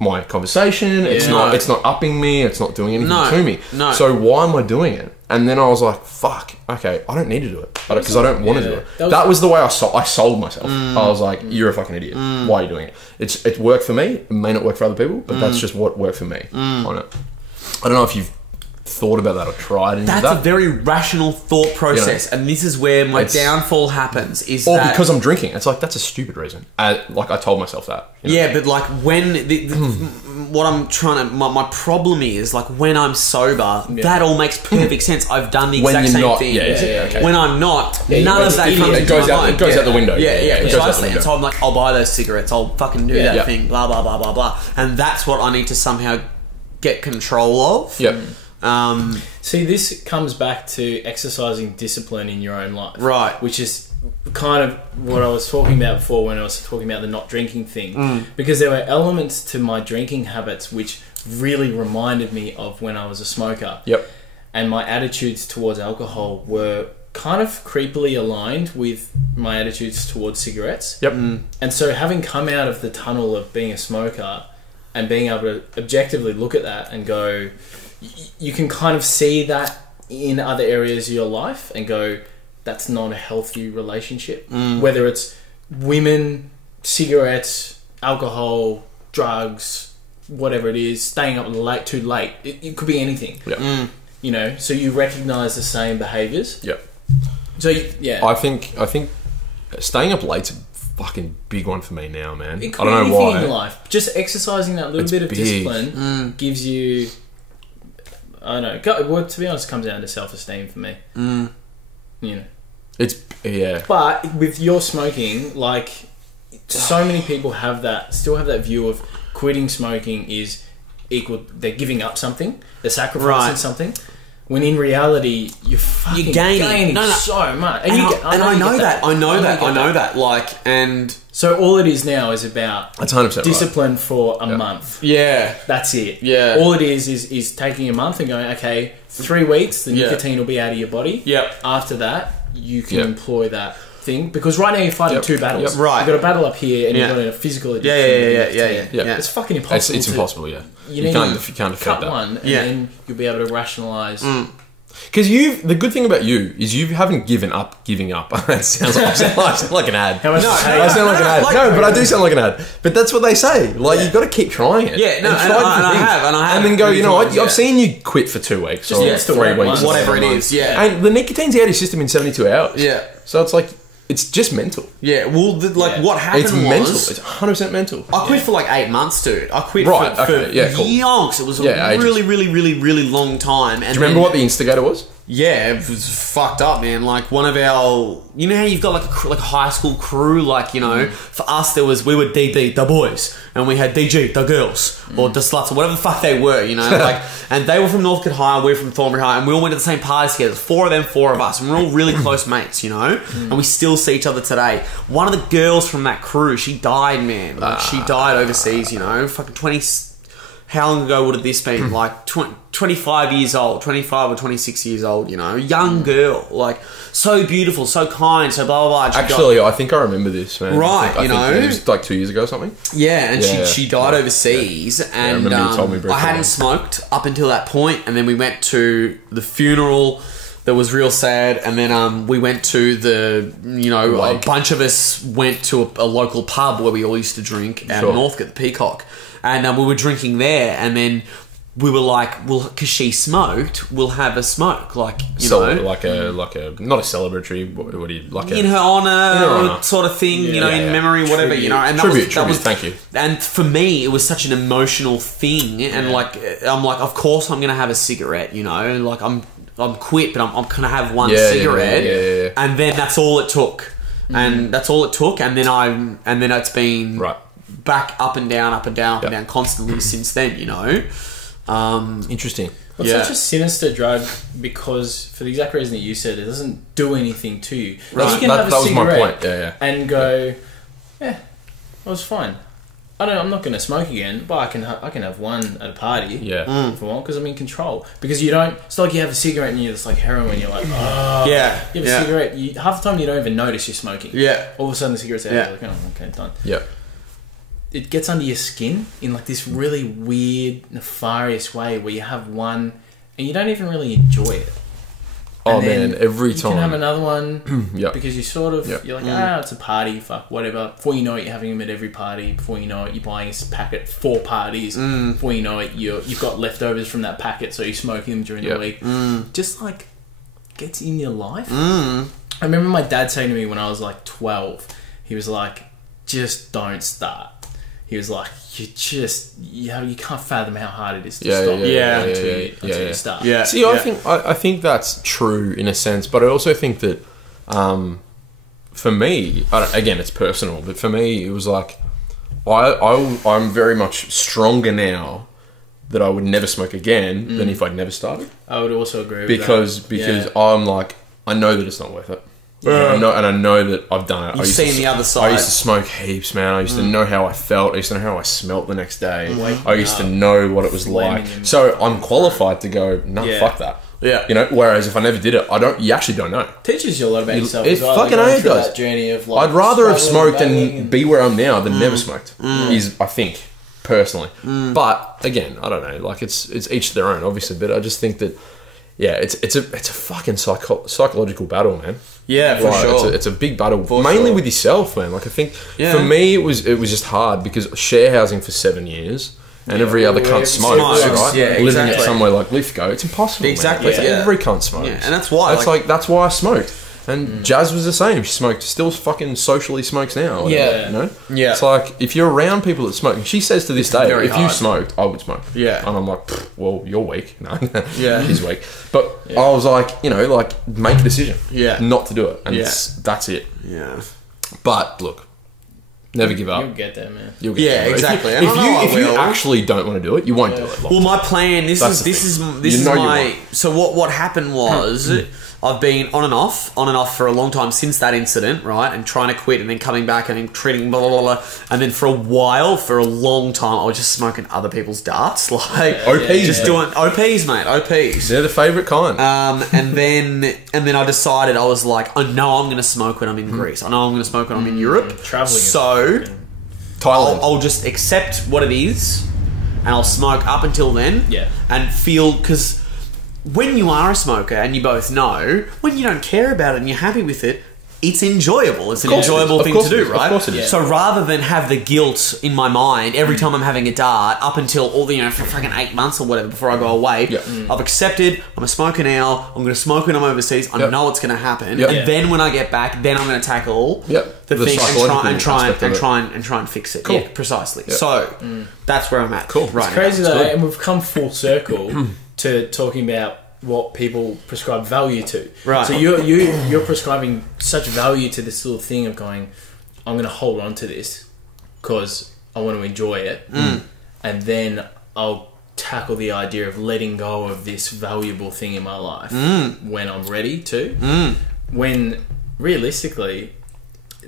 conversation. It's not upping me. It's not doing anything to me. No. So why am I doing it? And then I was like, fuck, okay, I don't need to do it because I don't want to do it. That was the way I sold myself. I was like, you're a fucking idiot. Why are you doing it? It worked for me. It may not work for other people, but that's just what worked for me on it. I don't know if you've thought about that or tried any of that. That's a very rational thought process, and this is where my downfall happens. Because I'm drinking. It's like, that's a stupid reason. Like I told myself that. You know? Yeah, but like when what I'm trying to, my problem is like when I'm sober, that all makes perfect sense. I've done the exact same thing. Okay. When I'm not, none of that comes into my mind. It goes out the window. Precisely. And so I'm like, I'll buy those cigarettes. I'll fucking do that thing. Blah blah blah blah blah. And that's what I need to somehow get control of. Yep. See, this comes back to exercising discipline in your own life. Right. Which is kind of what I was talking about before when I was talking about the not drinking thing. Because there were elements to my drinking habits which really reminded me of when I was a smoker. Yep. And my attitudes towards alcohol were kind of creepily aligned with my attitudes towards cigarettes. Yep. And so having come out of the tunnel of being a smoker and being able to objectively look at that and go, you can kind of see that in other areas of your life and go, that's not a healthy relationship. Whether it's women, cigarettes, alcohol, drugs, whatever it is, staying up too late. It could be anything. Yep. You know, so you recognise the same behaviours. Yep. So yeah, I think staying up late's a fucking big one for me now, man. It I could don't be know anything why. in life. Just exercising that little bit of discipline gives you. I don't know. Well, to be honest, it comes down to self-esteem for me. You know, But with your smoking, like, so many people still have that view of quitting smoking is equal. They're giving up something. They're sacrificing something. When in reality, you're gaining so much. And I know that. Like, and so all it is now is about that's 100% discipline for a month. Yeah, that's it. Yeah, all it is taking a month and going, okay, 3 weeks, the nicotine will be out of your body. Yep. After that, you can employ that thing, because right now you're fighting two battles. Right, you've got a battle up here and you've got a physical addiction. Yeah. It's fucking impossible. It's impossible. Yeah, you can't cut that one, and then you'll be able to rationalise. Because the good thing about you is you haven't given up giving up. That sounds like, I sound like an ad. I sound like an ad. No, but I do sound like an ad. But that's what they say. Like, you've got to keep trying it. Yeah, no, and I have. And then go, you know what, I've seen you quit for 2 weeks or 3 weeks. Whatever it is, And the nicotine's out of your system in 72 hours. Yeah. So it's like, it's just mental. Yeah, well, what happened it's mental. It's 100% mental. I quit for like 8 months, dude. I quit for yonks. It was a really long time. And do you remember what the instigator was? Yeah, it was fucked up, man. Like, one of our... You know how you've got like a high school crew? Like, you know, for us, we were DD, the boys. And we had DG, the girls. Or the sluts, or whatever the fuck they were, you know? Like, and they were from Northcote High, we were from Thornbury High, and we all went to the same parties together. 4 of them, 4 of us. And we're all really close mates, you know? And we still see each other today. One of the girls from that crew, she died, man. Like, she died overseas, you know? Fucking 20... How long ago would have this been? Like 25 years old, 25 or 26 years old, you know? Young girl. Like, so beautiful, so kind, so blah, blah, blah. Actually, I think I remember this, man. Right, I think it was like 2 years ago or something. Yeah, and she died overseas. And I remember you told me briefly. I hadn't smoked up until that point, and then we went to the funeral. That was real sad. And then we went to a bunch of us went to a local pub where we all used to drink at Northcote, the Peacock. And we were drinking there, and then we were like, well, because she smoked, we'll have a smoke. Like, you know. Like a, not a celebratory, what do you, like in her honour sort of thing, in memory, whatever, tribute. you know. And tribute, thank you. And for me, it was such an emotional thing. And like, I'm like, of course I'm going to have a cigarette, you know. Like, I'm I'm quit, but I'm gonna have one cigarette, and then that's all it took, and that's all it took, and then it's been back up and down, up and down, up and down constantly since then. You know, interesting. It's such a sinister drug because, for the exact reason that you said, it doesn't do anything to you. Right. You can have a was my cigarette point. and go, yeah, I was fine. I'm not going to smoke again, but I can have one at a party. If I want, because I'm in control. Because you don't. It's not like you have a cigarette and you're just like heroin. You're like, oh, you have a cigarette. Half the time you don't even notice you're smoking. Yeah. All of a sudden the cigarette's out. You're like, oh, okay, done. Yeah. It gets under your skin in like this really weird, nefarious way where you have one and you don't even really enjoy it. Oh man, every time. You can have another one because you sort of, you're like, it's a party, fuck, whatever. Before you know it, you're having them at every party. Before you know it, you're buying a packet 4 parties. Before you know it, you've got leftovers from that packet, so you're smoking them during the week. Just like, gets in your life. I remember my dad saying to me when I was like 12, he was like, just don't start. He was like, you can't fathom how hard it is to stop until you start. Yeah. See, I think that's true in a sense, but I also think that for me, again, it's personal, but for me, it was like I'm very much stronger now that I would never smoke again than if I'd never started. I would also agree with because I'm like, I know that it's not worth it. I know that I've done it. You've seen the other side. I used to smoke heaps, man. I used to know how I felt. I used to know how I smelt the next day. I used to know what it was like. So I'm qualified to go, fuck that. Yeah. You know, whereas if I never did it, you actually don't know. Teaches you a lot about yourself. It as well. fucking does. That journey of like, I'd rather have smoked and be where I'm now than never smoked. Is I think personally. But again, I don't know. Like it's each their own, obviously. But I just think that. Yeah, it's a fucking psychological battle, man. Yeah, for sure. It's a big battle, mainly with yourself, man. Like I think for me, it was just hard because share housing for 7 years, and every other cunt smokes, right? Yeah, exactly. Living at somewhere like Lithgow, it's impossible. Exactly, man. Every cunt smokes, and that's why. That's why I smoked. And Jazz was the same. She smoked, still fucking socially smokes now. You know? Yeah. It's like, if you're around people that smoke, and she says to this day, if you smoked, I would smoke. Yeah. And I'm like, well, you're weak. No. He's weak. But I was like, make a decision. Yeah. Not to do it. And that's it. Yeah. But, look, never give up. You'll get there, man. You'll get there. Exactly. If you actually don't want to do it, you won't do it. Well, my plan, this is my... So what happened was... I've been on and off for a long time since that incident, right? And trying to quit and then coming back and then treating blah, blah, blah. And then for a long time, I was just smoking other people's darts. Like, OPs. Just doing OPs, mate. OPs. They're the favourite kind. And then I decided, I was like, I know I'm going to smoke when I'm in Greece. I know I'm going to smoke when I'm in Europe. Travelling. So, Thailand. I'll just accept what it is and I'll smoke up until then. Yeah. And feel... Because... When you are a smoker, and you both know, when you don't care about it and you're happy with it, it's enjoyable. It's an enjoyable thing to do, right? Of course it is. So rather than have the guilt in my mind every time I'm having a dart, up until all the, for fucking 8 months or whatever before I go away, I've accepted, I'm a smoker now, I'm going to smoke when I'm overseas, I know what's going to happen, and then when I get back, then I'm going to tackle the thing and try and fix it. Cool. Yeah, precisely. Yep. So that's where I'm at. Cool. Right. It's crazy though, and we've come full circle to talking about what people prescribe value to. Right. So you're prescribing such value to this little thing of going, I'm going to hold on to this because I want to enjoy it. And then I'll tackle the idea of letting go of this valuable thing in my life when I'm ready to. When realistically,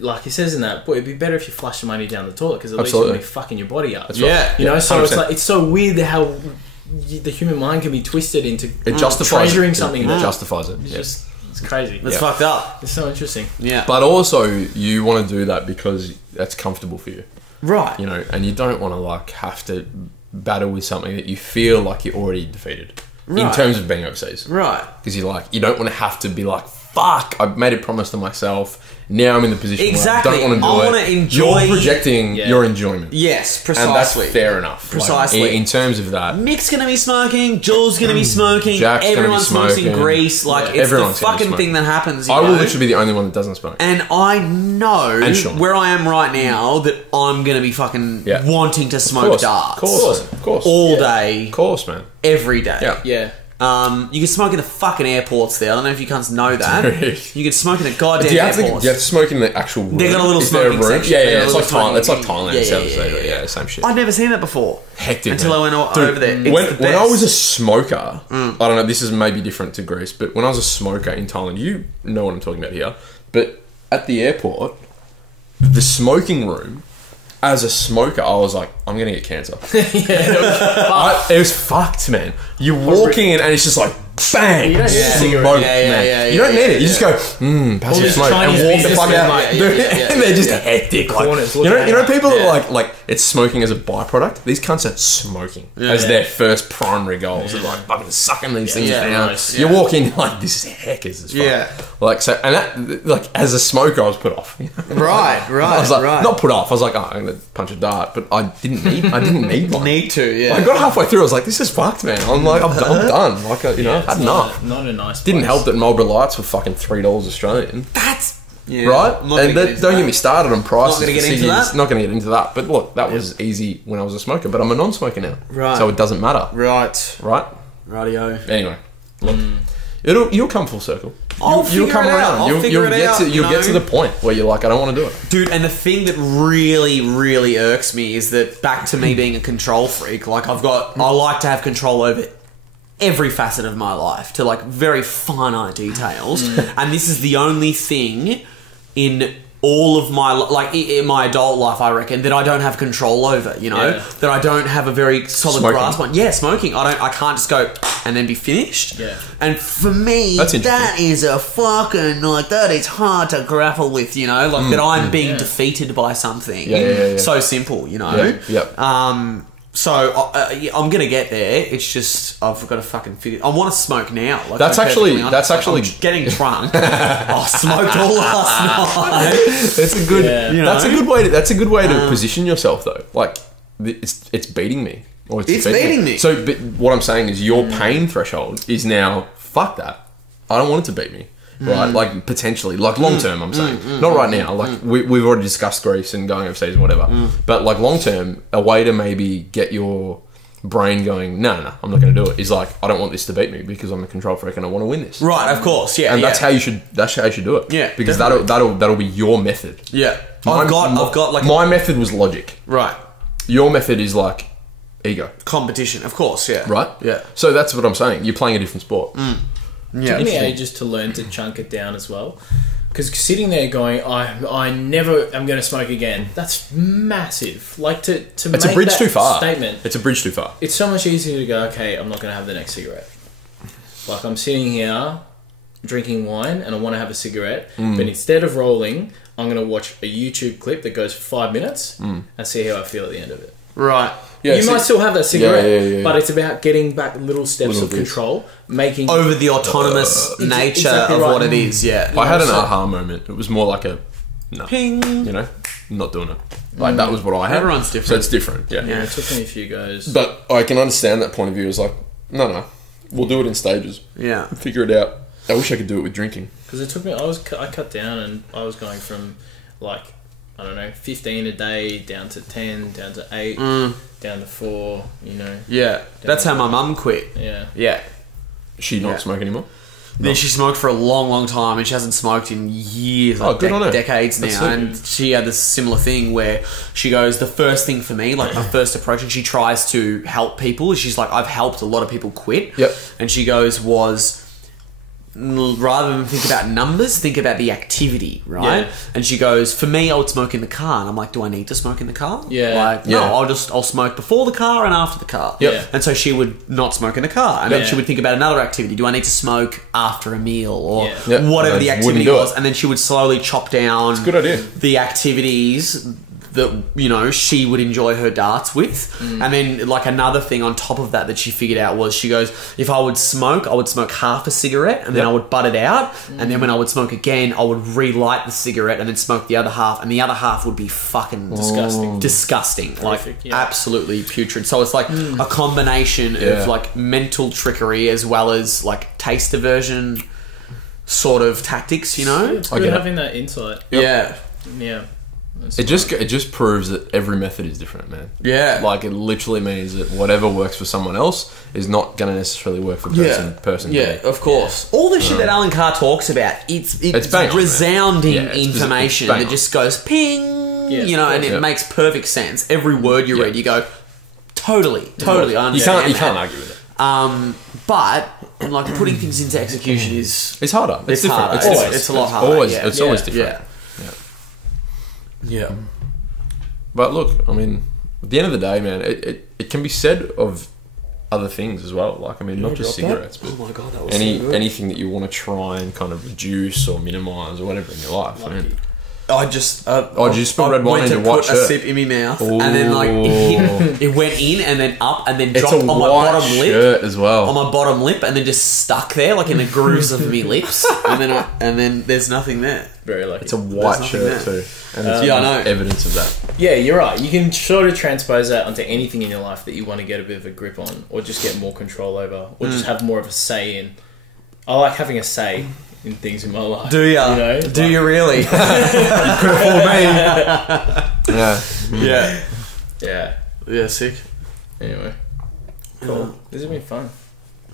like he says in that, boy, it'd be better if you flush the money down the toilet because at least you're going to be fucking your body up. That's right. You know, so 100%. It's so weird how the human mind can be twisted into treasuring something. It justifies it. It's crazy. It's fucked up. It's so interesting. Yeah. But also, you want to do that because that's comfortable for you. Right. You know, and you don't want to have to battle with something that you feel like you're already defeated. Right. In terms of being overseas. Right. Because you don't want to have to be like, fuck, I've made a promise to myself. Now I'm in the position where I don't want to do it. I want to enjoy... You're projecting your enjoyment. Yes, precisely. And that's fair enough. Precisely. Like, in terms of that. Nick's going to be smoking. Jules going to be smoking. Jack's everyone smokes in Greece. Like, it's the fucking thing that happens. I will literally be the only one that doesn't smoke. And I know where I am right now that I'm going to be fucking wanting to smoke darts. Of course. All day. Of course, man. Every day. Yeah. You can smoke in the fucking airports there. I don't know if you cunts know that. Dude. You can smoke in a goddamn Do you have airport. to smoke in the actual room? They got a little Is there smoking section. Yeah, it's like smoking- Thailand. It's like Thailand. Yeah, Southeast yeah, Asia. yeah. Yeah, same shit. I'd never seen that before. Hectic, until man. I went Dude, over there. It's when the best. I was a smoker, I don't know, this is maybe different to Greece, but when I was a smoker in Thailand, you know what I'm talking about here, but at the airport, the smoking room, as a smoker, I was like, I'm going to get cancer. It was fucked, man. You walk in and it's just like, bang! You don't need a cigarette. Smoke, Yeah, man. You don't need it. You just go, pass me a just smoke, and Chinese walk the fuck businessmen, out. yeah, And they're just hectic. Like, Corners, you know, people Yeah. are like, it's smoking as a byproduct. These cunts are smoking as their first primary goals. They're like fucking sucking these things Yeah, down. nice, You yeah. walk in like, this is heckers as fuck. Yeah. Like, so, and that, like, as a smoker, I was put off. Right, I was like, right. not put off. I was like, oh, I'm gonna punch a dart, but I didn't need one. Need to, yeah. I got halfway through. I was like, this is fucked, man. I'm like, I'm done. Like, I'd enough. Not a nice. Didn't place. help that Marlboro Lights were fucking $3 Australian, That's... Yeah, right? I'm not And gonna get don't into get me started on prices. Not gonna get for into ciggies. that. Not going to get into that. But look, that was easy when I was a smoker. But I'm a non-smoker now, Right. so it doesn't matter, Right. right? Radio. Anyway, look, you'll come full circle. I'll You'll figure come it out. around. I'll You'll figure it get out, to you get to know? the point where you're like, I don't want to do it. Dude, and the thing that really, really irks me is that back to me being a control freak, like I like to have control over every facet of my life to like very finite details, and this is the only thing in all of my like in my adult life, I reckon, that I don't have control over. You know, that I don't have a very solid Smoking. grasp on. Yeah, smoking. I can't just go and then be finished. Yeah. And for me, That's interesting. that is a fucking like that is hard to grapple with. You know, like that I'm being defeated by something. Yeah. So simple. You know. Yep. So I'm gonna get there. It's just I've got to fucking figure. I want to smoke now. Like, That's I'm actually- perfectly that's honest. actually- I'm getting drunk. I smoked all last night. That's a good. Yeah. You That's a know? good way. That's a good way to position yourself, though. Like it's beating me, or It's beating me. So, but what I'm saying is, your pain threshold is now fuck that. I don't want it to beat me, right? Like potentially, like long term. I'm saying, not right now. Like we've already discussed Greece and going overseas and whatever. But like long term, a way to maybe get your brain going, no, I'm not going to do it. Is like, I don't want this to beat me because I'm a control freak and I want to win this. Right, of course, yeah. And yeah. that's how you should do it. Yeah, because definitely. that'll be your method. Yeah, I've got like my method was logic. right Your method is like ego, competition, of course. Yeah, right? Yeah, So that's what I'm saying. You're playing a different sport. yeah. Took me ages to learn to chunk it down as well. Because sitting there going, I never am going to smoke again. That's massive. Like to It's make a bridge that too far. statement. It's a bridge too far. It's so much easier to go, okay, I'm not going to have the next cigarette. Like I'm sitting here drinking wine and I want to have a cigarette, but instead of rolling, I'm going to watch a YouTube clip that goes for 5 minutes and see how I feel at the end of it. Right. Yeah, You see- might still have that cigarette, yeah. but it's about getting back little steps Little of bits. control, making Over the autonomous nature exactly of right. what it is. Yeah. I had an so- aha moment. It was more like a no, Ping. you know, not doing it. Like that was what I had. Everyone's different. So it's different. Yeah. Yeah, it took me a few goes. But I can understand that point of view. It's like, no, we'll do it in stages. Yeah. Figure it out. I wish I could do it with drinking. Because it took me, I cut down and I was going from like, I don't know, 15 a day down to 10, down to 8, down to 4, you know. Yeah. That's how my mum quit. Yeah. Yeah. She not smoke anymore. Then she smoked for a long, long time, and she hasn't smoked in years, like good on her. decades now. That's sick. And she had this similar thing where she goes, the first thing for me, like my first approach, and she tries to help people. She's like, I've helped a lot of people quit. Yep. And she goes, rather than think about numbers, think about the activity, right? Yeah. And she goes, for me, I would smoke in the car. And I'm like, do I need to smoke in the car? Yeah. Like, no, Yeah. I'll smoke before the car and after the car. Yep. Yeah. And so she would not smoke in the car. And then Yeah. she would think about another activity. Do I need to smoke after a meal or Yeah. Yep. whatever And the I activity wouldn't do was? it. And then she would slowly chop down Good idea. the activities that, you know, she would enjoy her darts with. And then like another thing on top of that she figured out was, she goes, if I would smoke half a cigarette and then Yep. I would butt it out. And then when I would smoke again, I would relight the cigarette and then smoke the other half. And the other half would be fucking disgusting. Like Horrific, yeah. absolutely putrid. So it's like a combination Yeah. of like mental trickery as well as like taste aversion sort of tactics, you know? It's I good get it. having that insight. Yeah. Yeah. It just proves that every method is different, man. Yeah. Like, it literally means that whatever works for someone else is not going to necessarily work for person Yeah, B. of course. All the shit that Alan Carr talks about, it's bang on, resounding man. It's information bang that on. just goes ping, and it makes perfect sense. Every word you read, you go, totally, I understand. You can't argue with it. But like putting things into execution it's harder. It's different. harder. It's a lot harder. It's always different. Yeah. But look, I mean, at the end of the day, man, it can be said of other things as well. Like, I mean, not just cigarettes, but oh my God, that was anything that you want to try and kind of reduce or minimise or whatever in your life. I mean, I just did you spill red wine in your white put shirt? a sip in my mouth, and then like it went in and then up and then dropped it's a on my white bottom shirt lip as well. on my bottom lip, and then just stuck there like in the grooves of my lips, and then there's nothing there. Very lucky. It's a white shirt there. too, and there's I know. evidence of that. Yeah, you're right. You can sort of transpose that onto anything in your life that you want to get a bit of a grip on, or just get more control over, or just have more of a say in. I like having a say in things in my life. Do ya? You know? Do you really? You could have fooled me. Yeah. Yeah. Yeah. Sick. Anyway. Cool. This has been fun.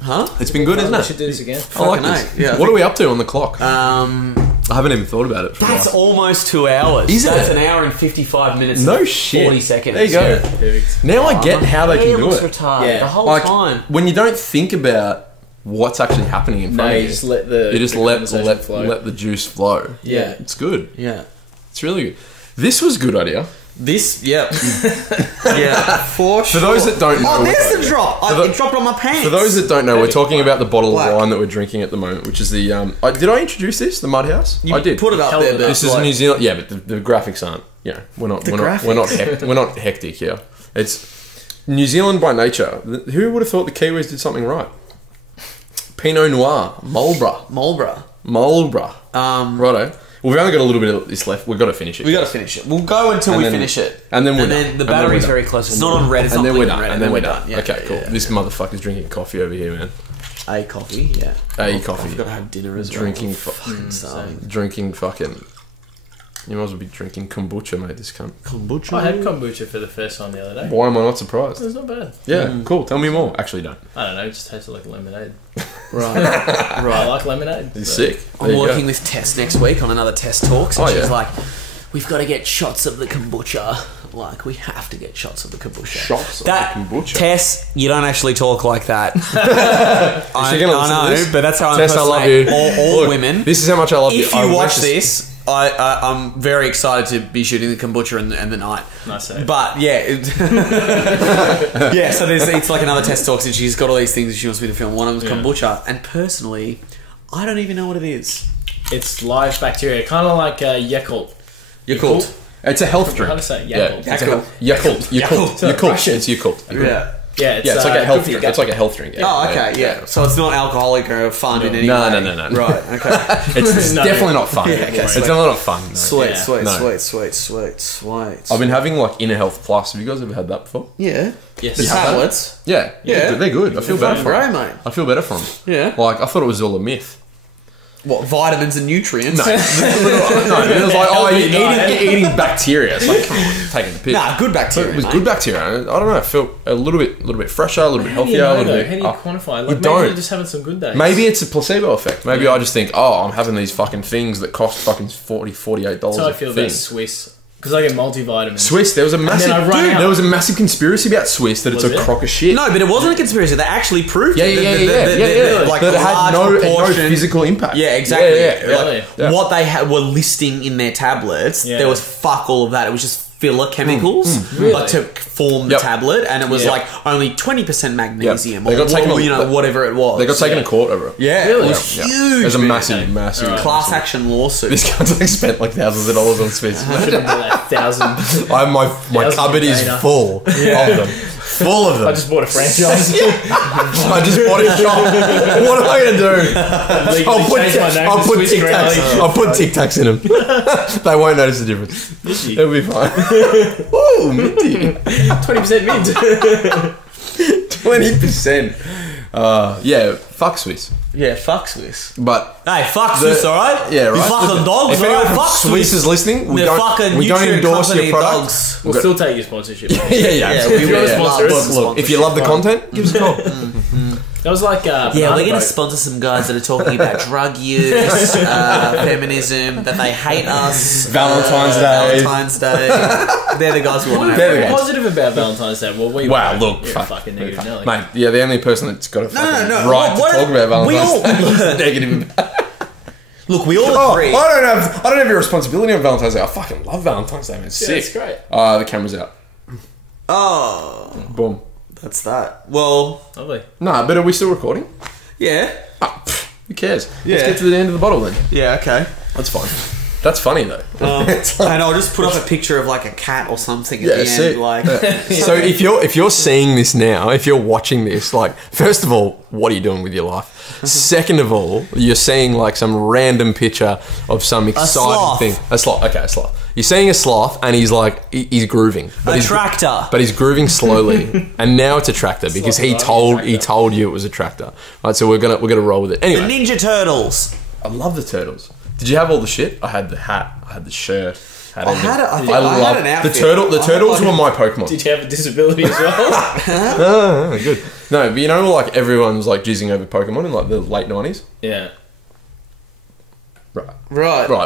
Huh? It's been good, isn't We it? should do this again. I like Fucking this. A, yeah, I What are we up to on the clock? I I haven't even thought about it. For that's a while. almost 2 hours. Is That's it? an hour and 55 minutes. No and shit. 40 seconds. There you go. Perfect. Now I get how they can do looks it. retarded Yeah. the whole Like, time. when you don't think about what's actually happening in front No, of you you, just let the you just the let conversation flow. let the juice flow. Yeah. It's good. Yeah. It's really good. This was a good idea. This, yeah. Yeah, for sure. For those that don't know, Oh, there's the drop. It dropped on my pants. For those that don't know, we're talking about the bottle Black. of wine that we're drinking at the moment, which is the. Did I introduce this? The Mud House. I did. Put it up Held there, it but up. This is like, New Zealand. Yeah, but the graphics aren't. Yeah, we're not. We're not hectic here. It's New Zealand by nature. Who would have thought the Kiwis did something right? Pinot Noir, Marlborough. Righto. Well, we've only got a little bit of this left. We've got to finish it. We got to finish it. We'll go until And we then- finish it. and then we're and done. then the And then battery's we're very done. close. It's not on red. It's And not then we're blinking done. red. And then we're done. Yeah, Okay, cool. yeah, This motherfucker's drinking coffee over here, man. A coffee, yeah. Coffee. I've got to have dinner as Drinking well. fucking. Same. Drinking fucking. You might as well be drinking kombucha, mate. This cunt. Kombucha. I had kombucha for the first time the other day. Why am I not surprised? It's not bad. Yeah, cool. Tell me more. Actually, don't. I don't know, it just tasted like lemonade. Right. I like lemonade. It's so- sick. I'm working with Tess next week on another Tess talk. So Oh, she's yeah. like, we've got to get shots of the kombucha. Like, we have to get shots of the kombucha. Shots of that, the kombucha. Tess, you don't actually talk like that. I she gonna listen to know, this? but that's how Tess, I I'm love you. all Look, women. This is how much I love you. If I you wish watch this, I'm very excited to be shooting the kombucha and the night. Nice save. But yeah, yeah. So it's like another Tess talks, and she's got all these things that she wants me to film. One of them's kombucha, and personally, I don't even know what it is. It's live bacteria, kind of like Yakult. Yakult. It's a health drink. How to say Yakult? Yeah, it's a Yakult. Yakult. It's Yakult. Yeah. Yeah, Yeah, it's like a good health for your drink. It's gut. like a health drink. Oh, okay, yeah. So it's not alcoholic or fun in any No, way. no. Right, okay. It's No. definitely not fun. Yeah, okay, It's sweet. definitely not fun. No. Sweet, Yeah. sweet, No. sweet. I've been having like Inner Health Plus. Have you guys ever had that before? Yeah. Yes. The You have tablets. Yeah. Yeah. They're good. I feel better for Great, them. mate. I feel better from them. Yeah. Like, I thought it was all a myth. What, vitamins and nutrients? No, it was like, oh, you're eating bacteria. It's like, come on, taking the piss. Nah, good bacteria. It was mate. good bacteria. I don't know. I felt a little bit fresher, a little bit How do you healthier, a know, little though? bit. How do you quantify? Like, You maybe don't. you're just having some good days. Maybe it's a placebo effect. Maybe I just think, oh, I'm having these fucking things that cost fucking $48. That's how I a feel thing. about Swiss. Because I get multivitamins. Swiss, there was a massive I run out. there was a massive conspiracy about Swiss that it's Was a it? crock of shit. No, but it wasn't a conspiracy. They actually proved Yeah. it. Like that a it had large no proportion. physical impact. Yeah, exactly. Really? Yeah. What they were listing in their tablets, Yeah. there was fuck all of that. It was just filler chemicals Really? like to form the Yep. tablet, and it was Yeah. like only 20% magnesium They or got taken whatever it was. They got taken to court over it. Yeah, Really? it was Yeah. huge. There's a man. massive Alright. class action lawsuit. This guy's like spent like thousands of dollars on Swiss. I should have bought that 1,000. My Thousand cupboard is container. full of them. Full of them. I just bought a franchise. I just bought a shop. What am I going to do? I'll put Tic Tacs. I'll put Tic Tacs in them. They won't notice the difference. It'll be fine. Ooh, minty. 20% mint. 20%. Yeah, Fuck Swiss. Yeah, fuck Swiss. But hey, fuck Swiss, alright? Yeah, right. You fucking dogs, if anyone alright? from Fuck Swiss is listening, we don't endorse your product. Dogs. We'll still take your sponsorship. yeah. If you want to sponsor us, Look, if you love the content, give us a call. That was like yeah, we're going to sponsor some guys that are talking about drug use, feminism, that they hate us, Valentine's Day. They're the guys we want to They're positive about Valentine's Day. Well, look, you're a fucking negative Nelly. Mate, yeah, the only person that's got a fucking no. right to talk about Valentine's Day is negative. Look, we all agree. I don't have your responsibility on Valentine's Day. I fucking love Valentine's Day, man. It's sick. It's great. The camera's out. Oh. Boom. That's that. Well. Lovely. Nah, but are we still recording? Yeah. Who cares? Yeah. Let's get to the end of the bottle then. Yeah, okay. That's fine. That's funny though. And I'll just put up a picture of like a cat or something at the end. Like. So if you're seeing this now, if you're watching this, like, first of all, what are you doing with your life? Second of all, you're seeing like some random picture of some exciting thing. A sloth. Okay, a sloth. You're seeing a sloth and he's like, he's grooving. A tractor. But he's grooving slowly. And now it's a tractor because he told you it was a tractor. Right, so we're gonna roll with it. Anyway. The Ninja Turtles. I love the turtles. Did you have all the shit? I had the hat. I had the shirt. I had an outfit. The turtles were my Pokemon. Did you have a disability as well? Oh, good. No, but you know, like everyone's like jizzing over Pokemon in like the late 90s. Yeah. Right.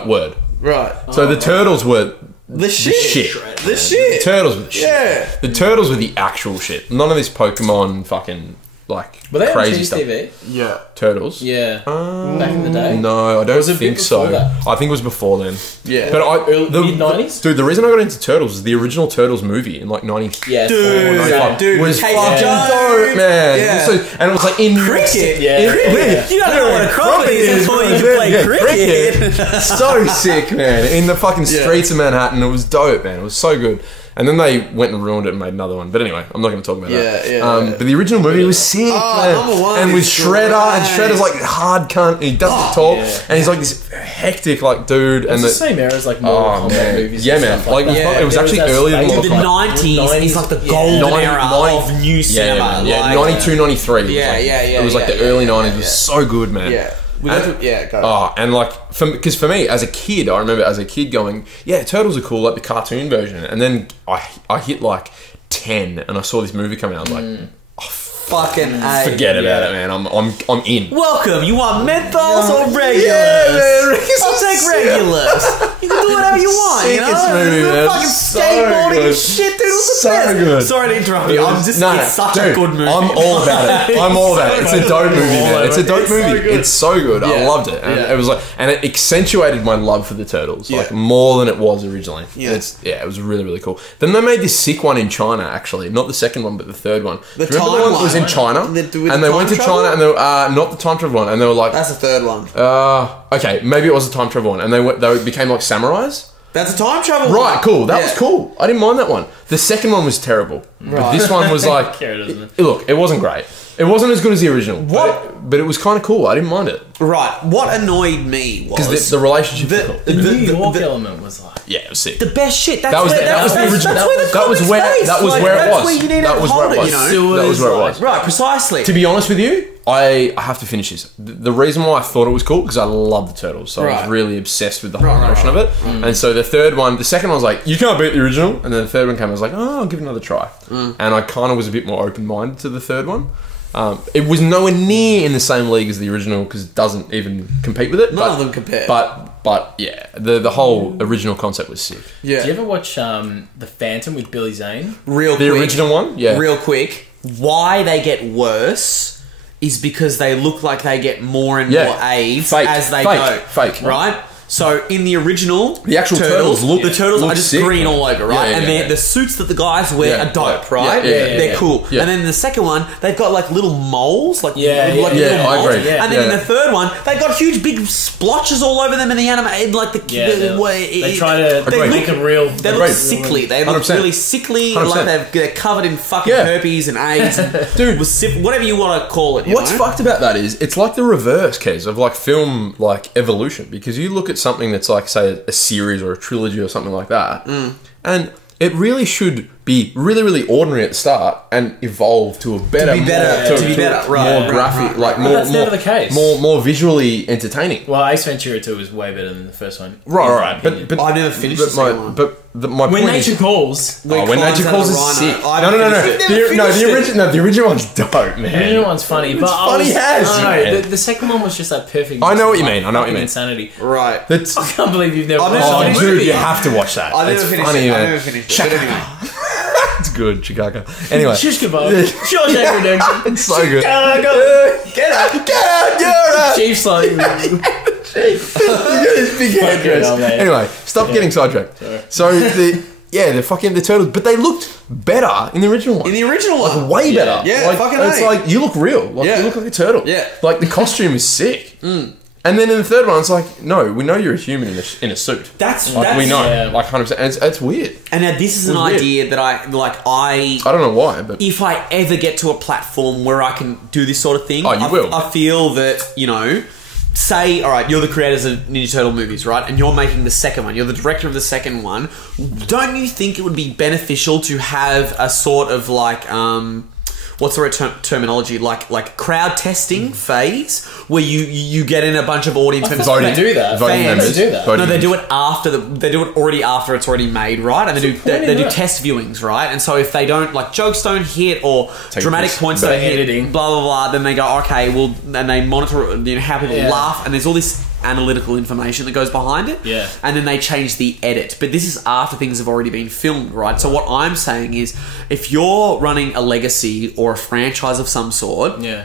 Word. Right. So the turtles were the shit. The shit. The turtles were the shit. Yeah. The turtles were the actual shit. None of this Pokemon fucking like Were they crazy on stuff. TV? Yeah. Turtles? Yeah. Back in the day? No, I don't think so. That? I think it was before then. Yeah. But mid-90s? Dude, the reason I got into Turtles is the original Turtles movie in like 90. Yeah. Dude, was Casey fucking Jones. dope, man. Yeah. And it was like in cricket. Yeah. You don't know what a crumpet is before you can play cricket. So sick, man. In the fucking streets of Manhattan. It was dope, man. It was so good. And then they went and ruined it and made another one. But anyway, I'm not going to talk about that. But the original movie was sick, man. And with Shredder, and Shredder's like hard cunt. He doesn't talk, and he's like this hectic like dude. It's and the same era as like Mortal Kombat movies. Yeah, man. Like it was actually earlier than Mortal Kombat. The 90s is like the golden era of new cinema. Yeah, 92, 93. Yeah. It was like the early 90s. It was so good, man. Yeah. Go. And like, because for me, as a kid, I remember as a kid going, yeah, Turtles are cool, like the cartoon version. And then I hit like 10 and I saw this movie coming out. I was like, fucking A. Forget about it, man. I'm in. Welcome. You want menthols or regulars? Yeah, man. I'll take regulars. You can do whatever you want. You know? Sickest movie, man. Fucking So skateboarding good. and shit, dude. It was the So best. good. Sorry to interrupt you. It's such a good movie. I'm all about it. I'm all about it. It's a dope movie, man. It's a dope movie. It's so good. I loved it. And it was like, and it accentuated my love for the Turtles, like more than it was originally. Yeah. It was really, really cool. Then they made this sick one in China, actually. Not the second one, but the third one. The Remember the one that was in China? And they went to China and they were, not the time travel one, and they were like, that's the third one. Okay, maybe it was a time travel one, and they became like samurais. That's a time travel Right, one. cool. That was cool. I didn't mind that one. The second one was terrible. But this one was like, look, it wasn't great. It wasn't as good as the original. But it was kind of cool. I didn't mind it. Right. What annoyed me was because the relationship was cool. The New York element was like, yeah, it was sick. The best shit. That was the original. That was where it was. That was where it was. Right, precisely. To be honest with you, I have to finish this. The reason why I thought it was cool because I love the Turtles, so I was really obsessed with the whole notion of it. And so the second one was like, you can't beat the original, and then the third one came. I was like, oh, I'll give it another try. And I kind of was a bit more open minded to the third one. It was nowhere near in the same league as the original because it doesn't even compete with it. None of them compare. But yeah, the whole original concept was sick. Yeah. Did you ever watch The Phantom with Billy Zane? The original one? Yeah. Real quick. Why they get worse is because they look like they get more and more AIDS as they go. Fake. Right? So in the original, the actual turtles look are just sick, green all over, right? And the suits that the guys wear are dope, right? They're cool. And then in the second one, they've got like little moles, like little moles. I agree. And then in the third one, they've got huge big splotches all over them in the anime, like they try to make them real. They look sickly. They look really sickly, 100%. like they're covered in fucking herpes and AIDS, dude, whatever you want to call it. What's fucked about that is it's like the reverse case of like film like evolution because you look at something that's like say a series or a trilogy or something like that and it really should be really, really ordinary at the start and evolve to a better, to be better, more graphic, like more. That's never the case. More visually entertaining. Well, Ace Ventura 2 was way better than the first one. Right. But I never finished the second one. My When point Nature is, Calls. When Nature Calls is sick. No. The original one's dope, man. The original one's funny, but funny as the second one was just that perfect. I know what you mean. Insanity. Right. That's, I can't believe you've never. Oh, dude, you have to watch that. I never It's finished funny, it. man. I never finished it. But anyway. It's good, Chicago. Anyway, Shish kebab. Shawshank Redemption. it's so good. Chicago. Get out. You're right. Chiefs like. Anyway, stop getting sidetracked. So the turtles, but they looked better in the original one. In the original one. Way better. Yeah, like, fucking it's A. like you look real. Like Yeah. you look like a turtle. Yeah. Like the costume is sick. And then in the third one, it's like, no, we know you're a human in a suit. That's We know, Yeah. like 100%. And it's weird. And now this is an Weird. idea that I don't know why, but if I ever get to a platform where I can do this sort of thing, Oh, you will. I feel that, say, all right, you're the creators of Ninja Turtle movies, right? And you're making the second one. You're the director of the second one. Don't you think it would be beneficial to have a sort of like, what's the right terminology? Like crowd testing phase where you get in a bunch of audience members. They do that. Voting Fans. members. They do that. Voting No, they members. do it after they do it already after it's already made, right? And they do test viewings, right? And so if they don't like jokes don't hit or Take dramatic this points back. don't hit, Editing. blah blah blah, then they go, okay, well, and they monitor how people laugh, and there's all this analytical information that goes behind it. Yeah. And then they change the edit. But this is after things have already been filmed, right? So what I'm saying is if you're running a legacy or a franchise of some sort, Yeah.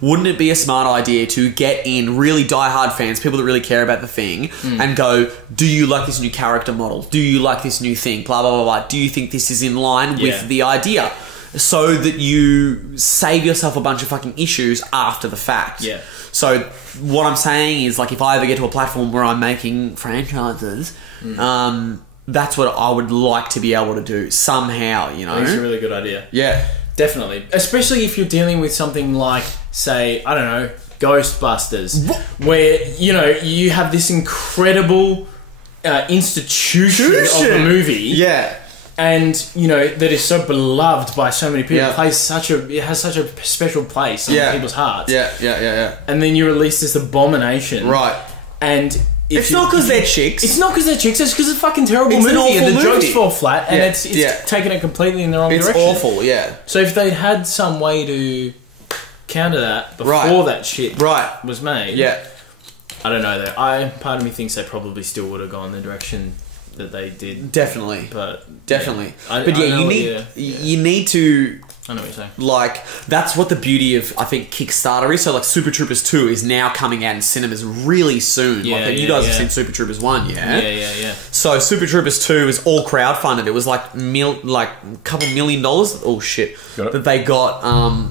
wouldn't it be a smart idea to get in really diehard fans, people that really care about the thing, and go, do you like this new character model? Do you like this new thing? Blah, blah, blah, blah. Do you think this is in line with the idea? So that you save yourself a bunch of fucking issues after the fact. Yeah. So what I'm saying is, like, if I ever get to a platform where I'm making franchises, that's what I would like to be able to do somehow, That's a really good idea. Yeah. Definitely. Especially if you're dealing with something like, say, I don't know, Ghostbusters, where, you have this incredible institution of a movie. Yeah. And, that is so beloved by so many people. Yeah. It has such a special place in people's hearts. Yeah. And then you release this abomination. Right. And It's not because they're chicks. It's not because they're chicks. It's because it's a fucking terrible It's an movie, and the awful jokes movie. fall flat, and Yeah. it's Yeah. taken it completely in the wrong It's direction. awful, yeah. So if they had some way to counter that before that shit was made, Yeah. I don't know though. Part of me thinks they probably still would have gone the direction that they did, Definitely. but Definitely. I But yeah, know you what need you need to, I know what you're saying. like, that's what the beauty of, I think, Kickstarter is. So, like, Super Troopers 2 is now coming out in cinemas really soon. Yeah, like, you guys have seen Super Troopers 1, yeah? Yeah. So, Super Troopers 2 is all crowdfunded. It was like a couple $1 million. Oh, shit. Got it. That they got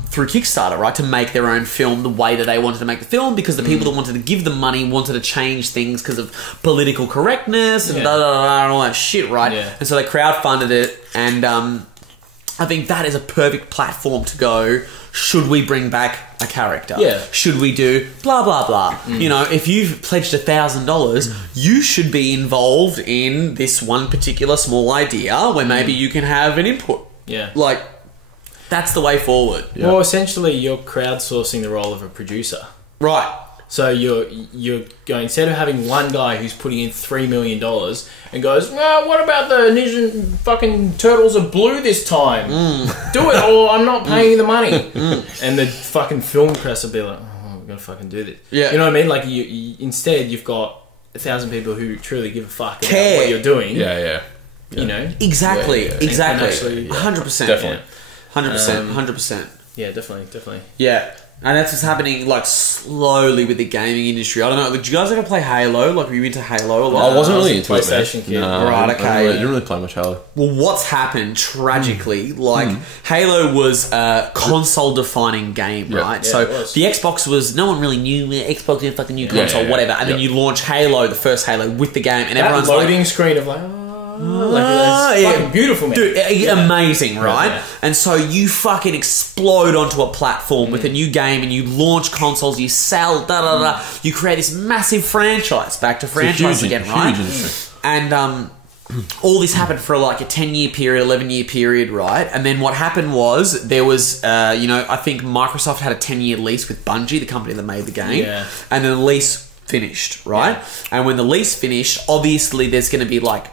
through Kickstarter, right? To make their own film the way that they wanted to make the film, because the people that wanted to give them money wanted to change things because of political correctness and and all that shit, right? Yeah. And so they crowdfunded it, and I think that is a perfect platform to go, should we bring back a character? Yeah. Should we do blah, blah, blah? If you've pledged $1,000, you should be involved in this one particular small idea where maybe you can have an input. Yeah. Like, that's the way forward. Yeah. Well, essentially, you're crowdsourcing the role of a producer. Right. So you're going, instead of having one guy who's putting in $3 million and goes, well, what about the Ninja fucking Turtles are blue this time? Do it, or I'm not paying you the money. And the fucking film press will be like, oh, we're gonna fucking do this. Yeah. You know what I mean? Like, instead you've got 1,000 people who truly give a fuck about Care. what you're doing. Yeah. You know? Exactly. Yeah. Exactly. Actually, 100%. Definitely. 100%. 100%. Yeah, definitely. Yeah. And that's what's happening, like, slowly with the gaming industry. I don't know. Did you guys ever play Halo? Like, were you into Halo a lot? I wasn't really into it, man. PlayStation kid. Right, okay. I didn't really play much Halo. Well, what's happened tragically? Like, Halo was a console-defining game, right? Yeah, so it was. the Xbox was, no one really knew Xbox was a fucking new console, yeah, whatever. And then yeah. you launch Halo, the first Halo, with the game, and That everyone's loading like, screen of like, that's fucking beautiful, man. dude, amazing, right? Yeah. And so you fucking explode onto a platform with a new game, and you launch consoles, you sell, you create this massive franchise, back to franchise again, right? Huge industry. And all this happened for like a 10-year period, 11-year period, right? And then what happened was there was, I think Microsoft had a 10-year lease with Bungie, the company that made the game. Yeah. And then the lease finished, right? Yeah. And when the lease finished, obviously there's going to be like,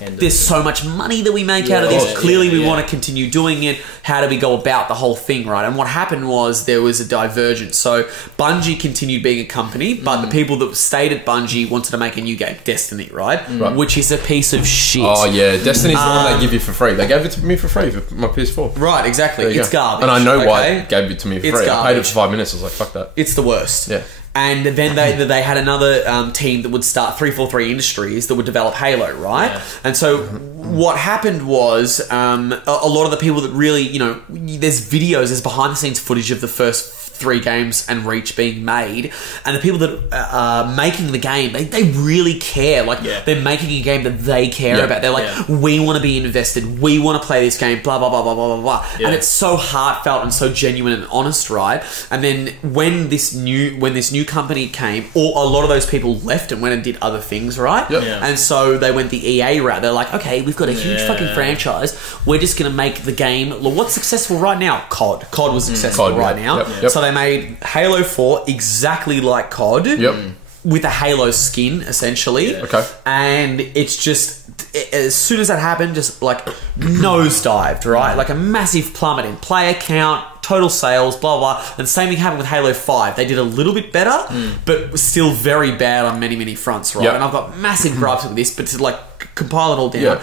there's so much money that we make out of this. Clearly, we want to continue doing it. How do we go about the whole thing, right? And what happened was there was a divergence. So Bungie continued being a company, but the people that stayed at Bungie wanted to make a new game, Destiny, right? Which is a piece of shit. Oh yeah, Destiny's the one they give you for free. They gave it to me for free for my PS4. Right, exactly. It's garbage. And I know why they gave it to me for free. Garbage. I paid it for 5 minutes. I was like, fuck that. It's the worst. Yeah. And then they had another team that would start 343 Industries that would develop Halo, right? Yeah. And so what happened was a lot of the people that really, there's videos, there's behind the scenes footage of the first 3 games and Reach being made, and the people that are making the game, they really care. Like, they're making a game that they care about. They're like, we want to be invested, we want to play this game, blah blah blah blah blah blah blah. And it's so heartfelt and so genuine and honest, right? And then when this new company came, a lot of those people left and went and did other things, right? And so they went the EA route. They're like, okay, we've got a huge fucking franchise, we're just gonna make the game. What's successful right now? COD was successful right now. So they made Halo 4 exactly like COD, with a Halo skin, essentially. And it's just, as soon as that happened, just like nosedived, right? Like a massive plummet in player count, total sales, blah, blah. And same thing happened with Halo 5. They did a little bit better, but was still very bad on many, many fronts, right? And I've got massive gripes with this, but to like compile it all down,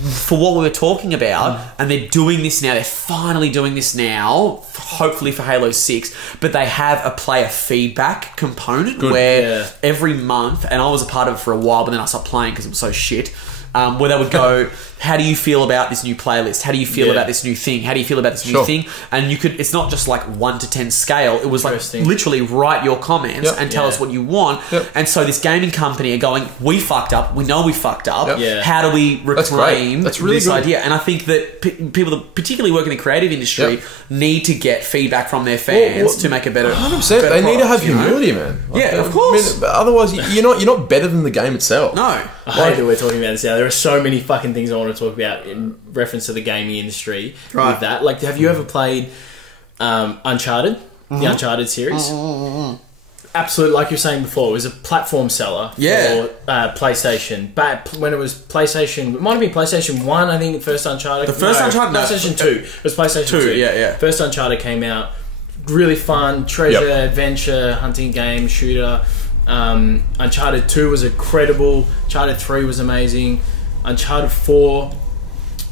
for what we were talking about, and they're doing this now, they're finally doing this now, hopefully for Halo 6, but they have a player feedback component where every month, and I was a part of it for a while, but then I stopped playing because it was so shit, where they would go, how do you feel about this new playlist? How do you feel about this new thing? How do you feel about this new thing? And you could, it's not just like 1 to 10 scale. It was like literally write your comments and tell us what you want. And so this gaming company are going, we fucked up. We know we fucked up. How do we reclaim That's really this good idea? And I think that people that particularly work in the creative industry need to get feedback from their fans to make a better 100%. They need to have humility, man. Like, of course. Otherwise, you're not better than the game itself. No. I hate that we're talking about this now. There are so many fucking things I want to talk about in reference to the gaming industry with that. Like, have you ever played Uncharted? The Uncharted series? Absolutely, like you were saying before, it was a platform seller for PlayStation. But when it was PlayStation, it might have been PlayStation 1, I think, the first Uncharted. The first Uncharted? PlayStation 2. It was PlayStation 2. Yeah. First Uncharted came out. Really fun, treasure, adventure, hunting game, shooter. Uncharted 2 was incredible. Uncharted 3 was amazing. Uncharted 4,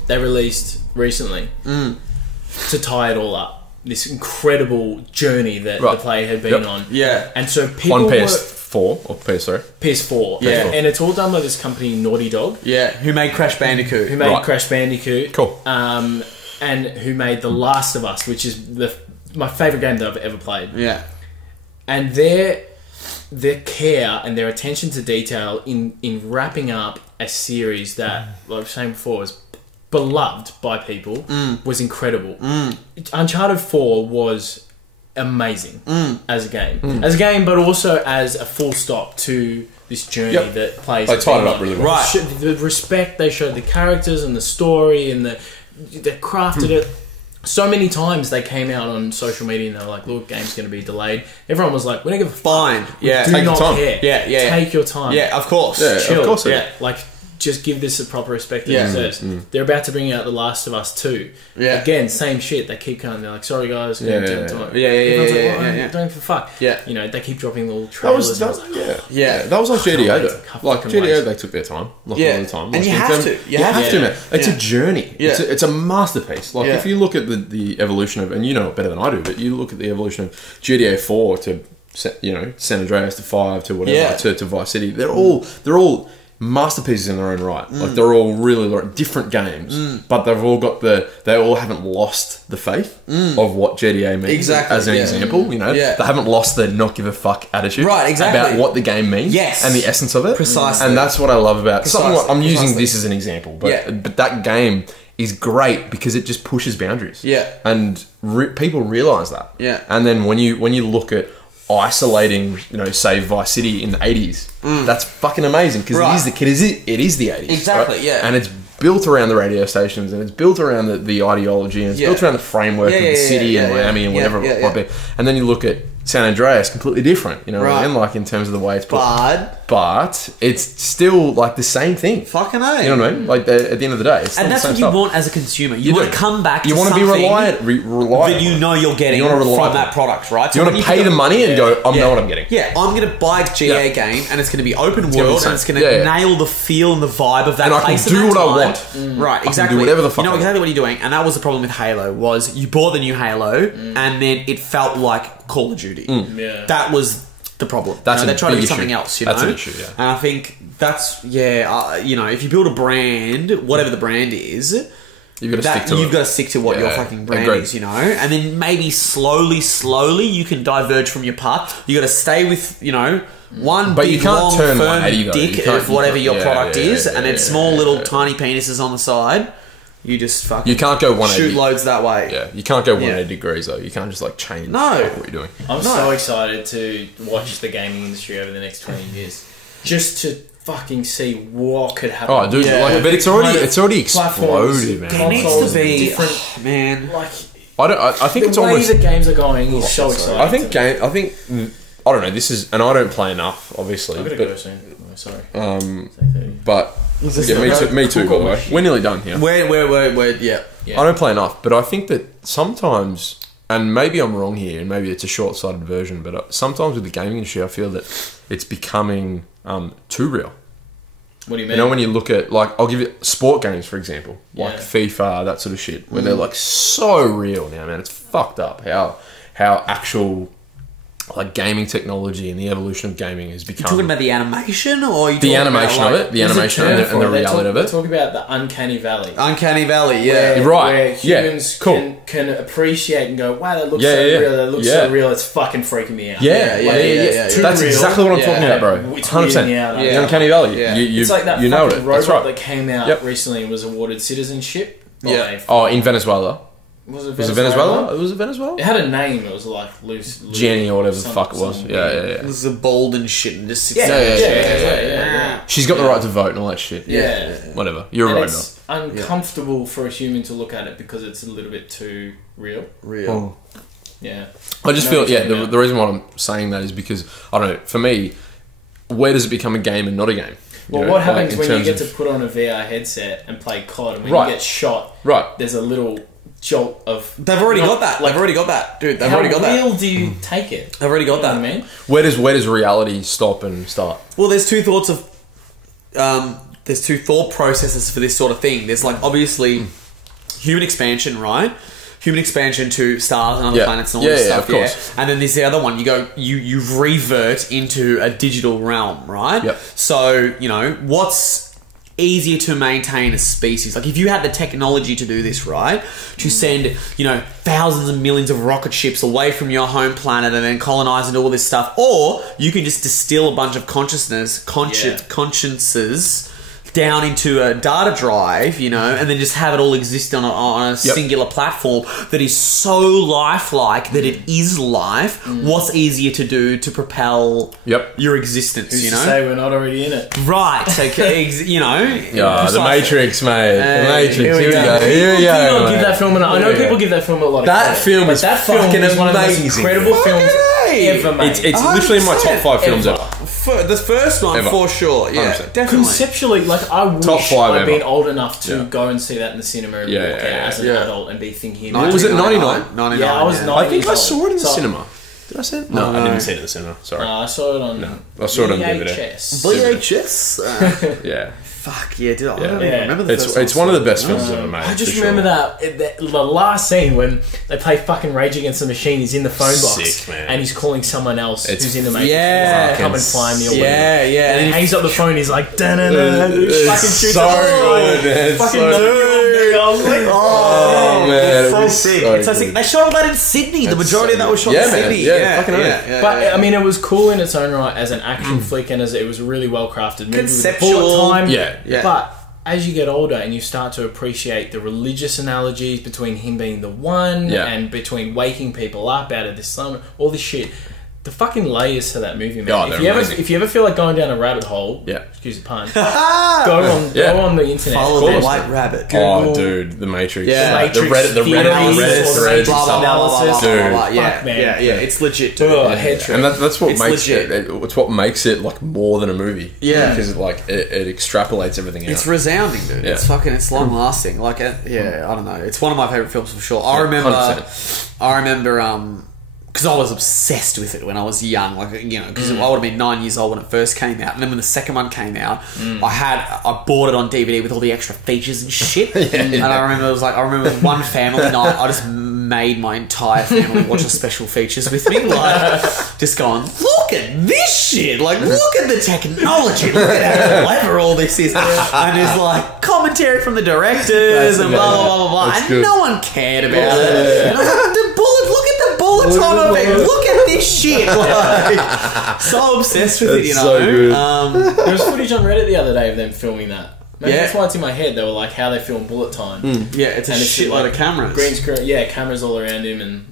they released recently to tie it all up. This incredible journey that the player had been on. And so people on PS4 or PS3? PS4. And it's all done by this company, Naughty Dog. Who made Crash Bandicoot. Crash Bandicoot. Cool. And who made The Last of Us, which is my favourite game that I've ever played. And their care and their attention to detail in wrapping up a series that, like I was saying before, was beloved by people was incredible. Uncharted 4 was amazing as a game, but also as a full stop to this journey that plays. They tied it up really well. The respect they showed the characters and the story, and they crafted it. So many times they came out on social media and they were like, look, game's going to be delayed. Everyone was like, we don't give a fuck. Do take not your time. care. Take your time. Of course. Chill. Of course. Like, just give this a proper respect that it deserves. They're about to bring out The Last of Us 2. Again, same shit. They keep coming. They're like, sorry guys. Everyone's like, don't give a fuck. They keep dropping little trailers. That was like GTA though. Like GTA, they took their time. Like all the time. And you have to. You have to, man. It's a journey. It's a masterpiece. Like if you look at the evolution of, and you know it better than I do, but you look at the evolution of GTA 4 to San Andreas to 5 to whatever to Vice City. They're all masterpieces in their own right. Like they're all really different games, but they've all got they all haven't lost the faith of what GTA means. As an example, they haven't lost the not give a fuck attitude about what the game means and the essence of it. Precisely. And that's what I love about I'm using this as an example, but that game is great because it just pushes boundaries. And people realise that. And then when you look at isolating, say Vice City in the 80s. That's fucking amazing because it is the 80s. Exactly, right? yeah. And it's built around the radio stations and it's built around the ideology and it's built around the framework of the city and Miami and whatever it might be. And then you look at San Andreas, completely different, what I mean? Like in terms of the way it's put. But it's still like the same thing. Fucking A. You know what I mean? Like at the end of the day, it's and that's what you want as a consumer. You want to come back to want to be reliable. That you know you're getting from that product, right? So you want to pay the money and go, I know what I'm getting. Yeah, I'm going to buy a GA game and it's going to be open world and it's going to nail the feel and the vibe of that place. And I can do what I want. Right, exactly. I can do whatever the fuck you know exactly what you're doing. And that was the problem with Halo, was you bought the new Halo and then it felt like Call of Duty. That was the problem. They tried to do something else, That's an issue, yeah. And I think that's, if you build a brand, whatever the brand is, you've got to stick to what your fucking brand is, and then maybe slowly you can diverge from your path. You got to stay with, one but big, you can't long, turn firm 180 dick of whatever your product is, and then small little tiny penises on the side. You just fucking... You can't go 180. Shoot loads that way. Yeah, you can't go 180 degrees though. You can't just change what you're doing. I'm so excited to watch the gaming industry over the next 20 years. Just to fucking see what could happen. Oh, dude, but it's already exploded, man. It needs to be different, man. I think it's almost... the way the games are going is so exciting. I think I don't know. This is, and I don't play enough, obviously. I'm gonna go soon. Oh, sorry. But me too. By the way, we're nearly done here. We're I don't play enough, but I think that sometimes, and maybe I'm wrong here, and maybe it's a short-sighted version, but sometimes with the gaming industry, I feel that it's becoming too real. What do you mean? When you look at, I'll give you sport games, for example, like FIFA, that sort of shit, where they're so real now, man. It's fucked up how actual gaming technology and the evolution of gaming has become. You're talking about the animation, or the animation of it, the animation and the reality of it. Talk about the uncanny valley. Uncanny valley, yeah, where humans can appreciate and go, wow, that looks so real. That looks so real. It's fucking freaking me out. Yeah. That's exactly what I'm talking about, bro. 100%. The uncanny valley. It's like that nailed fucking it. That's robot right. that came out recently and was awarded citizenship. In Venezuela. Was it Venezuela? Was it Venezuela? It had a name. It was loose Jenny or whatever the fuck it was. Yeah. This is a bold and shit and just sits She's got the right to vote and all that shit. Yeah. Whatever. You're right. It's uncomfortable for a human to look at it because it's a little bit too real. Yeah. I just feel, the reason why I'm saying that is because, I don't know, for me, where does it become a game and not a game? Well, what happens when you get to put on a VR headset and play COD, and when you get shot, there's a little jolt of... They've already got that. They've already got that. Dude, they've already got that. How real do you take it? They've already got that. You know what I mean? Where does reality stop and start? Well, there's two thoughts of... there's two thought processes for this sort of thing. There's obviously human expansion, right? Human expansion to stars and other planets and all this stuff, of course. And then there's the other one. You revert into a digital realm, right? Yep. So, what's easier to maintain a species? If you had the technology to do this, right? To send, thousands and millions of rocket ships away from your home planet and then colonize into all this stuff. Or you can just distill a bunch of consciences down into a data drive, and then just have it all exist on a singular platform that is so lifelike that it is life. What's easier to do to propel your existence, Who's to say we're not already in it? Right, so, the Matrix, mate. The Matrix. Here we go. People give that film I know people give that film a lot of credit. Film is fucking amazing. One of the most incredible films ever made. It's literally in my top 5 films ever. The first one, for sure. Yeah, 100%. definitely. Conceptually, I wish top 5 I'd ever. been old enough to go and see that in the cinema and look at as an adult and be thinking... Was it 99? 99? Yeah, I was 9 I think I saw it in the cinema. Did I see it? No, I didn't see it in the cinema. Sorry. I saw it on... I saw it on DVD. VHS? Yeah. Fuck yeah, dude. I don't even remember the first It's one of the best films ever made. I just remember the last scene when they play fucking Rage Against the Machine. He's in the phone box. Sick, man. And he's calling someone else who's in the Matrix. Yeah. Come and find me or whatever. Yeah. And he hangs up the phone. He's like, fucking shoots so good, man. Fucking oh man, it's so sick. It's so sick. They shot all that in Sydney. The majority of that was shot in Sydney. But I mean, it was cool in its own right as an action flick, and as it was really well crafted. Conceptual time. Yeah. But as you get older and you start to appreciate the religious analogies between him being the one and between waking people up out of this slumber, all this shit, the fucking layers to that movie, man. Oh, If you ever feel like going down a rabbit hole, Yeah. excuse the pun, go on the internet. Follow the white rabbit. Oh, dude, the Matrix. Yeah. The Reddit Theories, blah, blah, analysis. Yeah, Fuck, man. yeah, it's legit. Dude. Oh, head trip. And that's what It's makes legit. it's what makes it like more than a movie. Yeah. Because it extrapolates everything out. It's resounding, dude. Yeah. It's long lasting. Like, I don't know. It's one of my favorite films for sure. I remember, 100%. because I was obsessed with it when I was young. Like, because I would have been 9 years old when it first came out, and then when the second one came out, I bought it on DVD with all the extra features and shit. And I remember one family night, I just made my entire family watch the special features with me, like just going, look at this shit, like look at the technology, look at how clever all this is, and there's like commentary from the directors and blah blah blah blah blah, and good. no one cared about it. And I was like, the bullet, look at the bullets on it, look at this shit, like so obsessed with it, That's so good. There was footage on Reddit the other day of them filming that. Maybe Yeah. that's why it's in my head. They were like how they film Bullet Time. Yeah, it's a And shitload of cameras. Green screen, yeah, cameras all around him and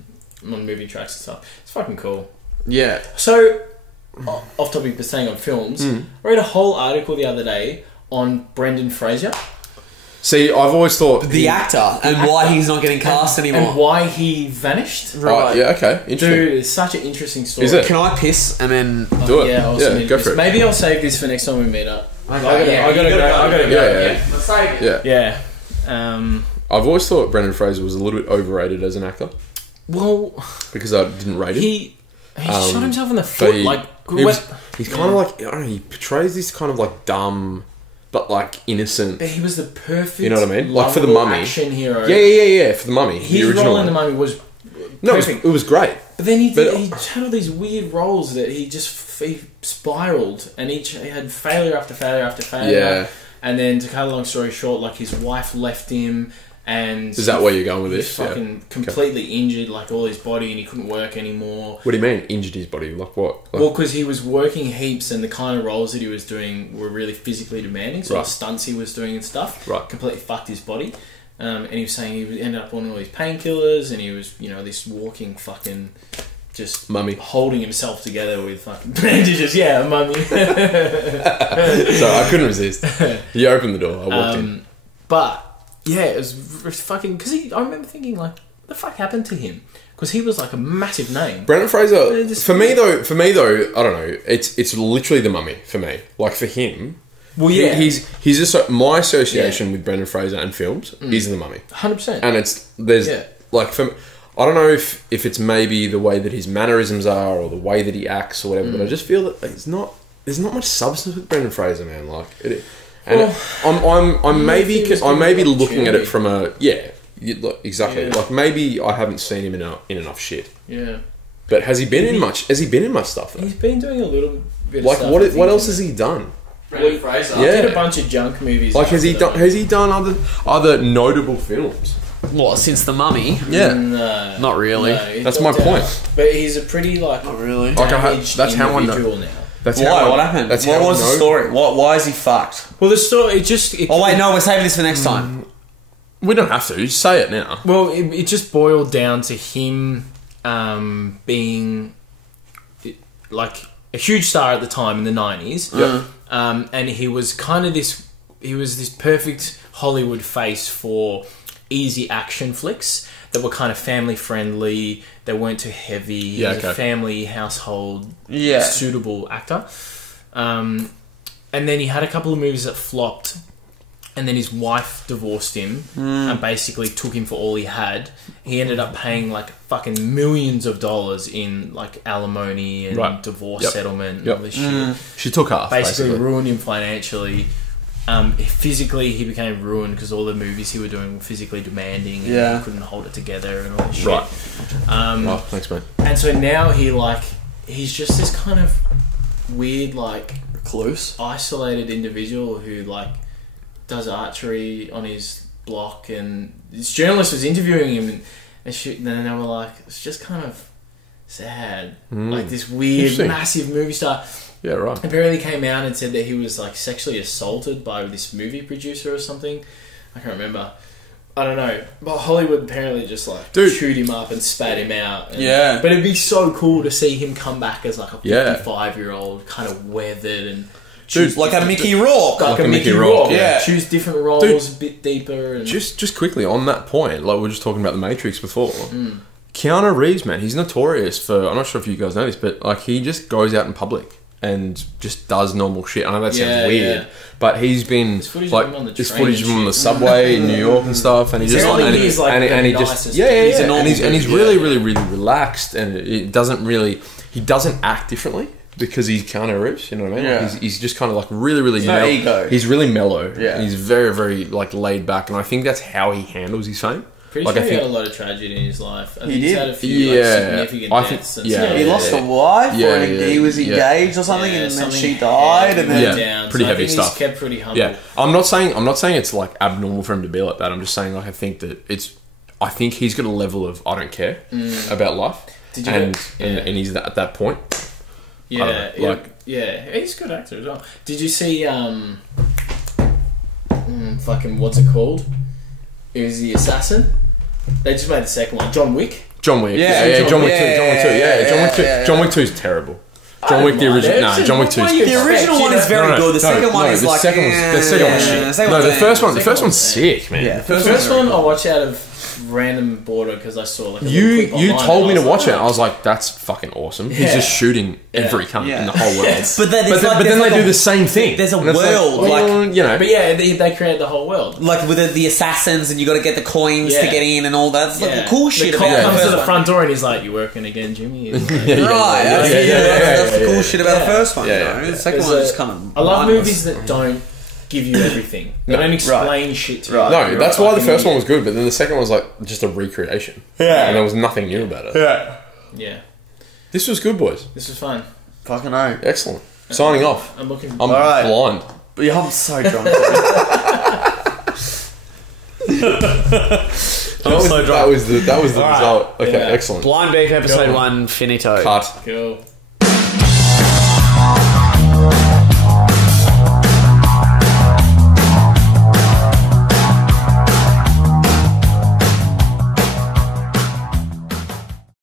on movie tracks and stuff. It's fucking cool. Yeah. So, off topic, but staying on films, I read a whole article the other day on Brendan Fraser. See, I've always thought The actor and why he's not getting cast anymore. And why he vanished. Right, yeah, okay, interesting. Dude, it's such an interesting story. Is it? Can I piss and then Do it. Yeah, I'll Yeah, submit go this. for it. Maybe I'll save this for next time we meet up. Okay, I gotta go. Yeah. Let's save it. Yeah. Yeah. I've always thought Brendan Fraser was a little bit overrated as an actor Well, because I didn't rate him. he shot himself in the foot. He's kind of like, I don't know, he portrays this kind of like dumb but like innocent. He was the perfect. You know what I mean? Like for the lovable Mummy. action hero. Yeah. For the Mummy, His the original role in the one. Mummy was No, perfect. it was great. But then he But- had all these weird roles that he spiraled, and he had failure after failure after failure. Yeah. And then to cut a long story short, like his wife left him, and Is that where you're going with he's this? Yeah. fucking completely injured, like all his body, and he couldn't work anymore. What do you mean injured his body? Like what? Like, Well, because he was working heaps, and the kind of roles that he was doing were really physically demanding. So Right. the stunts he was doing and stuff Right. completely fucked his body. And he was saying he ended up on all these painkillers, and he was, this walking fucking just Mummy. holding himself together with fucking bandages. Yeah, a mummy. Sorry, I couldn't resist. You opened the door. I walked in. But yeah, it was fucking because I remember thinking like, what the fuck happened to him? Because he was like a massive name. Brendan Fraser. Just- For me though, I don't know. It's literally the Mummy for me. Like for him. Well, yeah, he's just my association with Brendan Fraser and films is the Mummy, 100%. and like I don't know if it's maybe the way that his mannerisms are or the way that he acts or whatever, but I just feel that there's not much substance with Brendan Fraser, man. Like, I'm maybe looking at it from a exactly like maybe I haven't seen him in enough shit. Yeah, but has he been in much? Has he been in much stuff? Though? he's been doing a little bit. Like of stuff, what else has he done? Brendan Fraser. Yeah. He did a bunch of junk movies. Like has he after done other notable films? What, since The Mummy? Yeah. No, Not really. no, he That's my dropped point. out. But he's a pretty like Not really. Like damaged that's how I know. individual now. That's Why? how I- What happened? That's What how I was the know. story? Why is he fucked? Well, the story it Oh wait, no, we're saving this for next time. We don't have to. Just say it now. Well, it just boiled down to him being like a huge star at the time in the 90s. Yeah. And he was kind of this perfect Hollywood face for easy action flicks that were kind of family friendly. They weren't too heavy. He was a family household suitable actor. And then he had a couple of movies that flopped. And then his wife divorced him and basically took him for all he had. He ended up paying like fucking millions of dollars in like alimony and divorce settlement and all this shit. She took half. Basically ruined him financially. Physically, he became ruined because all the movies he were doing were physically demanding and he couldn't hold it together and all this shit. Right. Well, thanks, mate. And so now he's just this kind of weird, like, Recluse. isolated individual who like does archery on his block, and this journalist was interviewing him and shit, and then they were like, it's just kind of sad. Like this weird, massive movie star. Yeah, right. Apparently came out and said that he was like sexually assaulted by this movie producer or something. I can't remember. I don't know, but Hollywood apparently just like chewed him up and spat him out. And, but it'd be so cool to see him come back as like a 55-year-old, kind of weathered and. Like a Mickey Rourke. Like a Mickey Rourke, yeah. Choose different roles, a bit deeper. And just quickly on that point, like we were just talking about the Matrix before. Keanu Reeves, man, he's notorious for. I'm not sure if you guys know this, but like he just goes out in public and just does normal shit. I know that sounds weird, but he's been there's footage of him on the subway in New York and stuff, and he's just he's really relaxed, and it doesn't really he doesn't act differently. Because he's Keanu Reeves, you know what I mean? Yeah. He's just kind of like really no ego. He's really mellow. Yeah. He's very, very like laid back, and I think that's how he handles his fame. Pretty sure he had a lot of tragedy in his life. I think he's had a few significant deaths. He lost a wife, or he was engaged or something, and then she died, and then pretty heavy stuff. He's kept pretty humble. Yeah, I'm not saying it's like abnormal for him to be like that. I'm just saying like I think he's got a level of I don't care about life, and he's at that point. Yeah, he's a good actor as well. Did you see fucking what's it called? It was The Assassin. They just made the second one. John Wick. John Wick 2. John Wick 2 is terrible. John Wick the original. No, John Wick 2 is the original one is very good. The second one is like the second one's shit. No, the first one's sick, man. Yeah, the first one I watched out of random border because I saw like you told me to watch it. I was like, that's fucking awesome. He's just shooting every cunt in the whole world. But then they do the same thing. There's a world, like you know. But yeah, they create the whole world, like with the assassins, and you got to get the coins to get in and all that. It's like the cool shit. The cop comes to the front door and he's like, "You working again, Jimmy?" Right. That's the cool shit about the first one. The second one is kind of. I love movies that don't give you everything. They don't explain shit to you. No, that's why the first one was good, but then the second one was like just a recreation. Yeah. And there was nothing new about it. Yeah. This was good, boys. This was fun. Fucking no. Excellent. Signing off. I'm blind. Yeah, I'm so drunk. That was the result. Okay, excellent. Blind Beef episode 1, finito. Cut. Cool.